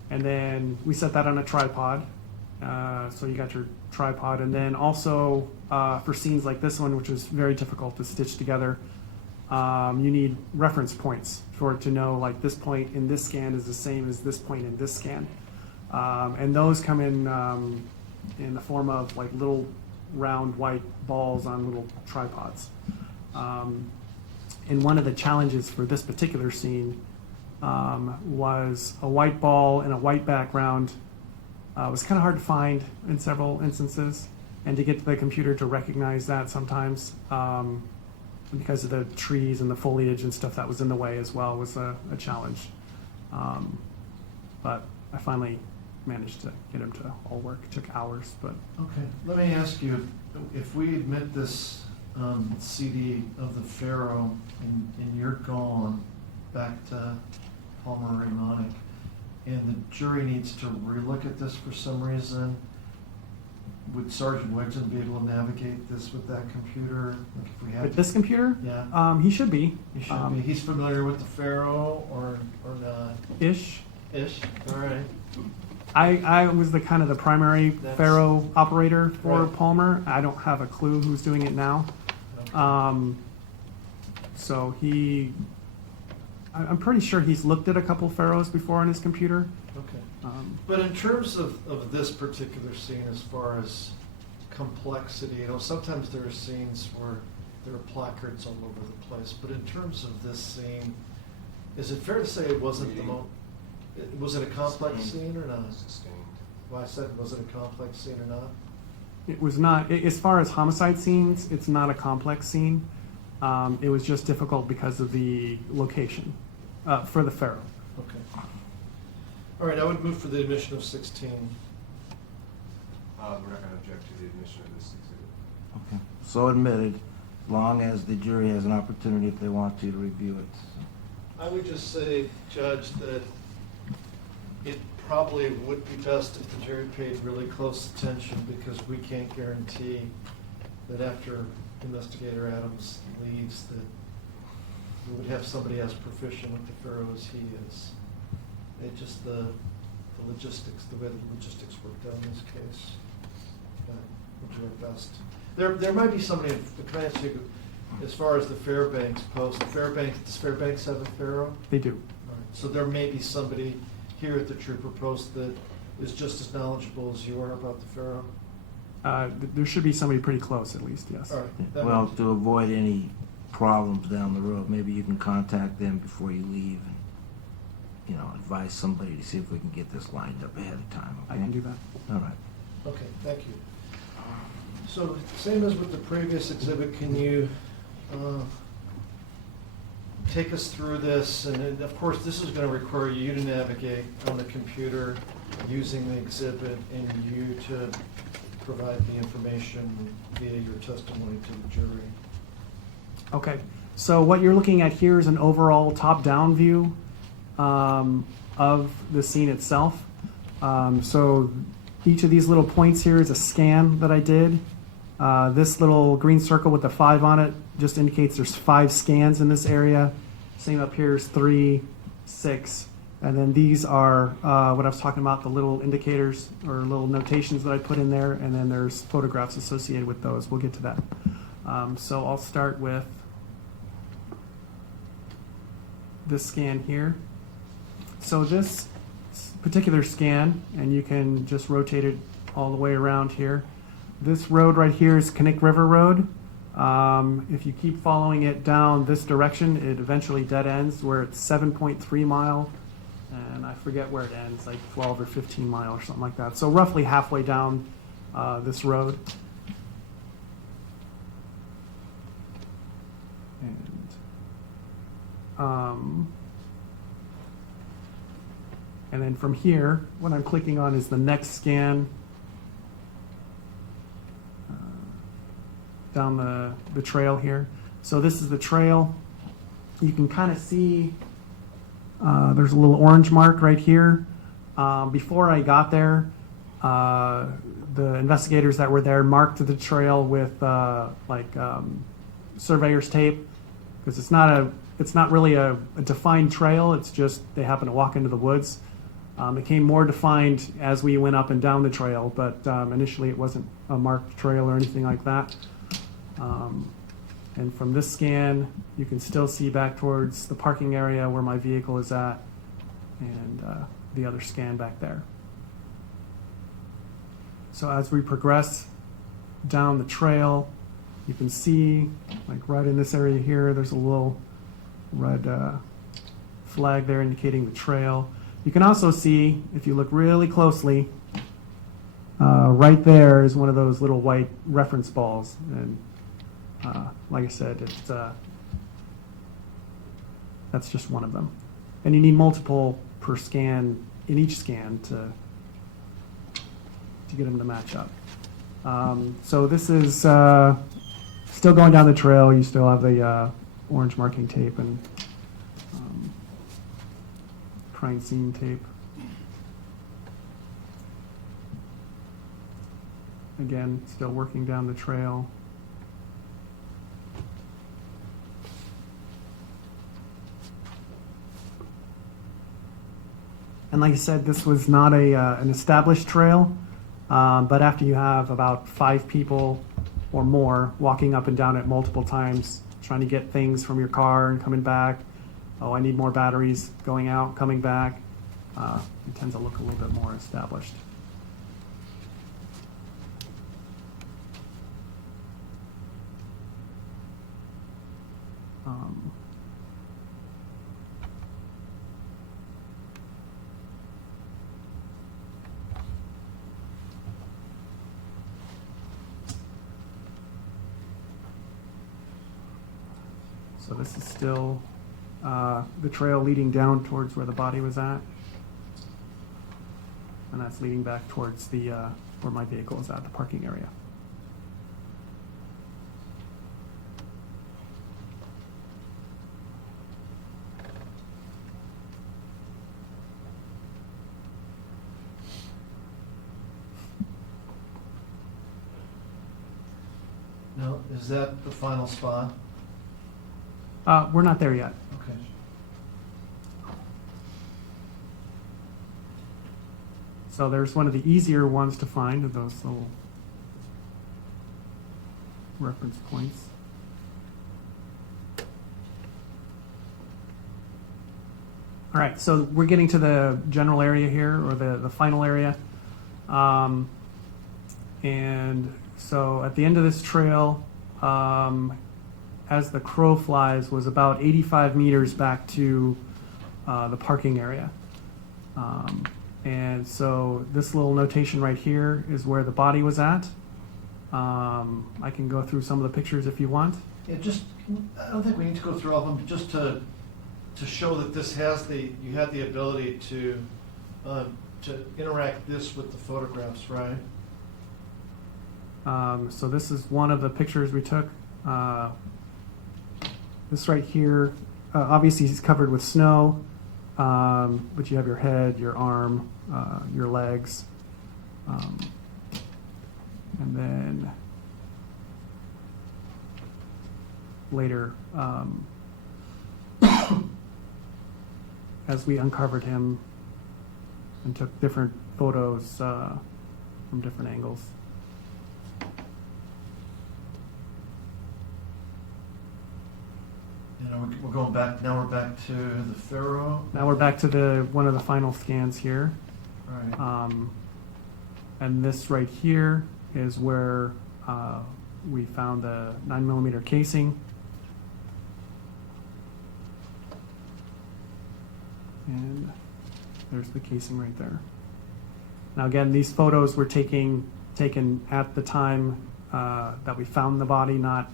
then we set that on a tripod. So you got your tripod. And then also for scenes like this one, which was very difficult to stitch together, you need reference points for it to know, like, this point in this scan is the same as this point in this scan. And those come in the form of like little round white balls on little tripods. And one of the challenges for this particular scene was a white ball in a white background. Was kind of hard to find in several instances, and to get to the computer to recognize that sometimes, because of the trees and the foliage and stuff that was in the way as well, was a challenge. But I finally managed to get them to all work. It took hours, but. Okay, let me ask you, if we admit this CD of the Pharaoh and you're gone back to Palmer Raymonic, and the jury needs to relook at this for some reason, would Sergeant Wigton be able to navigate this with that computer? Like if we had With this computer? Yeah. He should be. He should be. He's familiar with the Pharaoh or not? Ish. Ish, all right. I was the kind of the primary That's- Faro operator for Right. Palmer. I don't have a clue who's doing it now. Okay. So I'm pretty sure he's looked at a couple Pharaohs before on his computer. Okay. Um, But in terms of this particular scene, as far as complexity, sometimes there are scenes where there are placards all over the place, but in terms of this scene, is it fair to say it wasn't was it a complex scene or not? Sustained. Well, I said, was it a complex scene or not? It was not, as far as homicide scenes, it's not a complex scene. It was just difficult because of the location for the Pharaoh. Okay. All right, I would move for the admission of 16. We're not going to object to the admission of this exhibit. Okay. So admitted, as long as the jury has an opportunity, if they want to review it. I would just say, Judge, that it probably would be best if the jury paid really close attention, because we can't guarantee that after Investigator Adams leaves that we would have somebody as proficient with the Pharaoh as he is. It just, the logistics, the way the logistics worked out in this case, we'll do our best. There might be somebody, can I ask you, as far as the Fairbanks post, does Fairbanks have a Pharaoh? They do. All right, so there may be somebody here at the Trooper Post that is just as knowledgeable as you are about the Pharaoh? There should be somebody pretty close, at least, yes. All right. that Well, makes- to avoid any problems down the road, maybe you can contact them before you leave and, advise somebody to see if we can get this lined up ahead of time. I okay? can do that. All right. Okay, thank you. So, same as with the previous exhibit, can you take us through this? And then, of course, this is going to require you to navigate on the computer using the exhibit and you to provide the information via your testimony to the jury. Okay, so what you're looking at here is an overall top-down view of the scene itself. So each of these little points here is a scan that I did. This little green circle with the 5 on it just indicates there's 5 scans in this area. Same up here is 3, 6, and then these are what I was talking about, the little indicators or little notations that I put in there, and then there's photographs associated with those. We'll get to that. So I'll start with this scan here. So this particular scan, and you can just rotate it all the way around here. This road right here is Connect River Road. If you keep following it down this direction, it eventually dead ends where it's 7.3 mile and I forget where it ends, like 12 or 15 mile or something like that. So roughly halfway down this road. And then from here, what I'm clicking on is the next scan down the trail here. So this is the trail. You can kind of see there's a little orange mark right here. Before I got there, the investigators that were there marked the trail with surveyor's tape, because it's not really a defined trail. It's just they happen to walk into the woods. It became more defined as we went up and down the trail, but initially it wasn't a marked trail or anything like that. And from this scan, you can still see back towards the parking area where my vehicle is at, and the other scan back there. So as we progress down the trail, you can see, like right in this area here, there's a little red flag there indicating the trail. You can also see, if you look really closely, right there is one of those little white reference balls. And like I said, that's just one of them. And you need multiple per scan in each scan to get them to match up. So this is still going down the trail. You still have the orange marking tape and crime scene tape. Again, still working down the trail. And like I said, this was not an established trail, but after you have about 5 people or more walking up and down it multiple times, trying to get things from your car and coming back, oh, I need more batteries, going out, coming back, it tends to look a little bit more established. So this is still the trail leading down towards where the body was at. And that's leading back towards the where my vehicle is at, the parking area. Now, is that the final spot? We're not there yet. Okay. So there's one of the easier ones to find of those little reference points. All right, so we're getting to the general area here, or the final area. And so at the end of this trail, as the crow flies, was about 85 meters back to the parking area. And so this little notation right here is where the body was at. I can go through some of the pictures if you want. Yeah, I don't think we need to go through all of them, but just to show that this has you had the ability to interact this with the photographs, right? So this is one of the pictures we took. This right here, obviously he's covered with snow, but you have your head, your arm, your legs, and then later, as we uncovered him and took different photos from different angles. We're going back. Now we're back to the Pharaoh. Now we're back to one of the final scans here. Right. And this right here is where we found the 9mm casing. And There's the casing right there. Now again, these photos were taken at the time that we found the body, not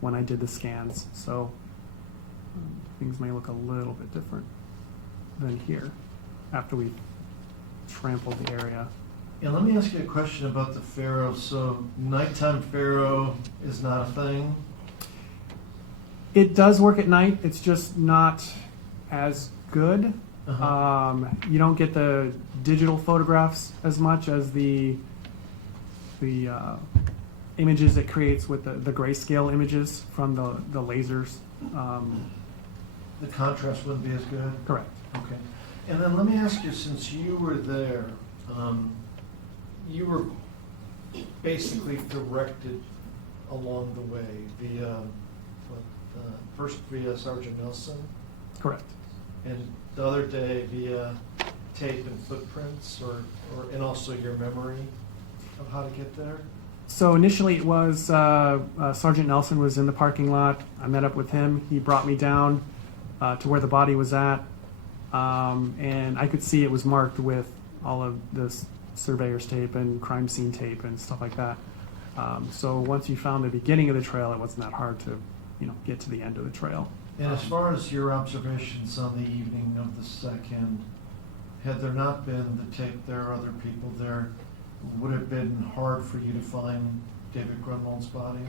when I did the scans. So things may look a little bit different than here after we trampled the area. And let me ask you a question about the Pharaoh. So nighttime Pharaoh is not a thing? It does work at night. It's just not as good. You don't get the digital photographs as much as the images it creates with the grayscale images from the lasers. The contrast wouldn't be as good? Correct. Okay. And then let me ask you, since you were there, you were basically directed along the way via, first via Sergeant Nelson, Correct. and the other day via tape and footprints, and also your memory of how to get there? So initially it was Sergeant Nelson was in the parking lot. I met up with him. He brought me down to where the body was at. And I could see it was marked with all of this surveyor's tape and crime scene tape and stuff like that. So once you found the beginning of the trail, it wasn't that hard to, get to the end of the trail. And as far as your observations on the evening of the 2nd, had there not been the tape there, other people there, would it have been hard for you to find David Grunwald's body?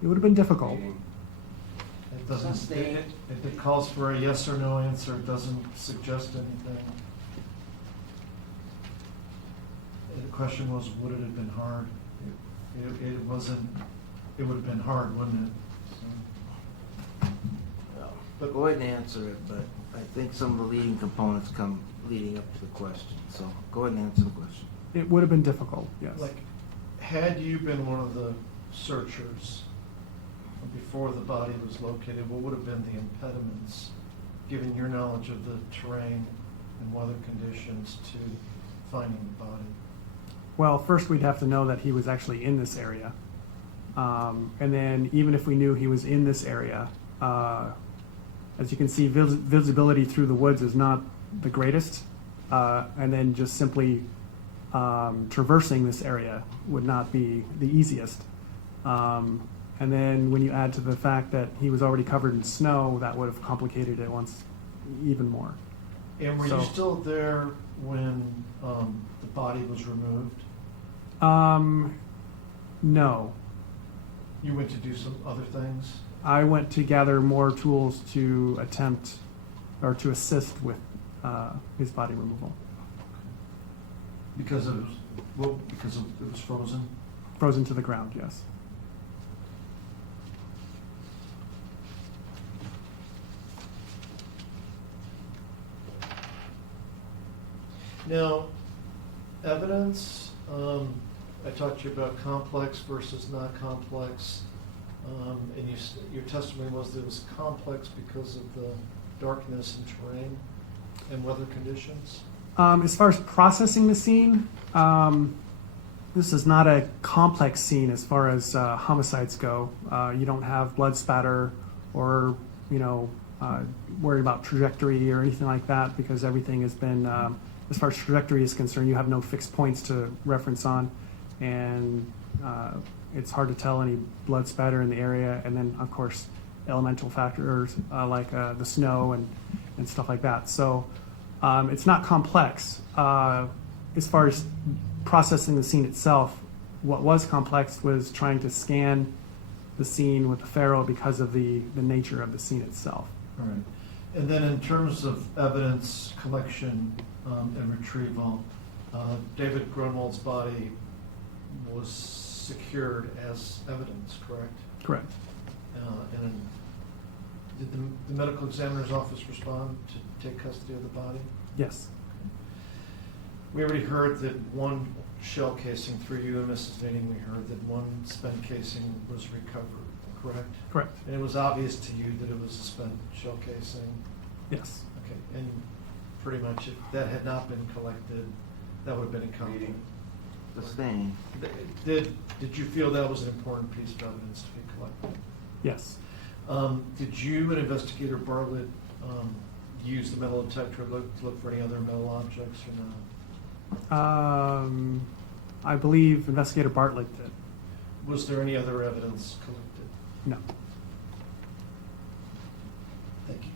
It would have been difficult. It doesn't, it calls for a yes or no answer, it doesn't suggest anything. The question was, would it have been hard? It wasn't, it would have been hard, wouldn't it? But go ahead and answer it, but I think some of the leading components come leading up to the question. So go ahead and answer the question. It would have been difficult, yes. Like, had you been one of the searchers before the body was located, what would have been the impediments, given your knowledge of the terrain and weather conditions, to finding the body? Well, first we'd have to know that he was actually in this area. And then even if we knew he was in this area, as you can see, visibility through the woods is not the greatest. And then just simply traversing this area would not be the easiest. And then when you add to the fact that he was already covered in snow, that would have complicated it even more. And were So- you still there when the body was removed? No. You went to do some other things? I went to gather more tools to attempt or to assist with his body removal. Because it was, it was frozen? Frozen to the ground, yes. Now, evidence, I talked to you about complex versus not complex, and your testimony was that it was complex because of the darkness and terrain and weather conditions? As far as processing the scene, this is not a complex scene as far as homicides go. You don't have blood spatter or, worry about trajectory or anything like that, because everything has been, as far as trajectory is concerned, you have no fixed points to reference on, and it's hard to tell any blood spatter in the area. And then, of course, elemental factors like the snow and stuff like that. So it's not complex. As far as processing the scene itself, what was complex was trying to scan the scene with the Pharaoh because of the nature of the scene itself. All right. And then in terms of evidence collection and retrieval, David Grunwald's body was secured as evidence, correct? Correct. And did the medical examiner's office respond to take custody of the body? Yes. We already heard that one shell casing, through you and Mrs. Nading, we heard that one spent casing was recovered, correct? Correct. And it was obvious to you that it was a spent shell casing? Yes. Okay, and pretty much if that had not been collected, that would have been a conflict. Sustained. Did you feel that was an important piece of evidence to be collected? Yes. Did you and Investigator Bartlett use the metal detector to look for any other metal objects or not? I believe Investigator Bartlett did. Was there any other evidence collected? No. Thank you.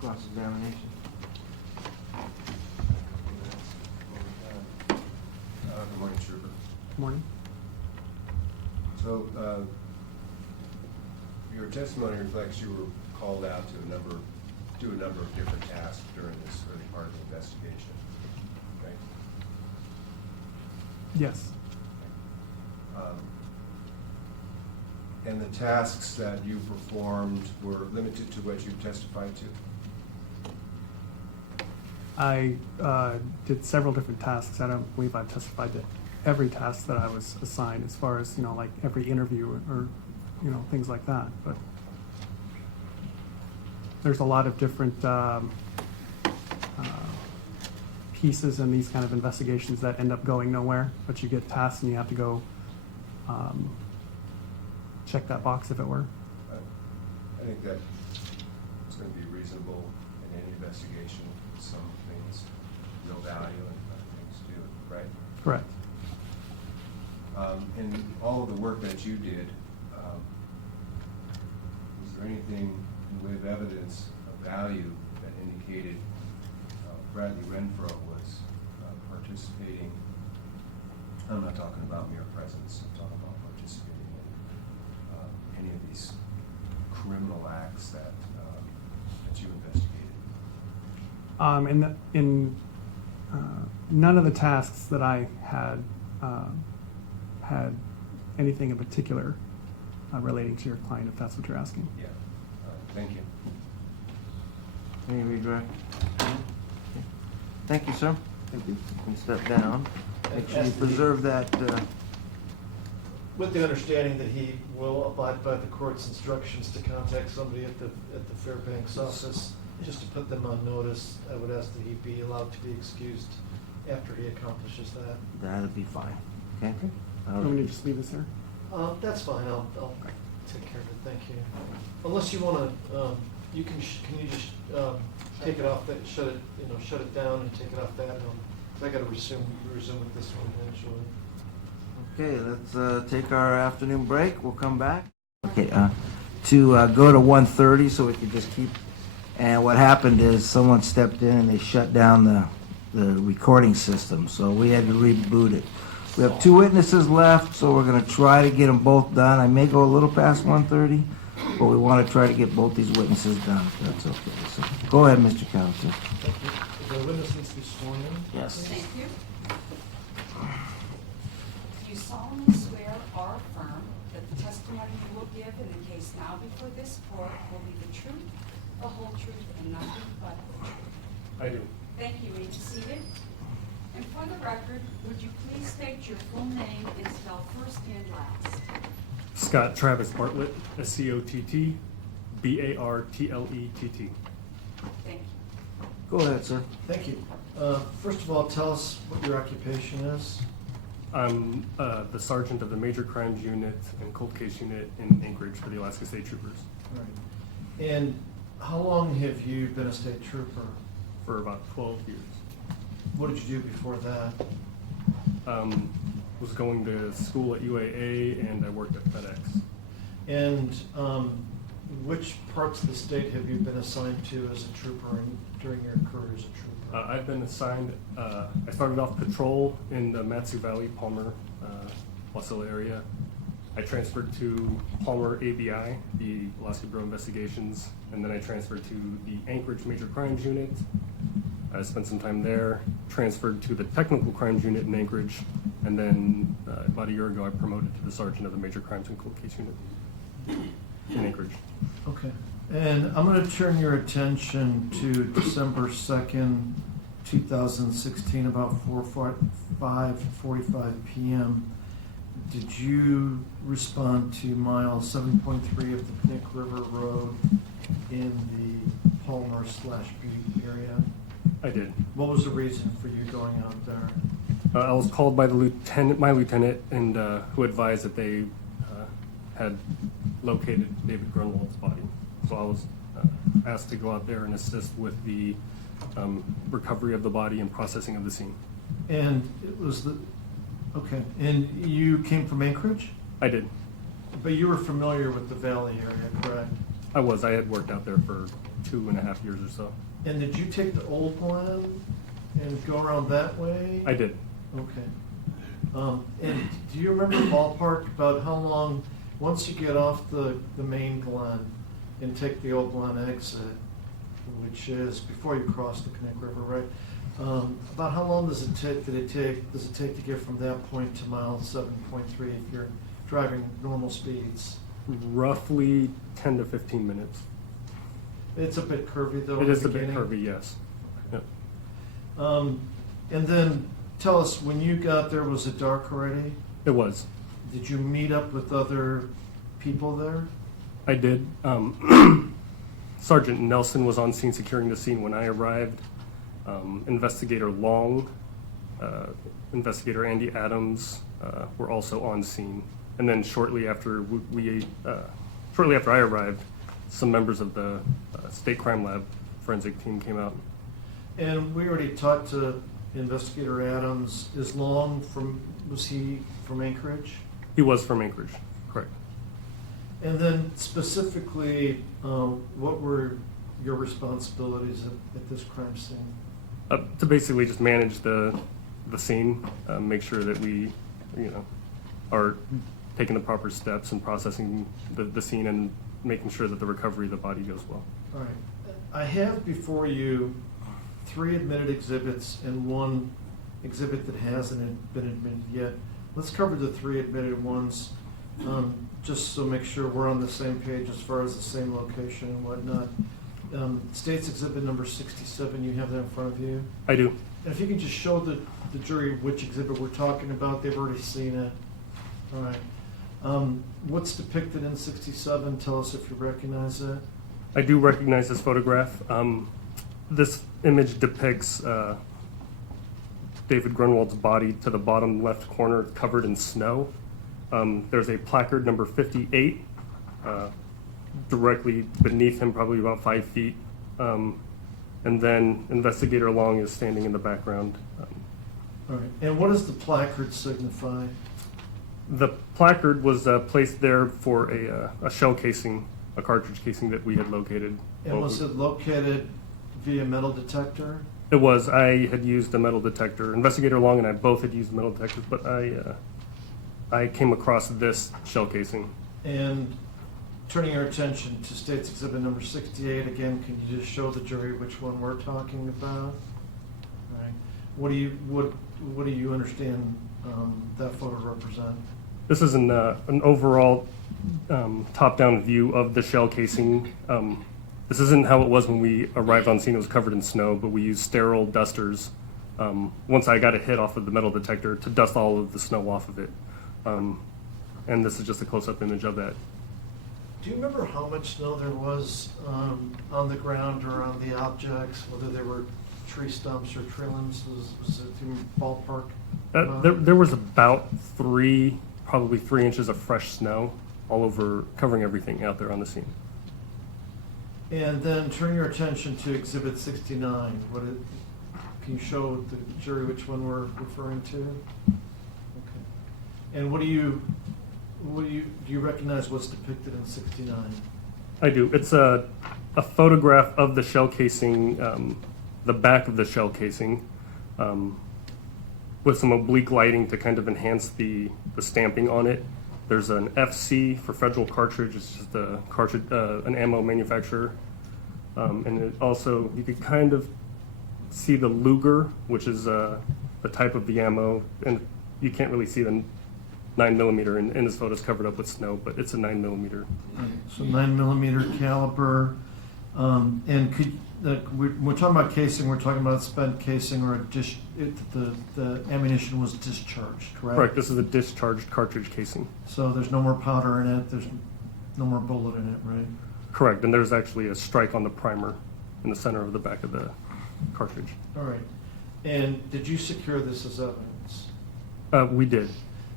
Cross-examination. Good morning, Trooper. Good morning. So, your testimony reflects you were called out to do a number of different tasks during this early part of the investigation, right? Yes. And the tasks that you performed were limited to what you testified to? I did several different tasks. I don't believe I testified to every task that I was assigned, as far as, like every interview or things like that. But there's a lot of different pieces in these kind of investigations that end up going nowhere. But you get tasks and you have to go check that box, if it were. I think that it's going to be reasonable in any investigation. Some things real value and other things do, right? Correct. In all of the work that you did, was there anything in the way of evidence of value that indicated Bradley Renfro was participating? I'm not talking about mere presence. I'm talking about participating in any of these criminal acts that you investigated. In none of the tasks that I had had anything in particular relating to your client, if that's what you're asking. Yeah. Thank you. Any redirect? Thank you, sir. Thank you. You can step down. Make sure you preserve that. With the understanding that he will abide by the court's instructions to contact somebody at the Fairbanks office, just to put them on notice, I would ask that he be allowed to be excused after he accomplishes that. That'll be fine. Okay? All You want me to right. just leave this here? That's fine, I'll take care of it, thank you. Unless you wanna, can you just, take it off, shut it down and take it off that, 'cause I gotta resume with this one eventually. Okay, let's take our afternoon break. We'll come back. Okay, to go to 1:30 so we can just keep. And what happened is someone stepped in and they shut down the recording system, so we had to reboot it. We have 2 witnesses left, so we're going to try to get them both done. I may go a little past 1:30, but we want to try to get both these witnesses done, if that's okay. So go ahead, Mr. Counsel. Thank you. The witness needs to be sworn in. Yes. Thank you. Do you solemnly swear or affirm that the testimony you will give in the case now before this court will be the truth, the whole truth, and nothing but the truth? I do. Thank you. Will you be seated? And for the record, would you please state your full name and spell first and last? Scott Travis Bartlett, SCOTT-BARTLETT. Thank you. Go ahead, sir. Thank you. First of all, tell us what your occupation is. I'm the sergeant of the Major Crimes Unit and Cold Case Unit in Anchorage for the Alaska State Troopers All right. And how long have you been a state trooper? for about 12 years. What did you do before that? Was going to school at UAA and I worked at FedEx. And which parts of the state have you been assigned to as a trooper during your career as a trooper? I've been assigned, I started off patrol in the Matsu Valley, Palmer, Wasilla area. I transferred to Palmer ABI, the Alaska Bureau of Investigations, and then I transferred to the Anchorage Major Crimes Unit. I spent some time there, transferred to the Technical Crimes Unit in Anchorage, and then about a year ago I promoted to the Sergeant of the Major Crimes and Cold Case Unit in Anchorage. Okay. And I'm going to turn your attention to December 2nd, 2016, about 5:45 p.m. Did you respond to mile 7.3 of the Pink River Road in the Palmer/Butte area? I did. What was the reason for you going out there? I was called by my lieutenant, and who advised that they had located David Grunwald's body. So I was asked to go out there and assist with the recovery of the body and processing of the scene. And it was okay, and you came from Anchorage? I did. But you were familiar with the valley area, correct? I had worked out there for 2.5 years or so. And did you take the old Glen and go around that way? I did. Okay. And do you remember ballpark about how long, once you get off the main Glen and take the old Glen exit, which is before you cross the Connect River, right? About how long does it take to get from that point to mile 7.3 if you're driving normal speeds? Roughly 10 to 15 minutes. It's a bit curvy though. It in the is a bit beginning. curvy, yes. Yep. And then tell us, when you got there, was it dark already? It was. Did you meet up with other people there? I did. Sergeant Nelson was on scene securing the scene when I arrived. Investigator Long, Investigator Andy Adams were also on scene. And then shortly after I arrived, some members of the State Crime Lab forensic team came out. And we already talked to Investigator Adams. Was he from Anchorage? He was from Anchorage, correct. And then specifically, what were your responsibilities at this crime scene? To basically just manage the scene, make sure that we, are taking the proper steps and processing the scene and making sure that the recovery of the body goes well. All right. I have before you 3 admitted exhibits and 1 exhibit that hasn't been admitted yet. Let's cover the 3 admitted ones, just so make sure we're on the same page as far as the same location and whatnot. State's exhibit number 67, you have that in front of you? I do. And if you can just show the jury which exhibit we're talking about, they've already seen it. All right. What's depicted in 67? Tell us if you recognize it. I do recognize this photograph. This image depicts David Grunwald's body to the bottom left corner covered in snow. There's a placard number 58 directly beneath him, probably about 5 feet. And then Investigator Long is standing in the background. All right. And what does the placard signify? The placard was placed there for a shell casing, a cartridge casing that we had located. And was it located via metal detector? It was. I had used a metal detector. Investigator Long and I both had used metal detectors, but I came across this shell casing. And turning our attention to State's exhibit number 68, again, can you just show the jury which one we're talking about? All right. What do you understand that photo represent? This is an overall top-down view of the shell casing. This isn't how it was when we arrived on scene. It was covered in snow, but we used sterile dusters once I got a hit off of the metal detector to dust all of the snow off of it. And this is just a close-up image of that. Do you remember how much snow there was on the ground or on the objects, whether they were tree stumps or tree limbs? Was it in ballpark? There was about probably 3 inches of fresh snow all over, covering everything out there on the scene. And then turn your attention to exhibit 69. Can you show the jury which one we're referring to? Okay. And do you recognize what's depicted in 69? I do. It's a photograph of the shell casing, the back of the shell casing, with some oblique lighting to kind of enhance the stamping on it. There's an FC for Federal Cartridge. It's just a cartridge, an ammo manufacturer. And it also, you could kind of see the Luger, which is the type of the ammo. And you can't really see the 9mm in this photo. It's covered up with snow, but it's a 9mm. So 9mm caliber. And we're talking about casing, we're talking about spent casing or the ammunition was discharged, correct? Correct. This is a discharged cartridge casing. So there's no more powder in it, there's no more bullet in it, right? Correct. And there's actually a strike on the primer in the center of the back of the cartridge. All right. And did you secure this as evidence? We did.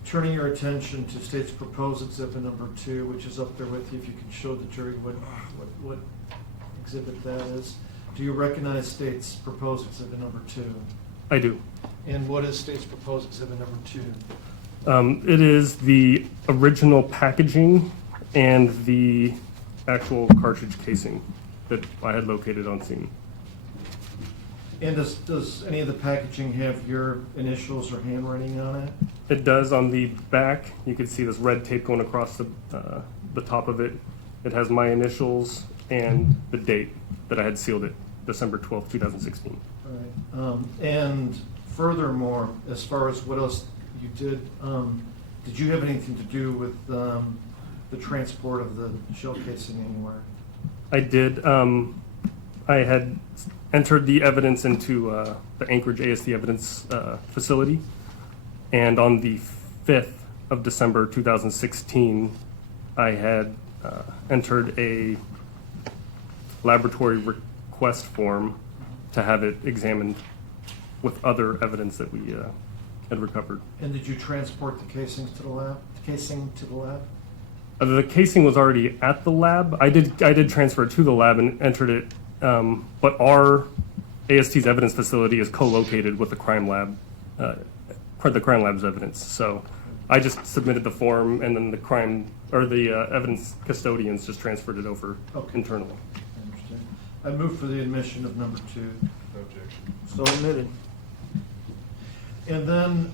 Turning your attention to State's proposed exhibit number 2, which is up there with you, if you can show the jury what exhibit that is. Do you recognize state's proposed exhibit number 2? I do. And what is state's proposed exhibit number 2? It is the original packaging and the actual cartridge casing that I had located on scene. And does any of the packaging have your initials or handwriting on it? It does. On the back, you can see this red tape going across the top of it. It has my initials and the date that I had sealed it, December 12th, 2016. All right. And furthermore, as far as what else you did you have anything to do with the transport of the shell casing anywhere? I did. I had entered the evidence into the Anchorage ASD evidence facility, and on the 5th of December 2016, I had entered a laboratory request form to have it examined with other evidence that we had recovered. And did you transport the casings to the lab? The casing to the lab? The casing was already at the lab. I did transfer it to the lab and entered it, but our AST's evidence facility is co-located with the crime lab, the crime lab's evidence. So I just submitted the form, and then the evidence custodians just transferred it over internally. I understand. I move for the admission of number 2. No objection. So admitted. And then,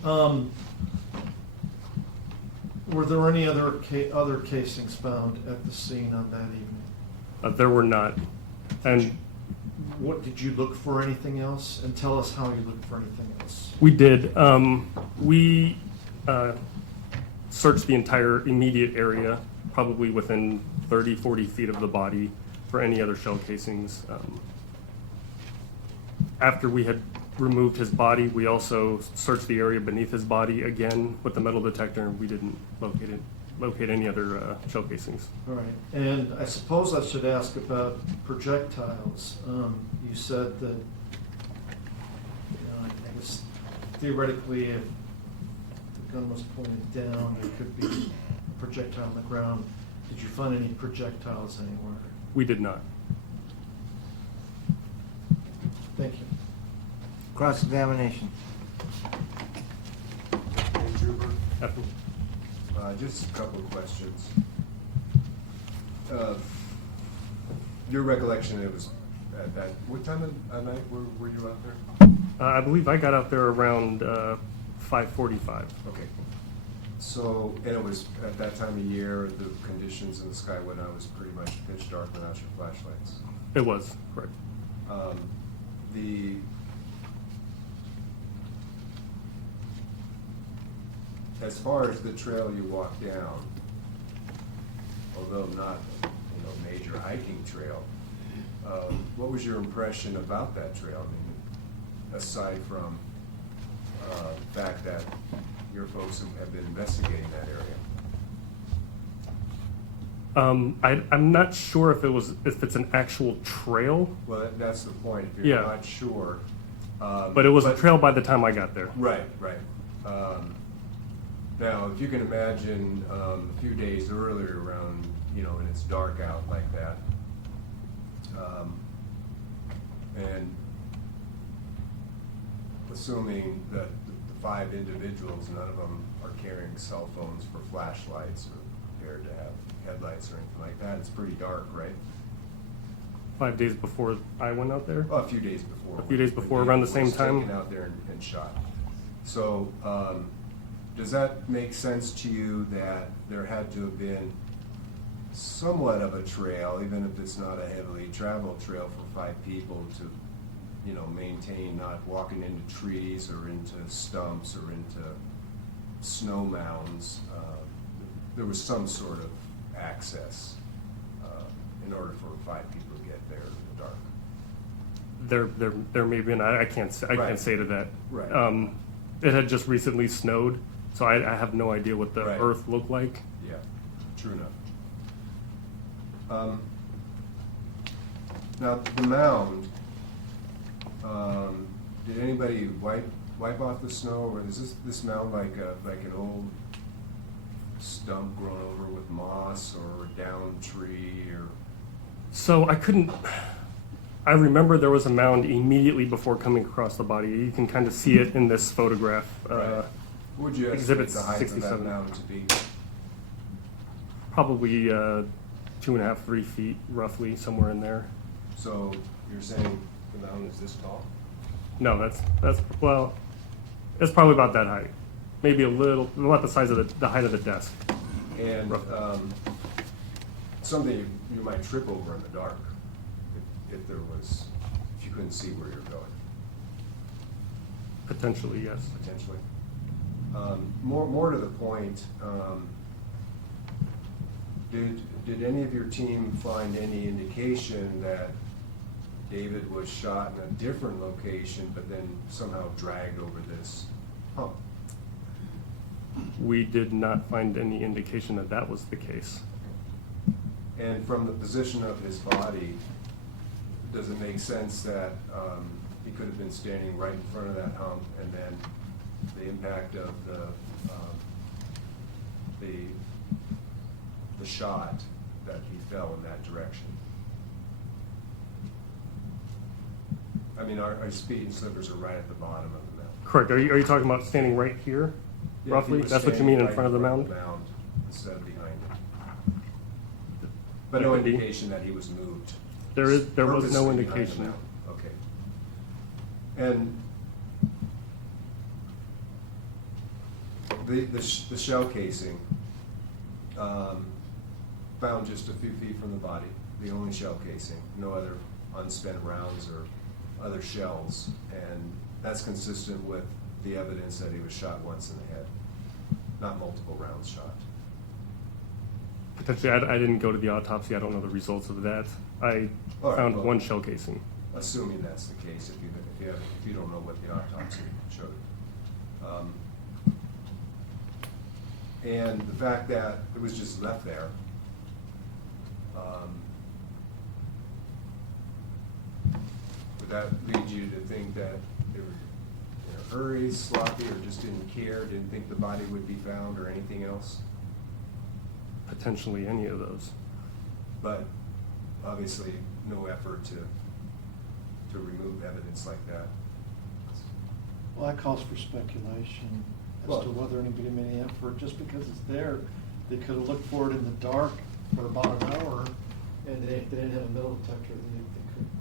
were there any other casings found at the scene on that evening? There were not. And What, did you look for anything else? And tell us how you looked for anything else. we did. We searched the entire immediate area, probably within 30, 40 feet of the body, for any other shell casings. After we had removed his body, we also searched the area beneath his body again with the metal detector, and we didn't locate any other shell casings. All right. And I suppose I should ask about projectiles. You said that, I guess theoretically, if the gun was pointed down, there could be a projectile on the ground. Did you find any projectiles anywhere? We did not. Thank you. Cross-examination. Hey, Trooper, After- just a couple of questions. Your recollection, it was at that, what time of night were you out there? I believe I got out there around 5:45. Okay. So, and it was at that time of year, the conditions in the sky went out, it was pretty much pitch dark without your flashlights. It was, correct. As far as the trail you walked down, although not, major hiking trail, what was your impression about that trail? I mean, aside from the fact that your folks have been investigating that area. I'm not sure if it's an actual trail, Well, that's the point, if you're Yeah. not sure. but it was a trail by the time I got there. Right. Now, if you can imagine a few days earlier around, and it's dark out like that, and assuming that the 5 individuals, none of them are carrying cell phones for flashlights or prepared to have headlights or anything like that, it's pretty dark, right? 5 days before I went out there. Well, a few days before. A few days before, when around the David same time. was taken out there and shot. So, does that make sense to you that there had to have been somewhat of a trail, even if it's not a heavily traveled trail, for 5 people to, maintain not walking into trees or into stumps or into snow mounds? There was some sort of access in order for 5 people to get there in the dark. There may have been. I can't Right. say to that. Right. It had just recently snowed, so I have no idea what the Right. earth looked like. Yeah, true enough. Now, the mound, did anybody wipe off the snow, or is this mound like an old stump grown over with moss or a downed tree, or? So I couldn't. I remember there was a mound immediately before coming across the body. You can kind of see it in this photograph. Right. Would you Exhibit estimate the height of that 67. mound to be? Probably 2.5, 3 feet, roughly, somewhere in there. So you're saying the mound is this tall? No, well, it's probably about that height. Maybe a little, about the size of the height of the desk. And Roughly. something you might trip over in the dark if you couldn't see where you're going, Potentially, yes. potentially. More to the point, did any of your team find any indication that David was shot in a different location but then somehow dragged over this hump? We did not find any indication that that was the case. And from the position of his body, does it make sense that he could have been standing right in front of that hump and then the impact of the shot that he fell in that direction? I mean, our speed and slivers are right at the bottom of the mound. Correct. Are you talking about standing right here, Yeah, he roughly? was That's what you standing mean in right front of the mound? Instead of behind it. But no That could be. indication that he was moved. There was no purposely behind the indication. mound. Okay. And the shell casing, found just a few feet from the body, the only shell casing, no other unspent rounds or other shells, and that's consistent with the evidence that he was shot once in the head, not multiple rounds shot. Potentially, I didn't go to the autopsy. I don't know the results of that. I All right, found well- one shell casing. Assuming that's the case, if you don't know what the autopsy showed. And the fact that it was just left there, would that lead you to think that they were in a hurry, sloppy, or just didn't care, didn't think the body would be found or anything else? Potentially any of those. But obviously, no effort to remove evidence like that. Well, that calls for speculation as Well- to whether anybody made any effort, just because it's there. They could have looked for it in the dark for about an hour, and if they didn't have a metal detector,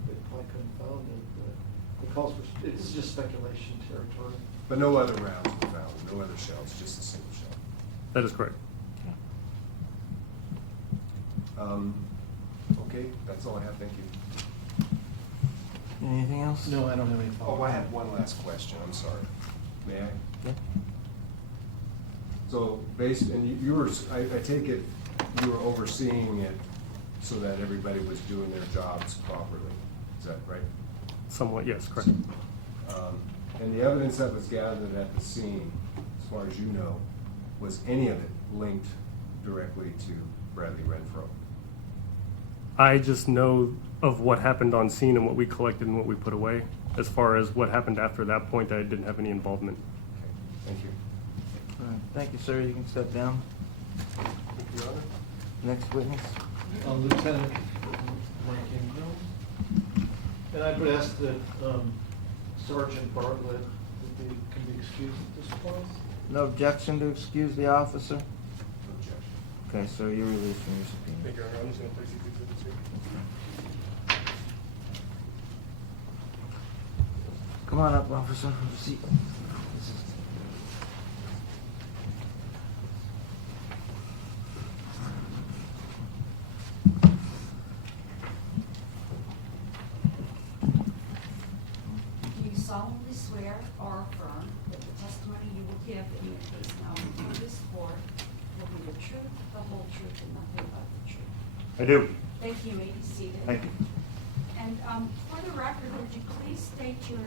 they probably couldn't found it. But it calls for, it's just speculation territory. But no other rounds were found, no other shells, just a single shell. That is correct. Okay, that's all I have, thank you. Anything else? No, I don't have any Oh, follow-up. I have one last question, I'm sorry. May I? Yeah. So, and you were, I take it, you were overseeing it so that everybody was doing their jobs properly, is that right? Somewhat, yes, correct. And the evidence that was gathered at the scene, as far as you know, was any of it linked directly to Bradley Renfro? I just know of what happened on scene and what we collected and what we put away. As far as what happened after that point, I didn't have any involvement. Okay, thank you. All right, thank you, sir. You can step down. Your Honor? Next witness. Lieutenant Mike Ingram. And I would ask that Sergeant Bartlett, that they can be excused at this point. No objection to excuse the officer? Objection. Okay, sir, you're released from your subpoena. Thank you, Your Honor. I'm just going to place these exhibits here. Come on up, officer. Have a seat. Do you solemnly swear or affirm that the testimony you will give in your case now before this court will be the truth, the whole truth, and nothing but the truth? I do. Thank you. You may be seated. Thank you. And for the record, would you please state your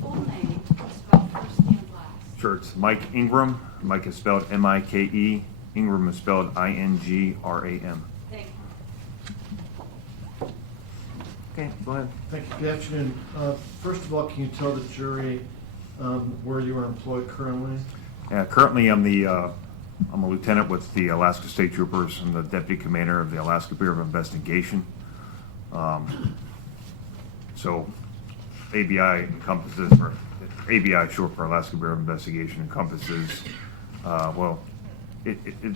full name, spelled first and last? Sure, it's Mike Ingram. Mike is spelled M-I-K-E. Ingram is spelled I-N-G-R-A-M. Thank you. Okay, go ahead. Thank you. Good afternoon. First of all, can you tell the jury where you are employed currently? Currently, I'm a lieutenant with the Alaska State Troopers. I'm the deputy commander of the Alaska Bureau of Investigation. So ABI ABI, short for Alaska Bureau of Investigation, encompasses,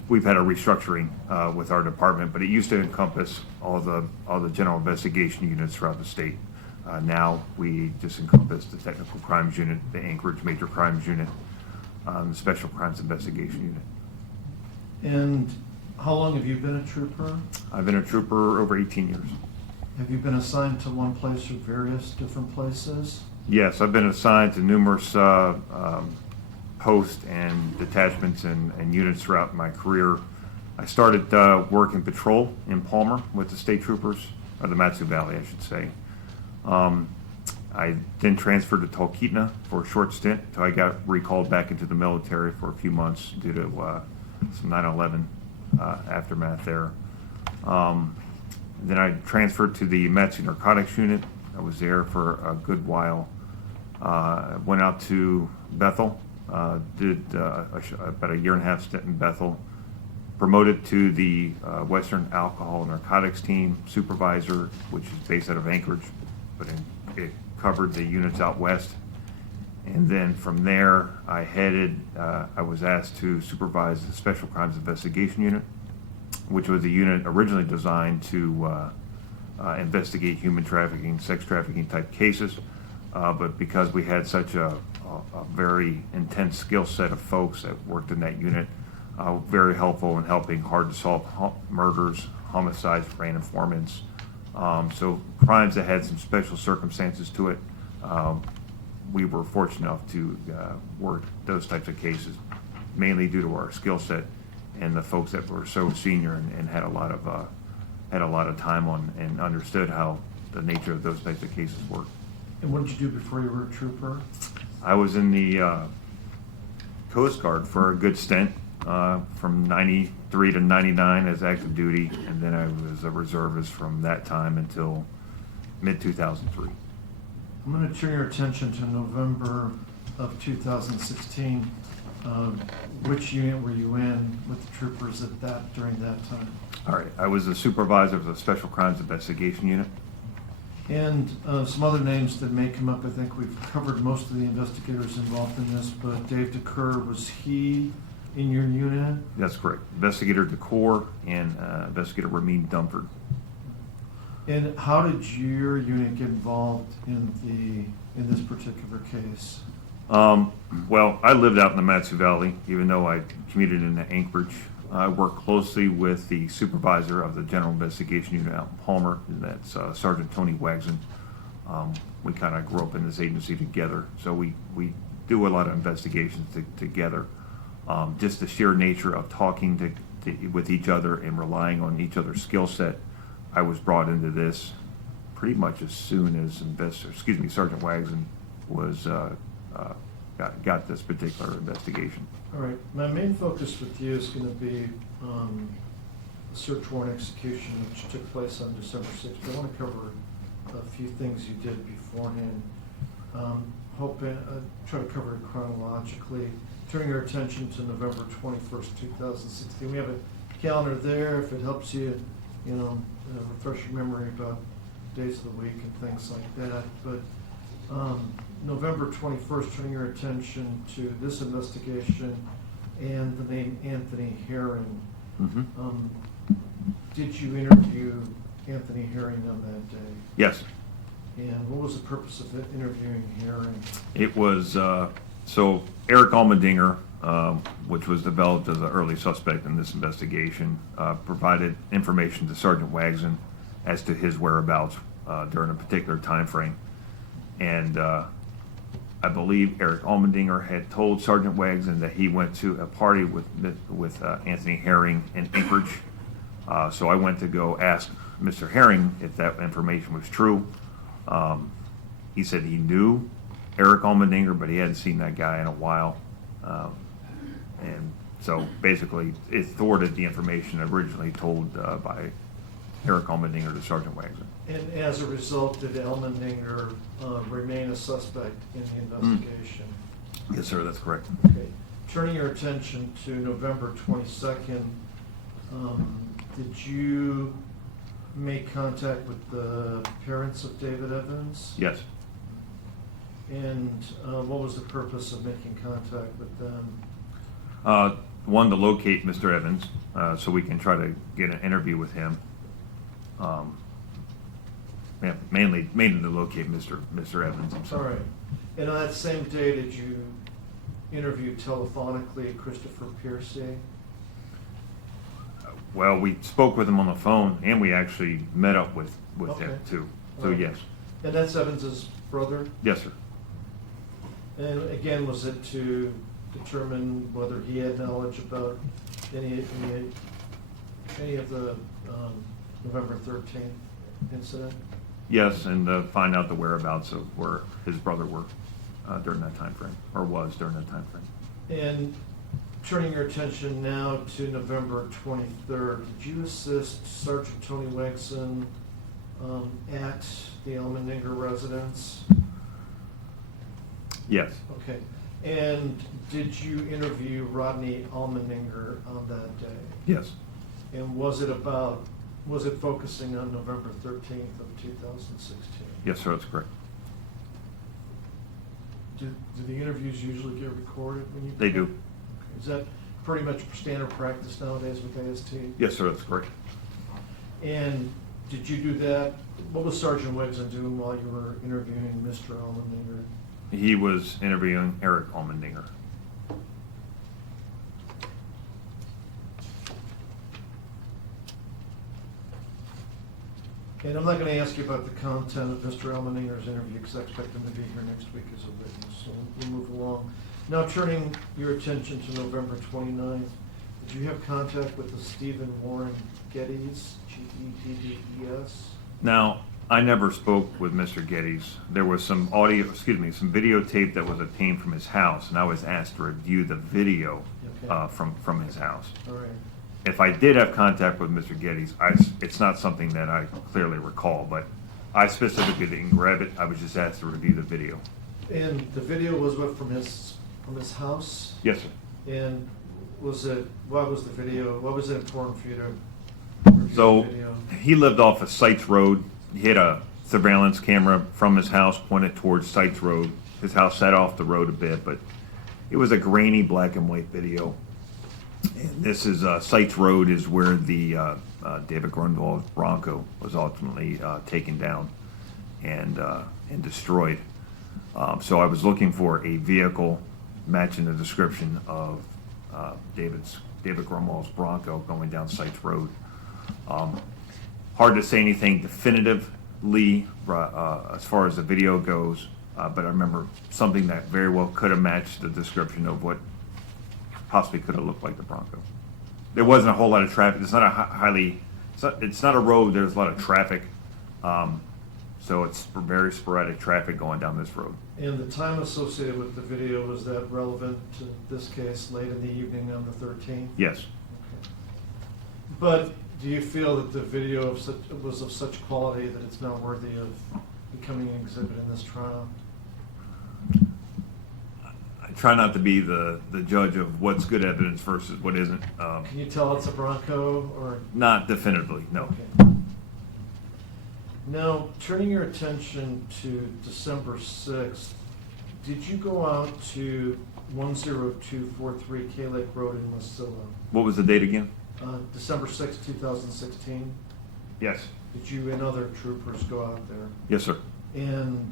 we've had a restructuring with our department, but it used to encompass all the general investigation units throughout the state. Now we just encompass the Technical Crimes Unit, the Anchorage Major Crimes Unit, the Special Crimes Investigation Unit. And how long have you been a trooper? I've been a trooper over 18 years. Have you been assigned to one place or various different places? Yes, I've been assigned to numerous posts and detachments and units throughout my career. I started working patrol in Palmer with the state troopers, or the Matsu Valley, I should say. I then transferred to Talkeetna for a short stint until I got recalled back into the military for a few months due to some 9/11 aftermath there. Then I transferred to the Matsu Narcotics Unit. I was there for a good while. Went out to Bethel, did about a year and a half stint in Bethel. Promoted to the Western Alcohol and Narcotics Team supervisor, which is based out of Anchorage, but it covered the units out west. And then from there, I was asked to supervise the Special Crimes Investigation Unit, which was a unit originally designed to investigate human trafficking, sex trafficking type cases. But because we had such a very intense skill set of folks that worked in that unit, very helpful in helping hard to solve murders, homicides, brain informants. So crimes that had some special circumstances to it, we were fortunate enough to work those types of cases, mainly due to our skill set and the folks that were so senior and had a lot of time on and understood how the nature of those types of cases work. And what did you do before you were a trooper? I was in the Coast Guard for a good stint, from 93 to 99 as active duty, and then I was a reservist from that time until mid-2003. I'm going to turn your attention to November of 2016. Which unit were you in with the troopers during that time? All right, I was a supervisor of the Special Crimes Investigation Unit. And some other names that may come up. I think we've covered most of the investigators involved in this, but Dave DeCur, was he in your unit? That's correct. Investigator DeCor and Investigator Ramin Dunford. And how did your unit get involved in this particular case? Well, I lived out in the Matsu Valley, even though I commuted into Anchorage. I worked closely with the supervisor of the General Investigation Unit out in Palmer, and that's Sergeant Tony Wagson. We kind of grew up in this agency together, so we do a lot of investigations together. Just the sheer nature of talking with each other and relying on each other's skill set, I was brought into this pretty much as soon as Sergeant Wagson was got this particular investigation. All right, my main focus with you is going to be the search warrant execution, which took place on December 6th. But I want to cover a few things you did beforehand. Try to cover it chronologically. Turning your attention to November 21st, 2016. We have a calendar there if it helps you, refresh your memory about days of the week and things like that. But November 21st, turning your attention to this investigation and the name Anthony Herring. Mm-hmm. Did you interview Anthony Herring on that day? Yes. And what was the purpose of interviewing Herring? It was, so Eric Almendinger, which was developed as an early suspect in this investigation, provided information to Sergeant Wagson as to his whereabouts during a particular time frame. And I believe Eric Almendinger had told Sergeant Wagson that he went to a party with Anthony Herring in Anchorage. So I went to go ask Mr. Herring if that information was true. He said he knew Eric Almendinger, but he hadn't seen that guy in a while. And so basically it thwarted the information originally told by Eric Almendinger to Sergeant Wagson. And as a result, did Almendinger remain a suspect in the investigation? Yes, sir, that's correct. Okay. Turning your attention to November 22nd, did you make contact with the parents of David Evans? Yes. And what was the purpose of making contact with them? One, to locate Mr. Evans, so we can try to get an interview with him. Yeah, mainly to locate Mr. Evans All himself. right. And on that same day, did you interview telephonically Christopher Piercy? Well, we spoke with him on the phone, and we actually met up with him Okay. too. So All right. yes, And that's Evans's brother? yes, sir. And again, was it to determine whether he had knowledge about any of the November 13th incident? Yes, and find out the whereabouts of where his brother worked during that time frame, or was during that time frame. And turning your attention now to November 23rd, did you assist Sergeant Tony Wegson at the Elmendinger residence? Yes, Okay. And did you interview Rodney Elmendinger on that day? yes, And was it focusing on November 13th of 2016? yes, sir, that's correct. Do the interviews usually get recorded when you? They do. Is that pretty much standard practice nowadays with AST? Yes, sir, that's correct. And did you do that? What was Sergeant Wegson doing while you were interviewing Mr. Elmendinger? He was interviewing Eric Allmendinger. And I'm not going to ask you about the content of Mr. Elmendinger's interview because I expect him to be here next week as a witness, so we'll move along. Now turning your attention to November 29th, did you have contact with the Stephen Warren Geddes, Geddes? Now, I never spoke with Mr. Geddes. There was some some videotape that was obtained from his house, and I was asked to review the video Okay. from his house. All right. If I did have contact with Mr. Geddes, it's not something that I clearly recall, but I specifically didn't grab it. I was just asked to review the video. And the video was what, from his house? Yes, sir. And what was it important for you to review So the video? he lived off of Sites Road. He had a surveillance camera from his house pointed towards Sites Road. His house sat off the road a bit, but it was a grainy black and white video. And this is Sites Road is where the David Grunwald Bronco was ultimately taken down and destroyed. So I was looking for a vehicle matching the description of David Grunwald's Bronco going down Sites Road. Hard to say anything definitively as far as the video goes, but I remember something that very well could have matched the description of what possibly could have looked like the Bronco. There wasn't a whole lot of traffic. It's not a it's not a road. There's a lot of traffic, so it's very sporadic traffic going down this road. And the time associated with the video, was that relevant to this case late in the evening on the 13th? Yes, Okay. But do you feel that the video was of such quality that it's not worthy of becoming an exhibit in this trial? I try not to be the judge of what's good evidence versus what isn't. Can you tell it's a Bronco or? Not definitively, no. Okay. Now, turning your attention to December 6th, did you go out to 10243 K Lake Road in Wasilla? What was the date again? December 6th, 2016. Yes. Did you and other troopers go out there? Yes, sir. And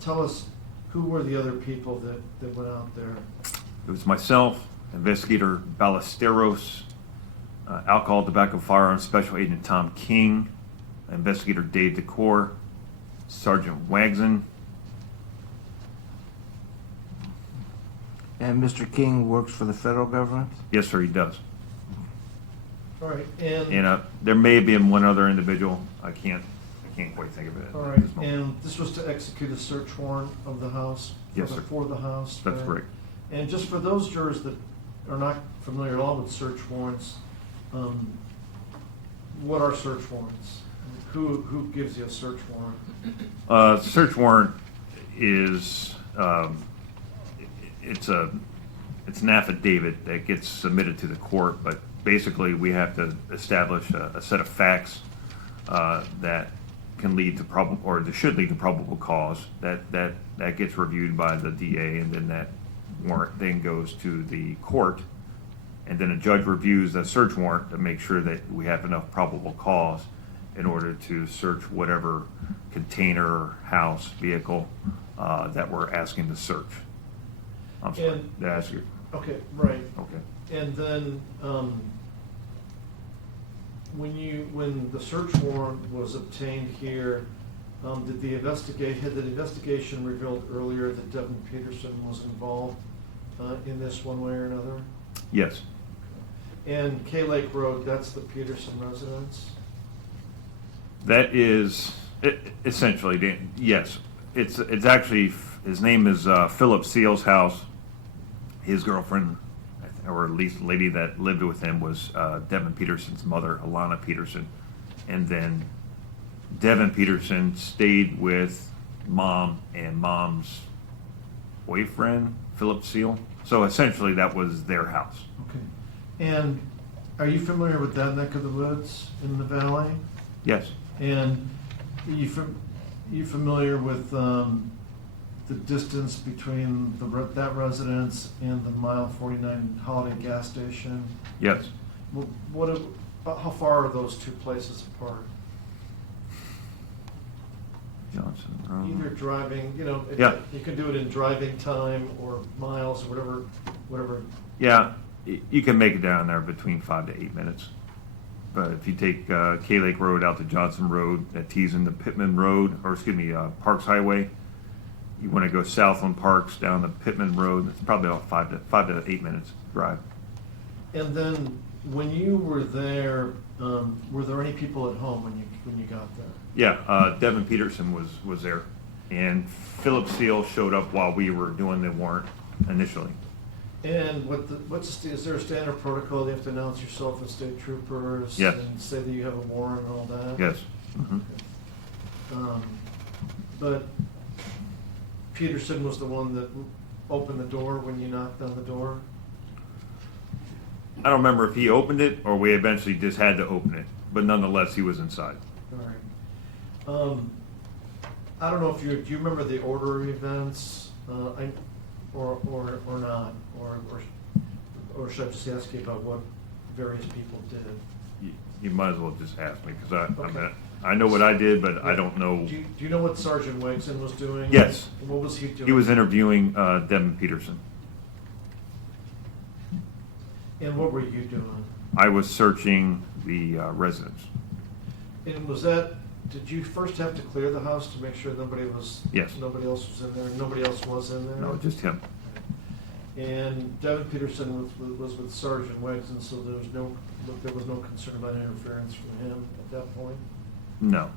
tell us, who were the other people that went out there? It was myself, Investigator Ballesteros, Alcohol, Tobacco, Firearms Special Agent Tom King, Investigator Dave DeCore, Sergeant Wagson. And Mr. King works for the federal government? Yes, sir, he does. All right, and And there may have been one other individual. I can't quite think of it. all at right, this moment. and this was to execute a search warrant of the house? Yes, sir. For the house? That's right? correct. And just for those jurors that are not familiar at all with search warrants, what are search warrants? Who gives you a search warrant? Search warrant is it's an affidavit that gets submitted to the court, but basically we have to establish a set of facts that can lead to probable, or that should lead to probable cause, that gets reviewed by the DA, and then that warrant then goes to the court, and then a judge reviews the search warrant to make sure that we have enough probable cause in order to search whatever container, house, vehicle that we're asking to search. I'm sorry, And- to ask you. Okay, right. Okay. And then, when the search warrant was obtained here, had the investigation revealed earlier that Devin Peterson was involved in this one way or another? Yes. And K Lake Road, that's the Peterson residence? That is essentially, yes. It's actually, his name is Philip Seal's house. His girlfriend, or at least the lady that lived with him, was Devin Peterson's mother, Alana Peterson. And then Devin Peterson stayed with mom and mom's boyfriend, Philip Seal. So essentially, that was their house. Okay. And are you familiar with that neck of the woods in the valley? Yes. And you familiar with the distance between that residence and the Mile 49 Holiday gas station? Yes. How far are those two places apart? Johnson Road. Either driving, Yeah. you can do it in driving time or miles or whatever. Yeah, you can make it down there between 5 to 8 minutes. But if you take K Lake Road out to Johnson Road, that tees into Pittman Road, or excuse me, Parks Highway, you want to go south on Parks down to Pittman Road, it's probably about 5 to 8 minutes drive. And then when you were there, were there any people at home when you got there? Yeah, Devin Peterson was there, and Philip Seal showed up while we were doing the warrant initially. And is there a standard protocol? You have to announce yourself as state troopers? Yes. And say that you have a warrant and all that? Yes. Mhm. But Peterson was the one that opened the door when you knocked on the door? I don't remember if he opened it or we eventually just had to open it, but nonetheless, he was inside. All right. I don't know if do you remember the order of events, or not, or should I just ask you about what various people did? You might as well just ask me, because Okay. I know what I did, but I don't know. Do you know what Sergeant Wegson was doing? Yes. What was he doing? He was interviewing Devin Peterson. And what were you doing? I was searching the residence. And did you first have to clear the house to make sure nobody else Yes. was in there? Nobody else was in there? No, just him. And Devin Peterson was with Sergeant Wegson, so there was no concern about interference from him at that point? No.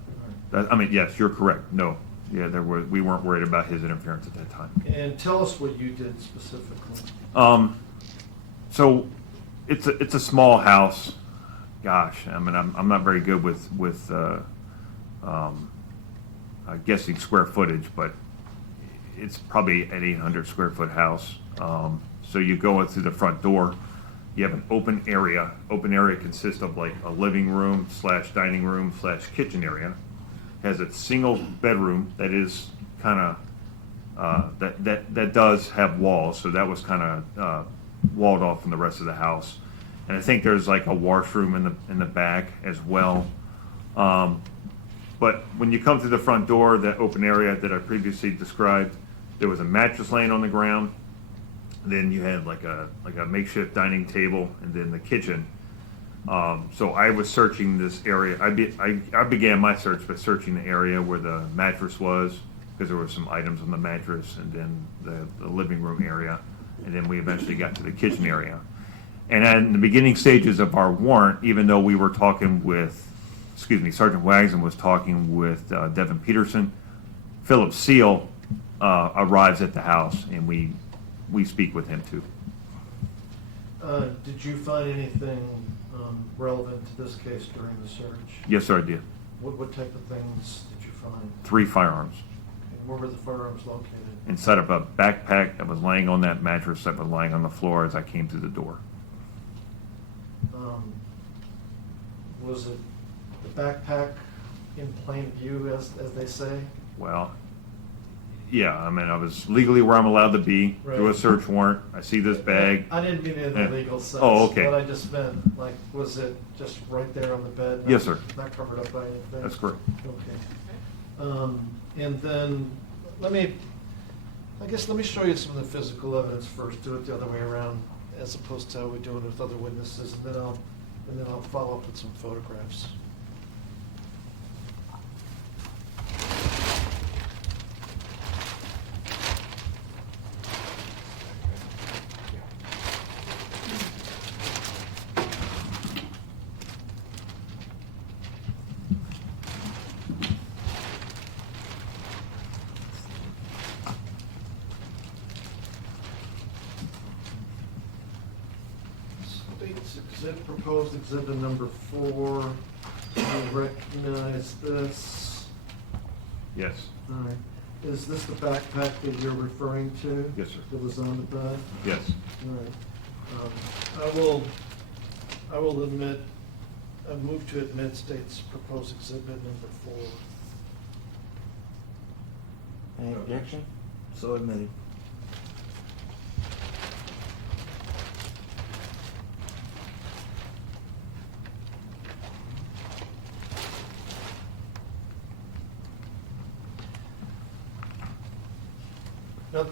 Yes, you're correct. No. Yeah, we weren't worried about his interference at that time. And tell us what you did specifically. So it's a small house. Gosh, I'm not very good with guessing square footage, but it's probably an 800 square foot house. So you go in through the front door, you have an open area. Open area consists of like a living room / dining room / kitchen area. Has a single bedroom that is kind of that does have walls, so that was kind of walled off from the rest of the house. And I think there's like a washroom in the back as well. But when you come through the front door, that open area that I previously described, there was a mattress laying on the ground. Then you had like a makeshift dining table, and then the kitchen. So I was searching this area. I began my search by searching the area where the mattress was, because there were some items on the mattress, and then the living room area, and then we eventually got to the kitchen area. And in the beginning stages of our warrant, even though we were talking with, Sergeant Wagson was talking with Devin Peterson, Philip Seal arrives at the house, and we speak with him too. Did you find anything relevant to this case during the search? Yes, sir, I did. What type of things did you find? 3 firearms. And where were the firearms located? Inside of a backpack that was laying on that mattress that was lying on the floor as I came through the door. Was it the backpack in plain view, as they say? Well, yeah, I mean, I was legally where I'm allowed to be, do a Right. search warrant, I see this bag. I didn't mean it in Yeah. the legal sense. Oh, okay. But I just meant, like, was it just right there on the bed? Yes, sir. Not covered up by anything? That's correct. Okay. And then, let me show you some of the physical evidence first, do it the other way around, as opposed to how we're doing it with other witnesses, and then I'll follow up with some photographs. State's exhibit, proposed exhibit number 4. You recognize this? Yes, All right. Is this the backpack that you're referring to? Yes, sir. That was on the bed? yes. All right. I will admit, I move to admit state's proposed exhibit number 4. Any objection? So admitted. Now,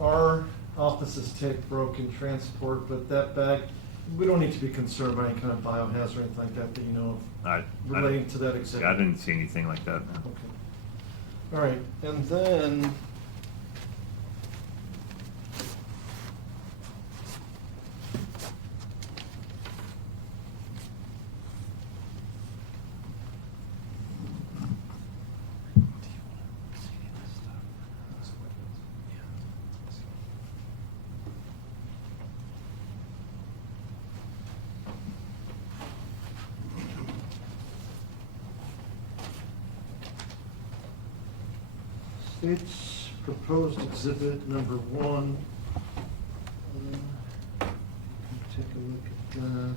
our offices take broken transport, but that bag, we don't need to be concerned about any kind of biohazard or anything like that you know I of relating to that exhibit. I didn't see anything like that. Okay. All right, and then state's proposed exhibit number 1. Take a look at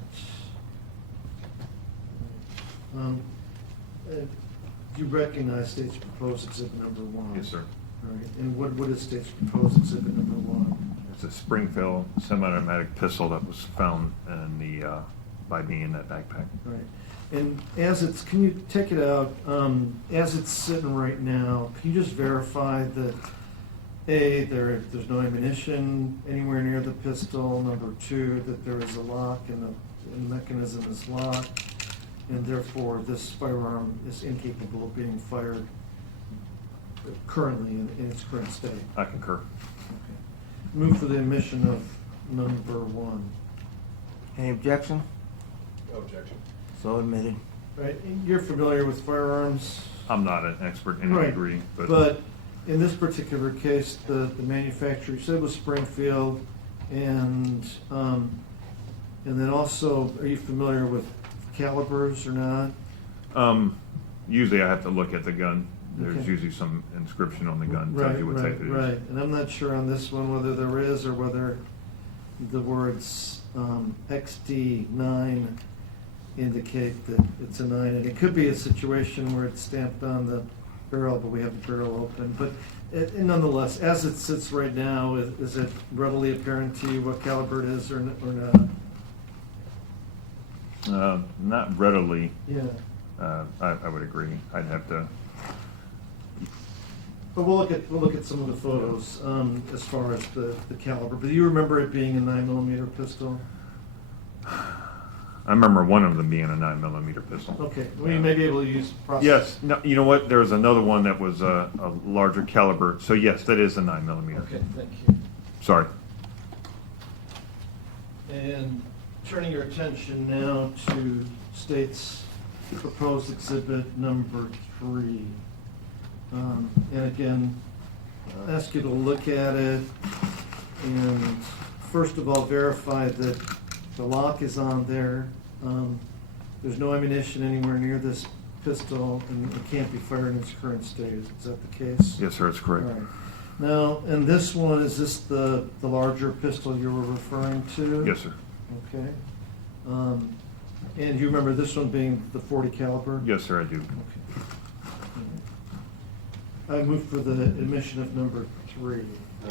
that. You recognize state's proposed exhibit number 1? Yes, sir. All right, and what is state's proposed exhibit number 1? It's a Springfield semi-automatic pistol that was found in the, by me in that backpack. All right, and as it's, can you take it out, as it's sitting right now, can you just verify that, A, there's no ammunition anywhere near the pistol, number 2, that there is a lock and the mechanism is locked, and therefore this firearm is incapable of being fired currently in its current state? I concur. Okay. Move for the admission of number 1. Any objection? No objection. So admitted. Right, you're familiar with firearms? I'm not an expert in any Right, degree, but in this particular case, the manufacturer, you said was Springfield, and then also, are you familiar with calibers or not? Usually I have to look at the gun. There's Okay. usually some inscription on the gun, tells you what type it is. Right, and I'm not sure on this one whether there is or whether the words XD9 indicate that it's a 9, and it could be a situation where it's stamped on the barrel, but we have the barrel open. But nonetheless, as it sits right now, is it readily apparent to you what caliber it is or not? Not readily, Yeah, I would agree. I'd have to, but we'll look at some of the photos as far as the caliber. But do you remember it being a 9mm pistol? I remember one of them being a 9mm pistol. Okay, we may be able to use process. Yes, no, you know what, there was another one that was a larger caliber, so yes, that is a 9mm. Okay, thank you. Sorry. And turning your attention now to state's proposed exhibit number 3. And again, I'll ask you to look at it and first of all verify that the lock is on there. There's no ammunition anywhere near this pistol and it can't be fired in its current state. Is that the case? Yes, sir, that's correct. All right. Now, and this one, is this the larger pistol you were referring to? Yes, sir. Okay. And you remember this one being the .40 caliber? Yes, sir, I do. I move for the admission of number 3. No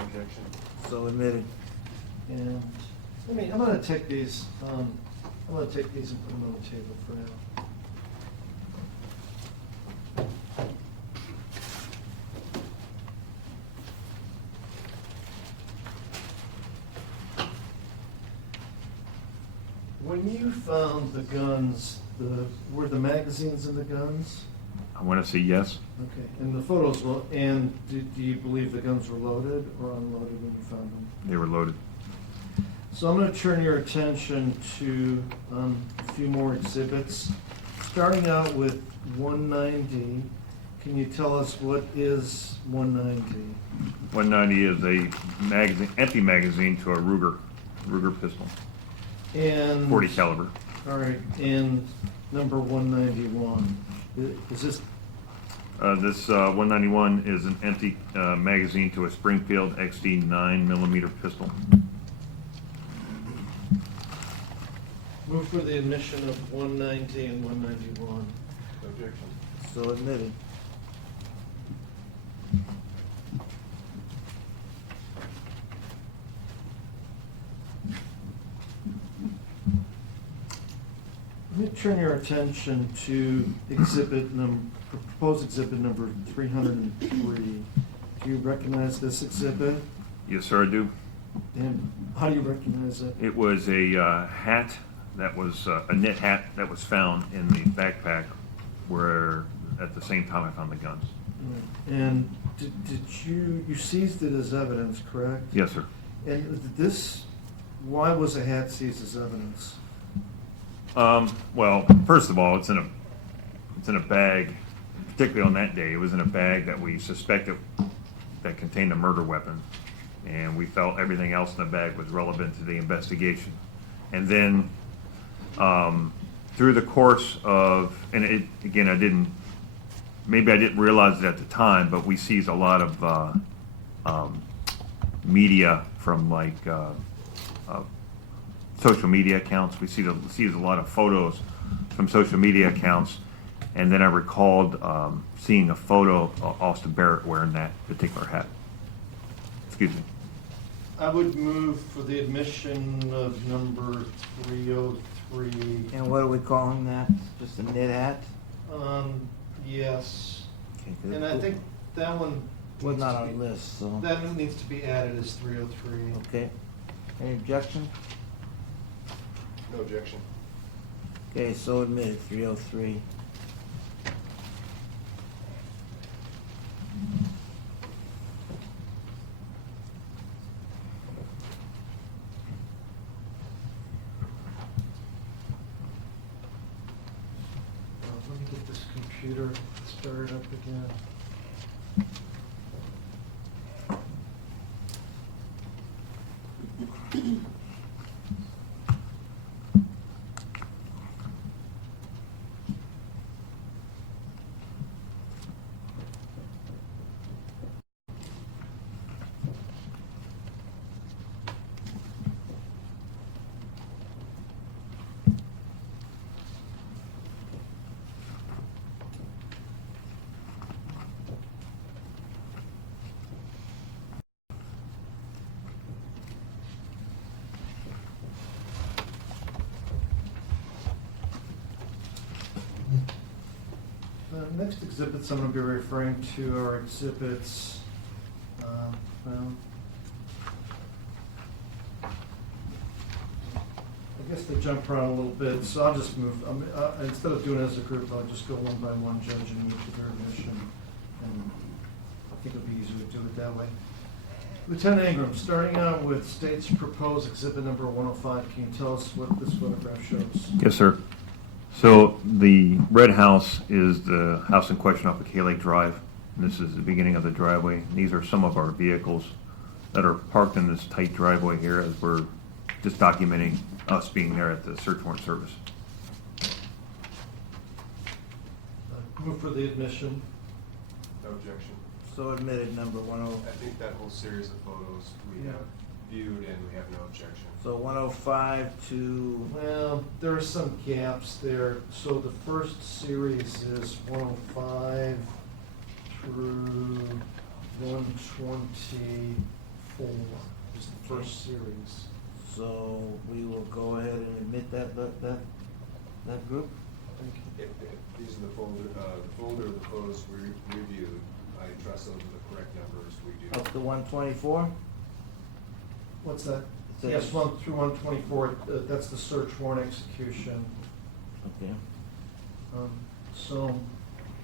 objection. So admitted. And I'm gonna take these, and put them on the table for now. When you found the guns, were the magazines in the guns? I want to say yes. Okay, and the photos were, and do you believe the guns were loaded or unloaded when you found them? They were loaded. So I'm going to turn your attention to a few more exhibits. Starting out with 190, can you tell us what is 190? 190 is a magazine, empty magazine to a Ruger pistol, And 40 caliber. All right, and number 191, is this? This 191 is an empty magazine to a Springfield XD 9mm pistol. Move for the admission of 190 and 191. Objection. So admitted. Let me turn your attention to proposed exhibit number 303. Do you recognize this exhibit? Yes, sir, I do. And how do you recognize it? It was a hat that was a knit hat that was found in the backpack where at the same time I found the guns. And did you seized it as evidence, correct? Yes, sir. And why was a hat seized as evidence? Well, first of all, it's in a bag. Particularly on that day, it was in a bag that we suspected that contained a murder weapon, and we felt everything else in the bag was relevant to the investigation. And then, through the course of, and again, I didn't realize it at the time, but we seized a lot of media from like social media accounts. We seized a lot of photos from social media accounts, and then I recalled seeing a photo of Austin Barrett wearing that particular hat. Excuse me. I would move for the admission of number 303. And what are we calling that? Just a knit hat? Yes. Okay, 'cause And I think that one was needs not to on be- the list, so. That one needs to be added as 303. Okay. Any objection? No objection. Okay, so admitted, 303. Let me get this computer started up again. The next exhibits I'm going to be referring to are exhibits, well, I guess they jump around a little bit, so I'll just move, instead of doing it as a group, I'll just go one by one, judging each of their admission, and I think it'll be easier to do it that way. Lieutenant Ingram, starting out with state's proposed exhibit number 105, can you tell us what this photograph shows? Yes, sir. So the red house is the house in question off of K Lake Drive. And this is the beginning of the driveway. These are some of our vehicles that are parked in this tight driveway here as we're just documenting us being there at the search warrant service. Move for the admission. No objection. So admitted, number I think that whole series of photos we have viewed and we have no objection. So 105 to, Well, there are some gaps there. So the first series is 105 through 124 is the first series. so we will go ahead and admit that group? If these are the folder of the photos we reviewed, I trust those are the correct numbers, we do. Up to 124? What's that? So Yes, it's- 1 through 124, that's the search warrant execution. Okay. So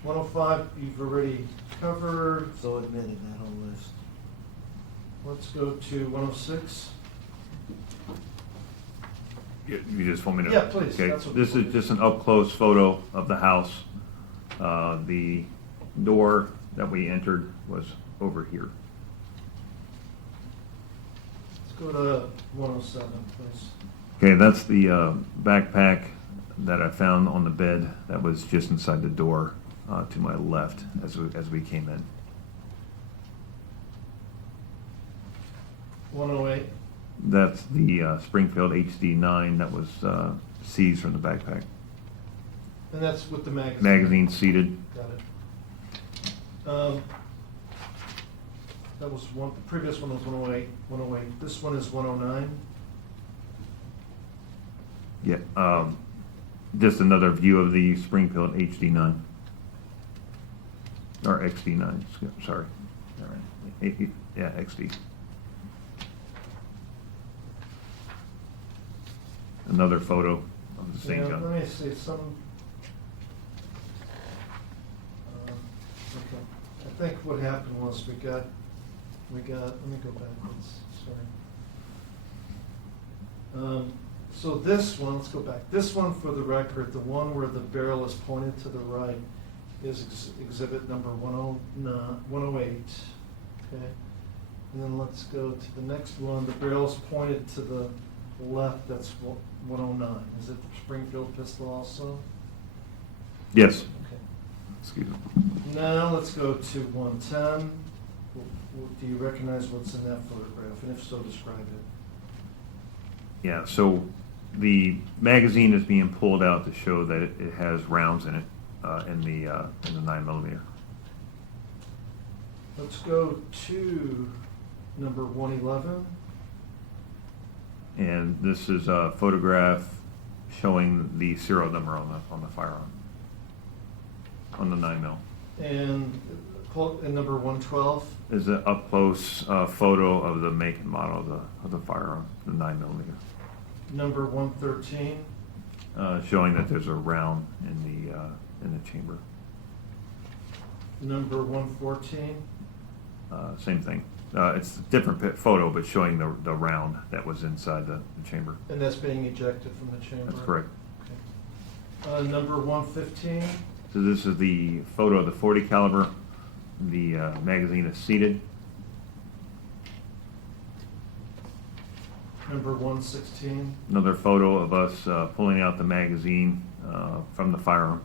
105, you've already covered. So admitted that whole list. Let's go to 106. You just want me to? Yeah, please, Okay, that's what- this is just an up-close photo of the house. The door that we entered was over here. Let's go to 107, please. Okay, that's the backpack that I found on the bed that was just inside the door to my left as we came in. 108. That's the Springfield HD9 that was seized from the backpack. And that's with the magazine. Magazine seated. Got it. That was one, the previous one was 108, 108. This one is 109. Yeah, just another view of the Springfield HD9. Or XD9, sorry. All right. Yeah, XD. Another photo of the same Yeah, gun. let me see, some. Okay, I think what happened was we got, let me go backwards, sorry. So this one, let's go back. This one, for the record, the one where the barrel is pointed to the right is exhibit number 108, okay? And then let's go to the next one. The barrel's pointed to the left, that's 109. Is it the Springfield pistol also? Yes, Okay. excuse me. Now let's go to 110. Do you recognize what's in that photograph? And if so, describe it. Yeah, so the magazine is being pulled out to show that it has rounds in it, in the 9mm. Let's go to number 111. And this is a photograph showing the serial number on the firearm, on the 9mm. And number 112. Is an up close photo of the make and model of the firearm, the 9mm, Number 113. showing that there's a round in the chamber. Number 114. Same thing. It's a different photo, but showing the round that was inside the chamber. And that's being ejected from the chamber. That's correct. Okay. Number 115. So this is the photo of the .40 caliber. The magazine is seated. Number 116. Another photo of us pulling out the magazine from the firearm.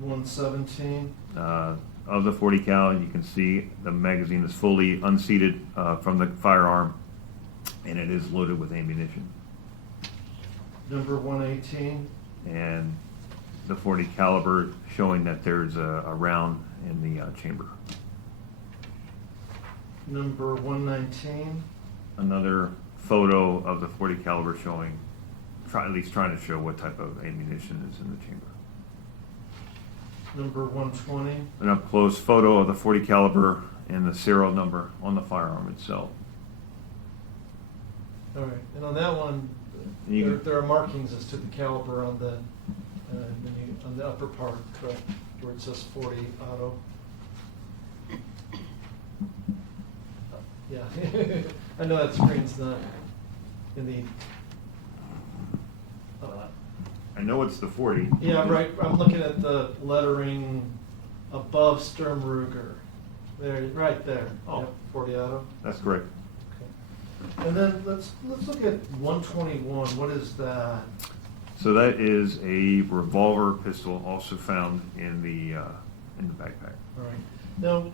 117. Of the .40 cal, you can see the magazine is fully unseated from the firearm, and it is loaded with ammunition. Number 118. And the .40 caliber showing that there's a round in the chamber. Number 119. Another photo of the .40 caliber showing, at least trying to show what type of ammunition is in the chamber. Number 120. An up close photo of the .40 caliber and the serial number on the firearm itself. All right, and on that one, You- there are markings as to the caliber on the upper part, correct, where it says 40 auto. Yeah, I know that screen's not in the. I know it's the .40. Yeah, right, I'm looking at the lettering above Sturm Ruger. There, right there. Oh. Yep, 40 auto. That's correct. Okay. And then let's look at 121. What is that? So that is a revolver pistol also found in the backpack. All right. Now,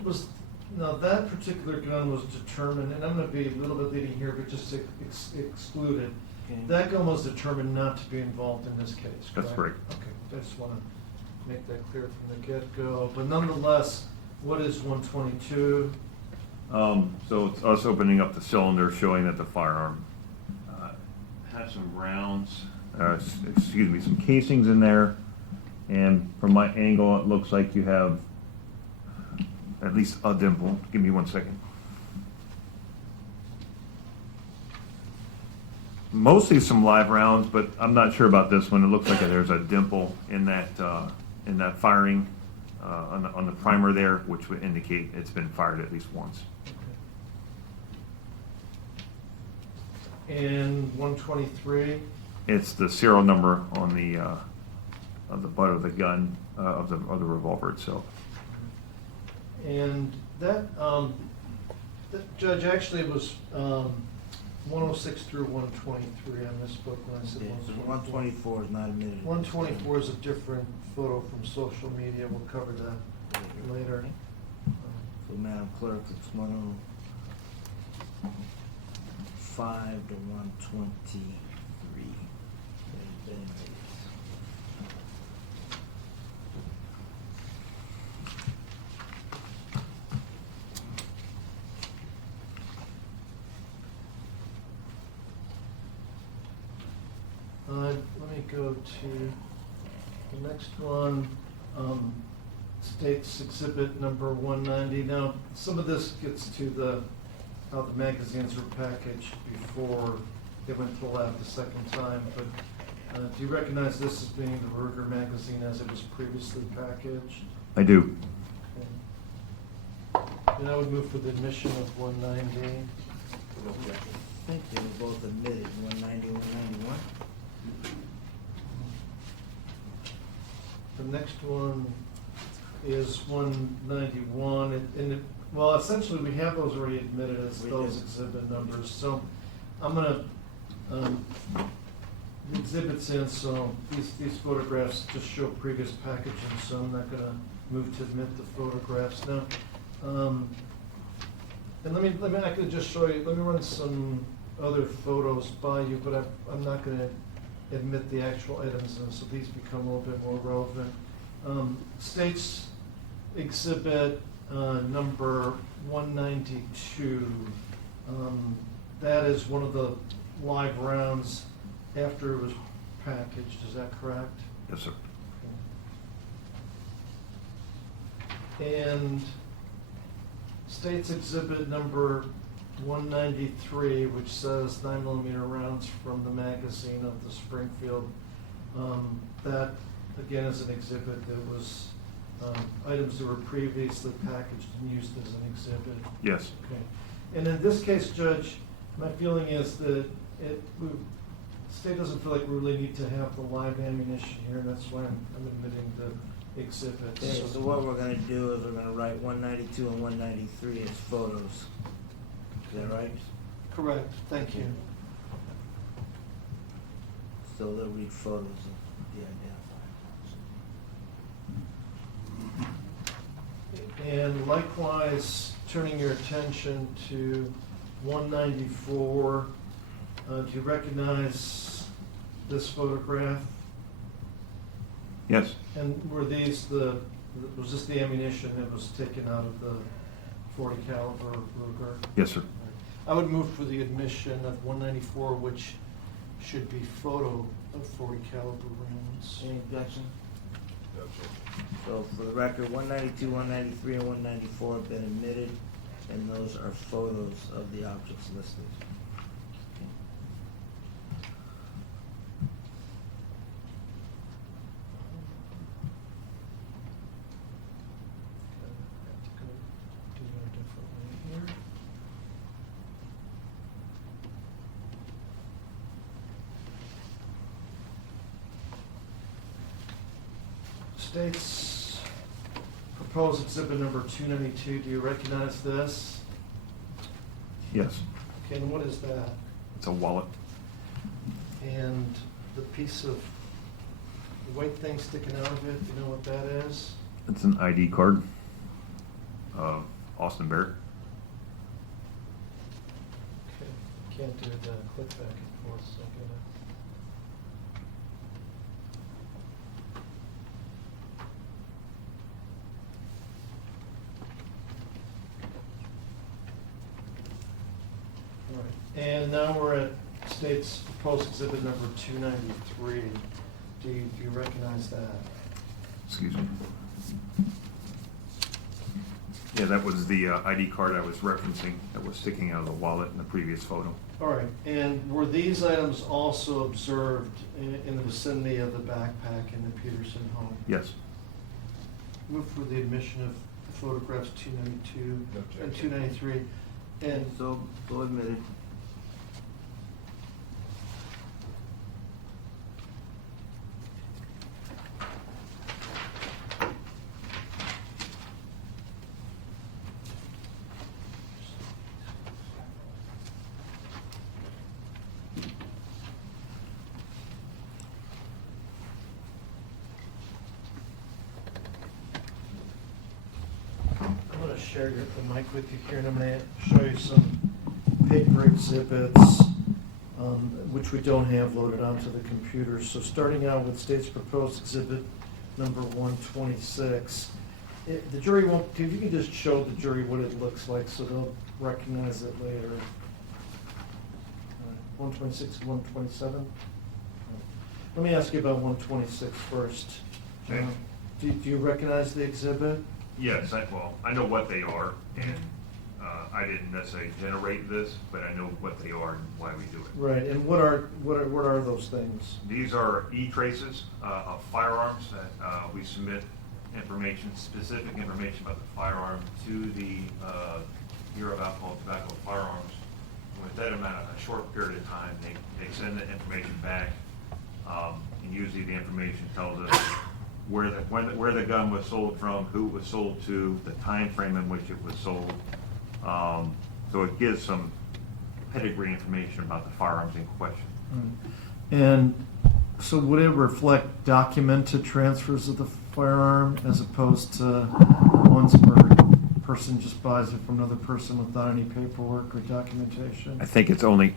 Now, that particular gun was determined, and I'm gonna be a little bit leading here, but just excluded. Okay. That gun was determined not to be involved in this case, correct? That's correct. Okay, I just wanna make that clear from the get-go, but nonetheless, what is 122? So it's us opening up the cylinder, showing that the firearm has some rounds, excuse me, some casings in there. And from my angle, it looks like you have at least a dimple. Give me 1 second. Mostly some live rounds, but I'm not sure about this one. It looks like there's a dimple in that firing on the primer there, which would indicate it's been fired at least once. And 123? It's the serial number on the butt of the gun of the revolver itself. And that, Judge, actually it was 106 through 123. I misspoke when I said Yeah, so 124. 124 is not admitted. 124 is a different photo from social media. We'll cover that later. So Madam Clerk, it's 105 to 123. Let me go to the next one. States Exhibit number 190. Now, some of this gets to how the magazines were packaged before they went to the lab the second time, but do you recognize this as being the Ruger magazine as it was previously packaged? I do. Okay. And I would move for the admission of 190. I think they were both admitted, 190 and 191. The next one is 191, well, essentially, we have those already admitted as We those did. exhibit numbers, so I'm gonna, the exhibits in, so these photographs just show previous packaging, so I'm not gonna move to admit the photographs now. And let me, I could just show you, let me run some other photos by you, but I'm not gonna admit the actual items, and so these become a little bit more relevant. States Exhibit number 192. That is one of the live rounds after it was packaged, is that correct? Yes, sir. And States Exhibit number 193, which says 9mm rounds from the magazine of the Springfield. That, again, is an exhibit that was items that were previously packaged and used as an exhibit. Yes. Okay. And in this case, Judge, my feeling is that the state doesn't feel like we really need to have the live ammunition here, and that's why I'm admitting the exhibits. Okay, so what we're gonna do is we're gonna write 192 and 193 as photos. Is that right? Correct, thank you. So they'll read photos of the identifiers. And likewise, turning your attention to 194, do you recognize this photograph? Yes. And were these was this the ammunition that was taken out of the .40 caliber Ruger? Yes, sir. I would move for the admission of 194, which should be photo of .40 caliber rounds. Any objection? So for the record, 192, 193, and 194 have been admitted, and those are photos of the objects listed. States proposed exhibit number 292. Do you recognize this? Yes. Okay, and what is that? It's a wallet. And the piece of white thing sticking out of it, do you know what that is? It's an ID card. Austin Barrett. Okay, can't do the click back and forth, so I'm gonna. All right, and now we're at State's proposed exhibit number 293. Do you recognize that? Excuse me. Yeah, that was the ID card I was referencing that was sticking out of the wallet in the previous photo. All right, and were these items also observed in the vicinity of the backpack in the Peterson home? Yes. Move for the admission of the photographs 292 and 293. And So admitted. I'm going to share the mic with you here, and I'm going to show you some paper exhibits, which we don't have loaded onto the computer. So starting out with State's proposed exhibit number 126. The jury won't, if you can just show the jury what it looks like so they'll recognize it later. 126, 127. Let me ask you about 126 first. Okay. Do you recognize the exhibit? Yes, I know what they are, and I didn't necessarily generate this, but I know what they are and why we do it. Right, and what are those things? These are e-traces of firearms that we submit information, specific information about the firearm to the Bureau of Alcohol, Tobacco, and Firearms. Within a short period of time, they send the information back, and usually the information tells us where the gun was sold from, who it was sold to, the time frame in which it was sold. So it gives some pedigree information about the firearms in question. And so would it reflect documented transfers of the firearm as opposed to ones where a person just buys it from another person without any paperwork or documentation? I think it's only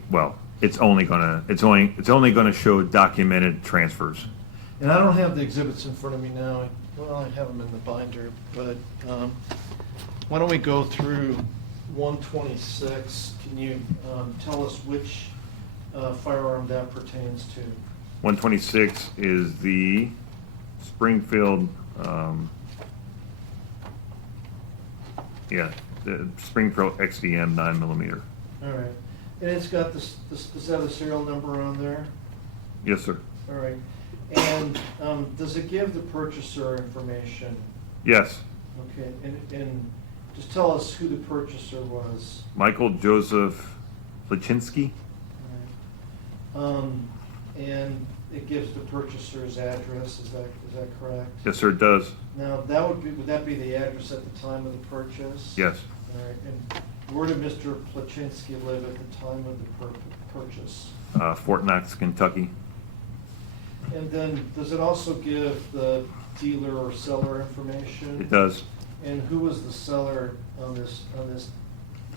gonna show documented transfers. And I don't have the exhibits in front of me now. Well, I have them in the binder, but why don't we go through 126? Can you tell us which firearm that pertains to? 126 is the Springfield, the Springfield XDM 9mm. All right. And it's got this, does that have a serial number on there? Yes, sir. All right. And does it give the purchaser information? Yes. Okay, and just tell us who the purchaser was. Michael Joseph Lachinsky. All right. And it gives the purchaser's address, is that correct? Yes, sir, it does. Now, would that be the address at the time of the purchase? Yes. All right, and where did Mr. Plachinsky live at the time of the purchase? Fort Knox, Kentucky. And then, does it also give the dealer or seller information? It does. And who was the seller on this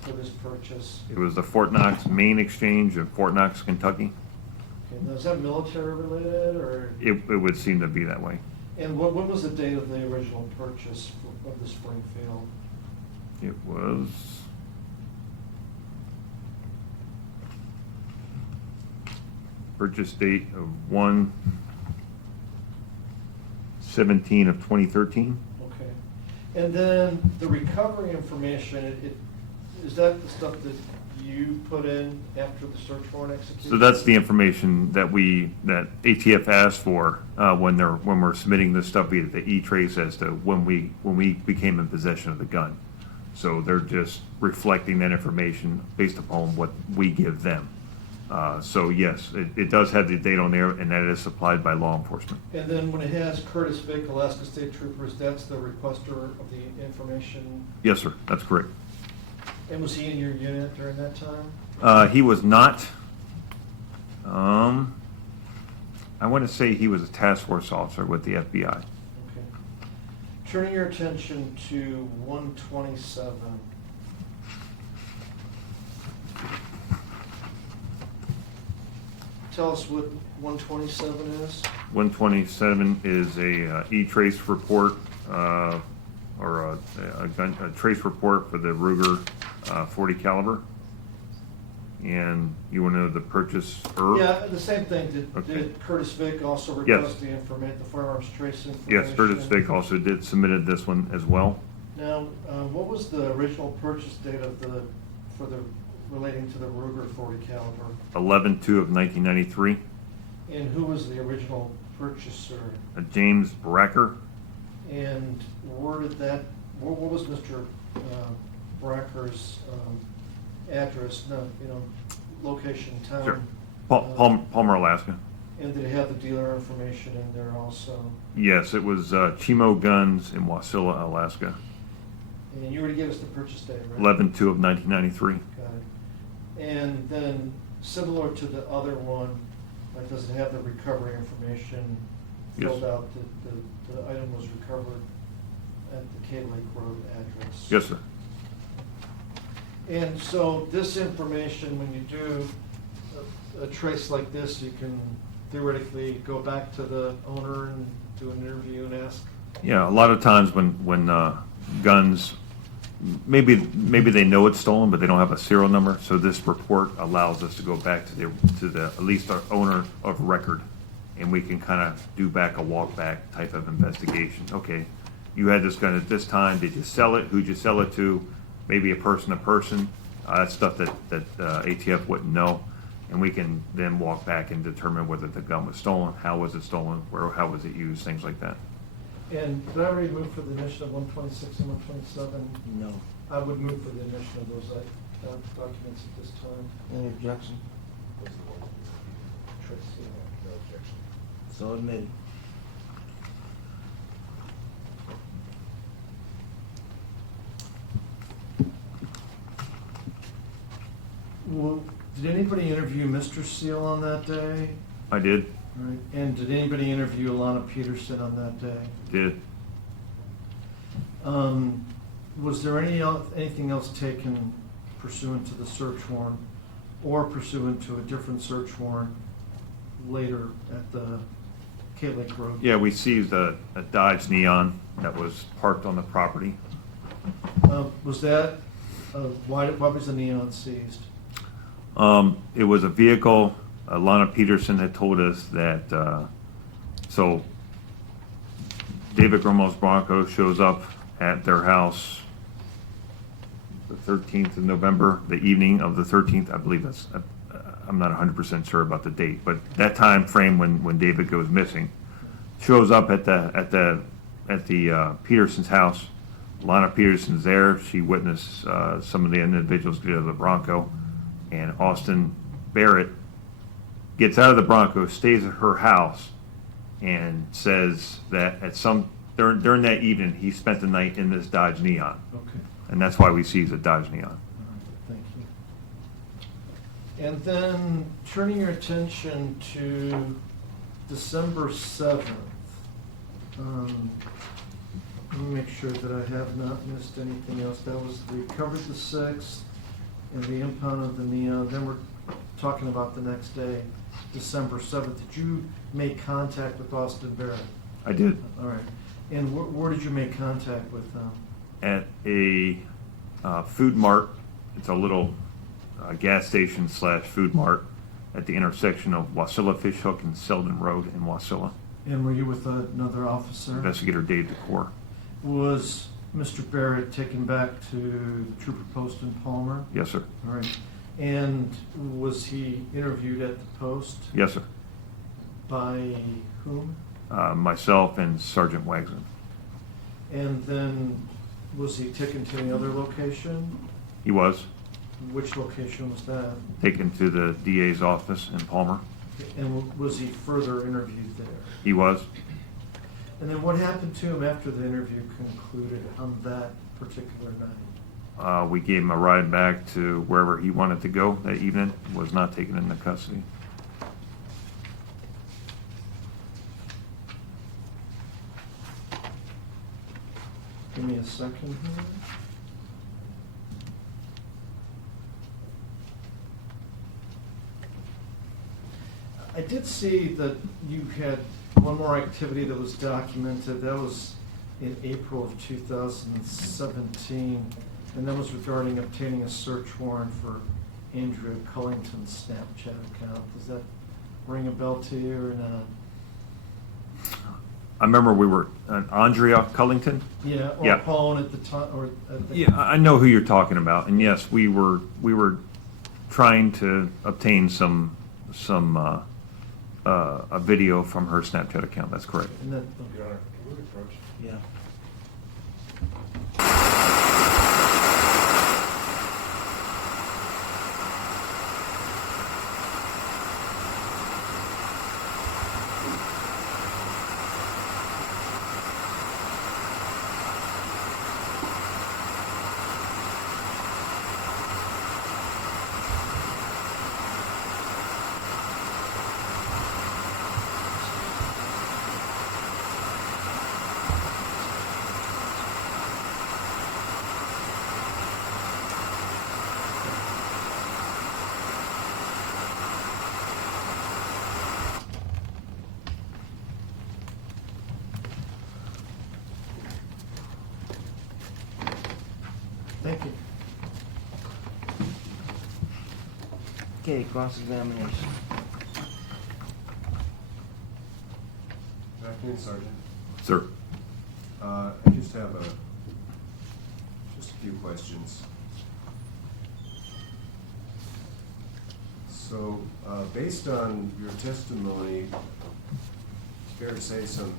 for this purchase? It was the Fort Knox Main Exchange in Fort Knox, Kentucky. Okay, now is that military related or? It would seem to be that way. And what was the date of the original purchase of the Springfield? It was purchase date of 1/17 of 2013. Okay. And then the recovery information, is that the stuff that you put in after the search warrant execution? So that's the information that ATF asked for when we're submitting this stuff via the E-Trace as to when we became in possession of the gun. So they're just reflecting that information based upon what we give them. So yes, it does have the date on there, and that is supplied by law enforcement. And then when it has Curtis Vick, Alaska State Troopers, that's the requester of the information? Yes, sir, that's correct. And was he in your unit during that time? He was not. I want to say he was a task force officer with the FBI. Okay. Turning your attention to 127. Tell us what 127 is. 127 is a E-trace report, or a trace report for the Ruger 40 caliber. And you want to know the purchaser? Yeah, the same thing. Okay. Did Curtis Vick also Yes. request the information, the firearms trace information? Yes, Curtis Vick also submitted this one as well. Now, what was the original purchase date of relating to the Ruger 40 caliber? 11/2 of 1993. And who was the original purchaser? James Bracker. And where did that, what was Mr. Bracker's address, location, town? Sure. Palmer, Alaska. And did it have the dealer information in there also? Yes, it was Chimo Guns in Wasilla, Alaska. And you already gave us the purchase date, right? 11/2 of 1993. Got it. And then, similar to the other one, does it have the recovery information Yes. filled out that the item was recovered at the K Lake Road address? Yes, sir. And so this information, when you do a trace like this, you can theoretically go back to the owner and do an interview and ask. Yeah, a lot of times when guns, maybe they know it's stolen, but they don't have a serial number. So this report allows us to go back to the at least our owner of record, and we can kind of do back a walk back type of investigation. Okay, you had this gun at this time. Did you sell it? Who'd you sell it to? Maybe a person to person. That's stuff that ATF wouldn't know, and we can then walk back and determine whether the gun was stolen, how was it stolen, how was it used, things like that. And did I already move for the admission of 126 and 127? No. I would move for the admission of those documents at this time. Any objection? Tracy? No objection. So admitted. Well, did anybody interview Mr. Seal on that day? I did. Right. And did anybody interview Alana Peterson on that day? Did. Was there anything else taken pursuant to the search warrant or pursuant to a different search warrant later at the K Lake Road? Yeah, we seized a Dodge Neon that was parked on the property. Was that, why was the Neon seized? It was a vehicle. Lana Peterson had told us that, so David Grunwald's Bronco shows up at their house the 13th of November, the evening of the 13th. I believe that's, I'm not 100% sure about the date, but that time frame when David goes missing, shows up at the Peterson's house. Lana Peterson's there. She witnessed some of the individuals get out of the Bronco, and Austin Barrett gets out of the Bronco, stays at her house, and says that during that evening he spent the night in this Dodge Neon, Okay. and that's why we seized a Dodge Neon. All right, thank you. And then turning your attention to December 7th. Let me make sure that I have not missed anything else. That was recovered the 6th and the impound of the Neon. Then we're talking about the next day, December 7th. Did you make contact with Austin Barrett? I did. All right. And where did you make contact with them? At a food mart. It's a little gas station / food mart at the intersection of Wasilla Fishhook and Selden Road in Wasilla. And were you with another officer? Investigator Dave DeCore. Was Mr. Barrett taken back to the trooper post in Palmer? Yes, sir. All right. And was he interviewed at the post? Yes, sir. By whom? Myself and Sergeant Wagson. And then was he taken to any other location? He was Which location was that? taken to the DA's office in Palmer. And was he further interviewed there? He was. And then what happened to him after the interview concluded on that particular night? We gave him a ride back to wherever he wanted to go that evening. Was not taken into custody. Give me a second here. I did see that you had one more activity that was documented. That was in April of 2017, and that was regarding obtaining a search warrant for Andrea Cullington's Snapchat account. Does that ring a bell to you or not? I remember we were, Andrea Cullington? Yeah, or Yeah. Pawn at the time, or at the. Yeah, I know who you're talking about, and yes, we were trying to obtain a video from her Snapchat account. That's correct. And that, Your Honor, can we approach? Yeah. thank you. Okay, cross-examination. Good afternoon, Sergeant. Sir? I just have just a few questions. So, based on your testimony, it's fair to say some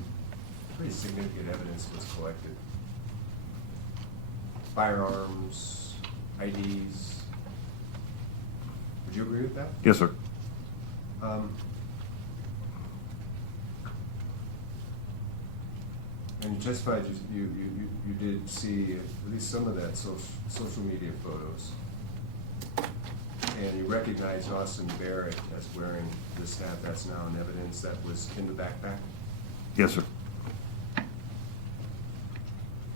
pretty significant evidence was collected. Firearms, IDs. Would you agree with that? Yes, sir. And you testified you did see at least some of that social media photos. And you recognized Austin Barrett as wearing the snap that's now in evidence that was in the backpack? Yes, sir. And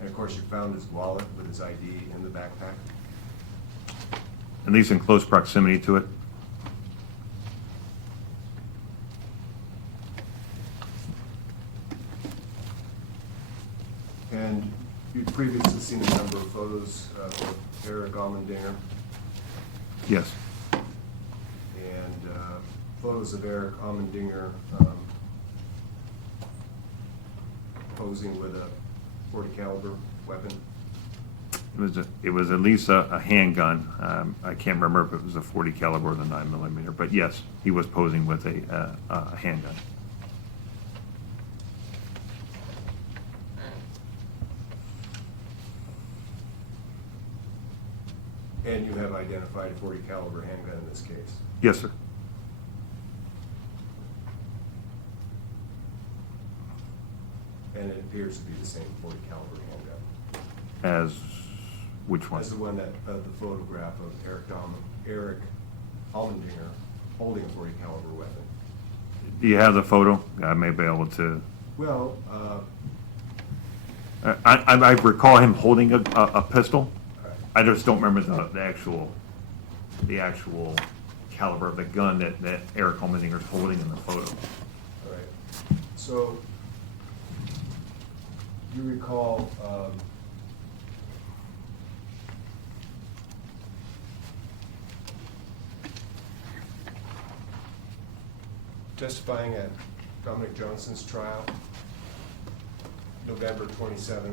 of course, you found his wallet with his ID in the backpack? At least in close proximity to it. And you'd previously seen a number of photos of Eric Almendinger Yes. and photos of Eric Almendinger posing with a .40 caliber weapon. It was at least a handgun. I can't remember if it was a .40 caliber or the 9mm, but yes, he was posing with a handgun. And you have identified a .40 caliber handgun in this case. Yes, sir. And it appears to be the same .40 caliber handgun. As which one? As the one that, the photograph of Eric Almendinger holding a .40 caliber weapon. Do you have the photo? I may be able to. Well, I recall him holding a pistol. I just don't remember the actual caliber of the gun that Eric Almendinger is holding in the photo. all right. So, you recall, testifying at Dominic Johnson's trial, November 27th,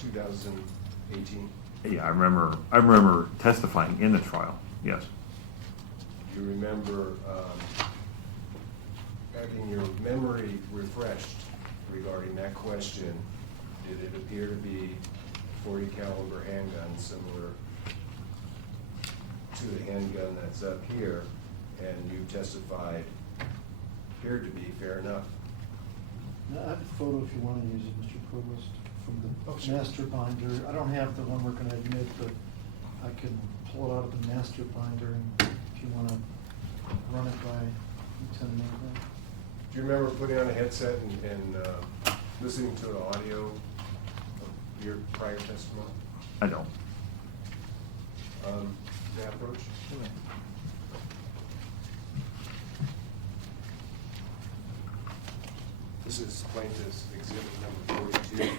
2018. Yeah, I remember testifying in the trial. Yes. Do you remember having your memory refreshed regarding that question? Did it appear to be .40 caliber handgun similar to the handgun that's up here? And you testified appeared to be fair enough. I have a photo if you want to use it, Mr. Provost, from the sure. master binder. I don't have the one we're going to admit, but I can pull it out of the master binder and if you want to run it by Lieutenant England. Do you remember putting on a headset and listening to the audio of your prior testimony? I don't. May I approach? This is plaintiff's exhibit number 42.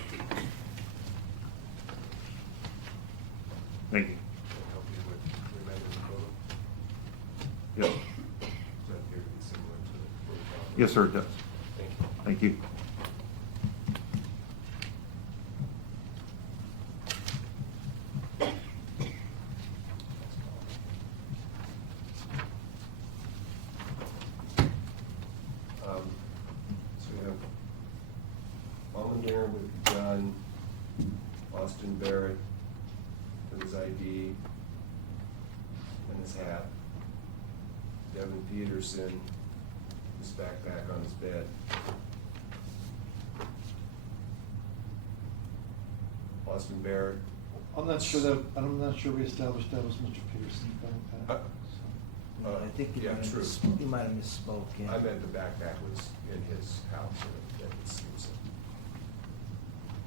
Thank you. Can I help you with remembering the photo? Yep. Does that appear to be similar to the profile? Yes, sir, it does. Thank you. Thank you. So we have Allender with the gun, Austin Barrett with his ID and his hat, Devin Peterson, his backpack on his bed. Austin Barrett. I'm not sure we established that was Mr. Peterson's backpack. I think yeah, true. you might have misspoke, yeah. I meant the backpack was in his house, and that it seems.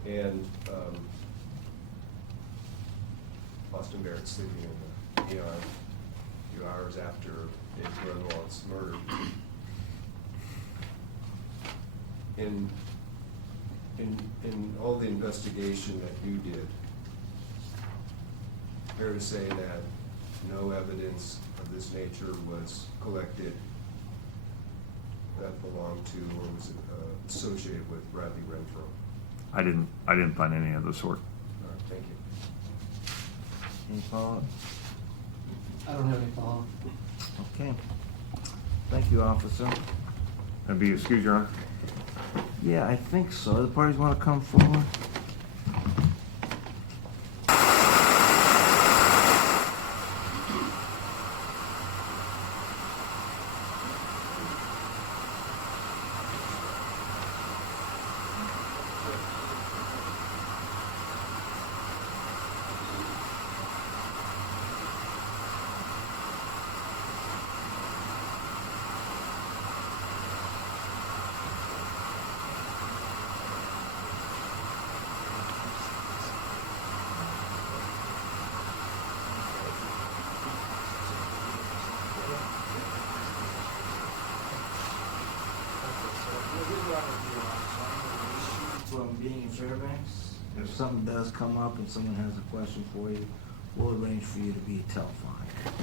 And Austin Barrett sleeping in the ER a few hours after David Grunwald's murder. In all the investigation that you did, fair to say that no evidence of this nature was collected that belonged to or was associated with Bradley Renfro? I didn't find any of the sort. All right, thank you. Any follow-up? I don't have any follow-up. Okay. Thank you, officer. That'd be excused, Your Honor. Yeah, I think so. The parties want to come forward? From being in Fairbanks, if something does come up and someone has a question for you, we'll arrange for you to be telephoned.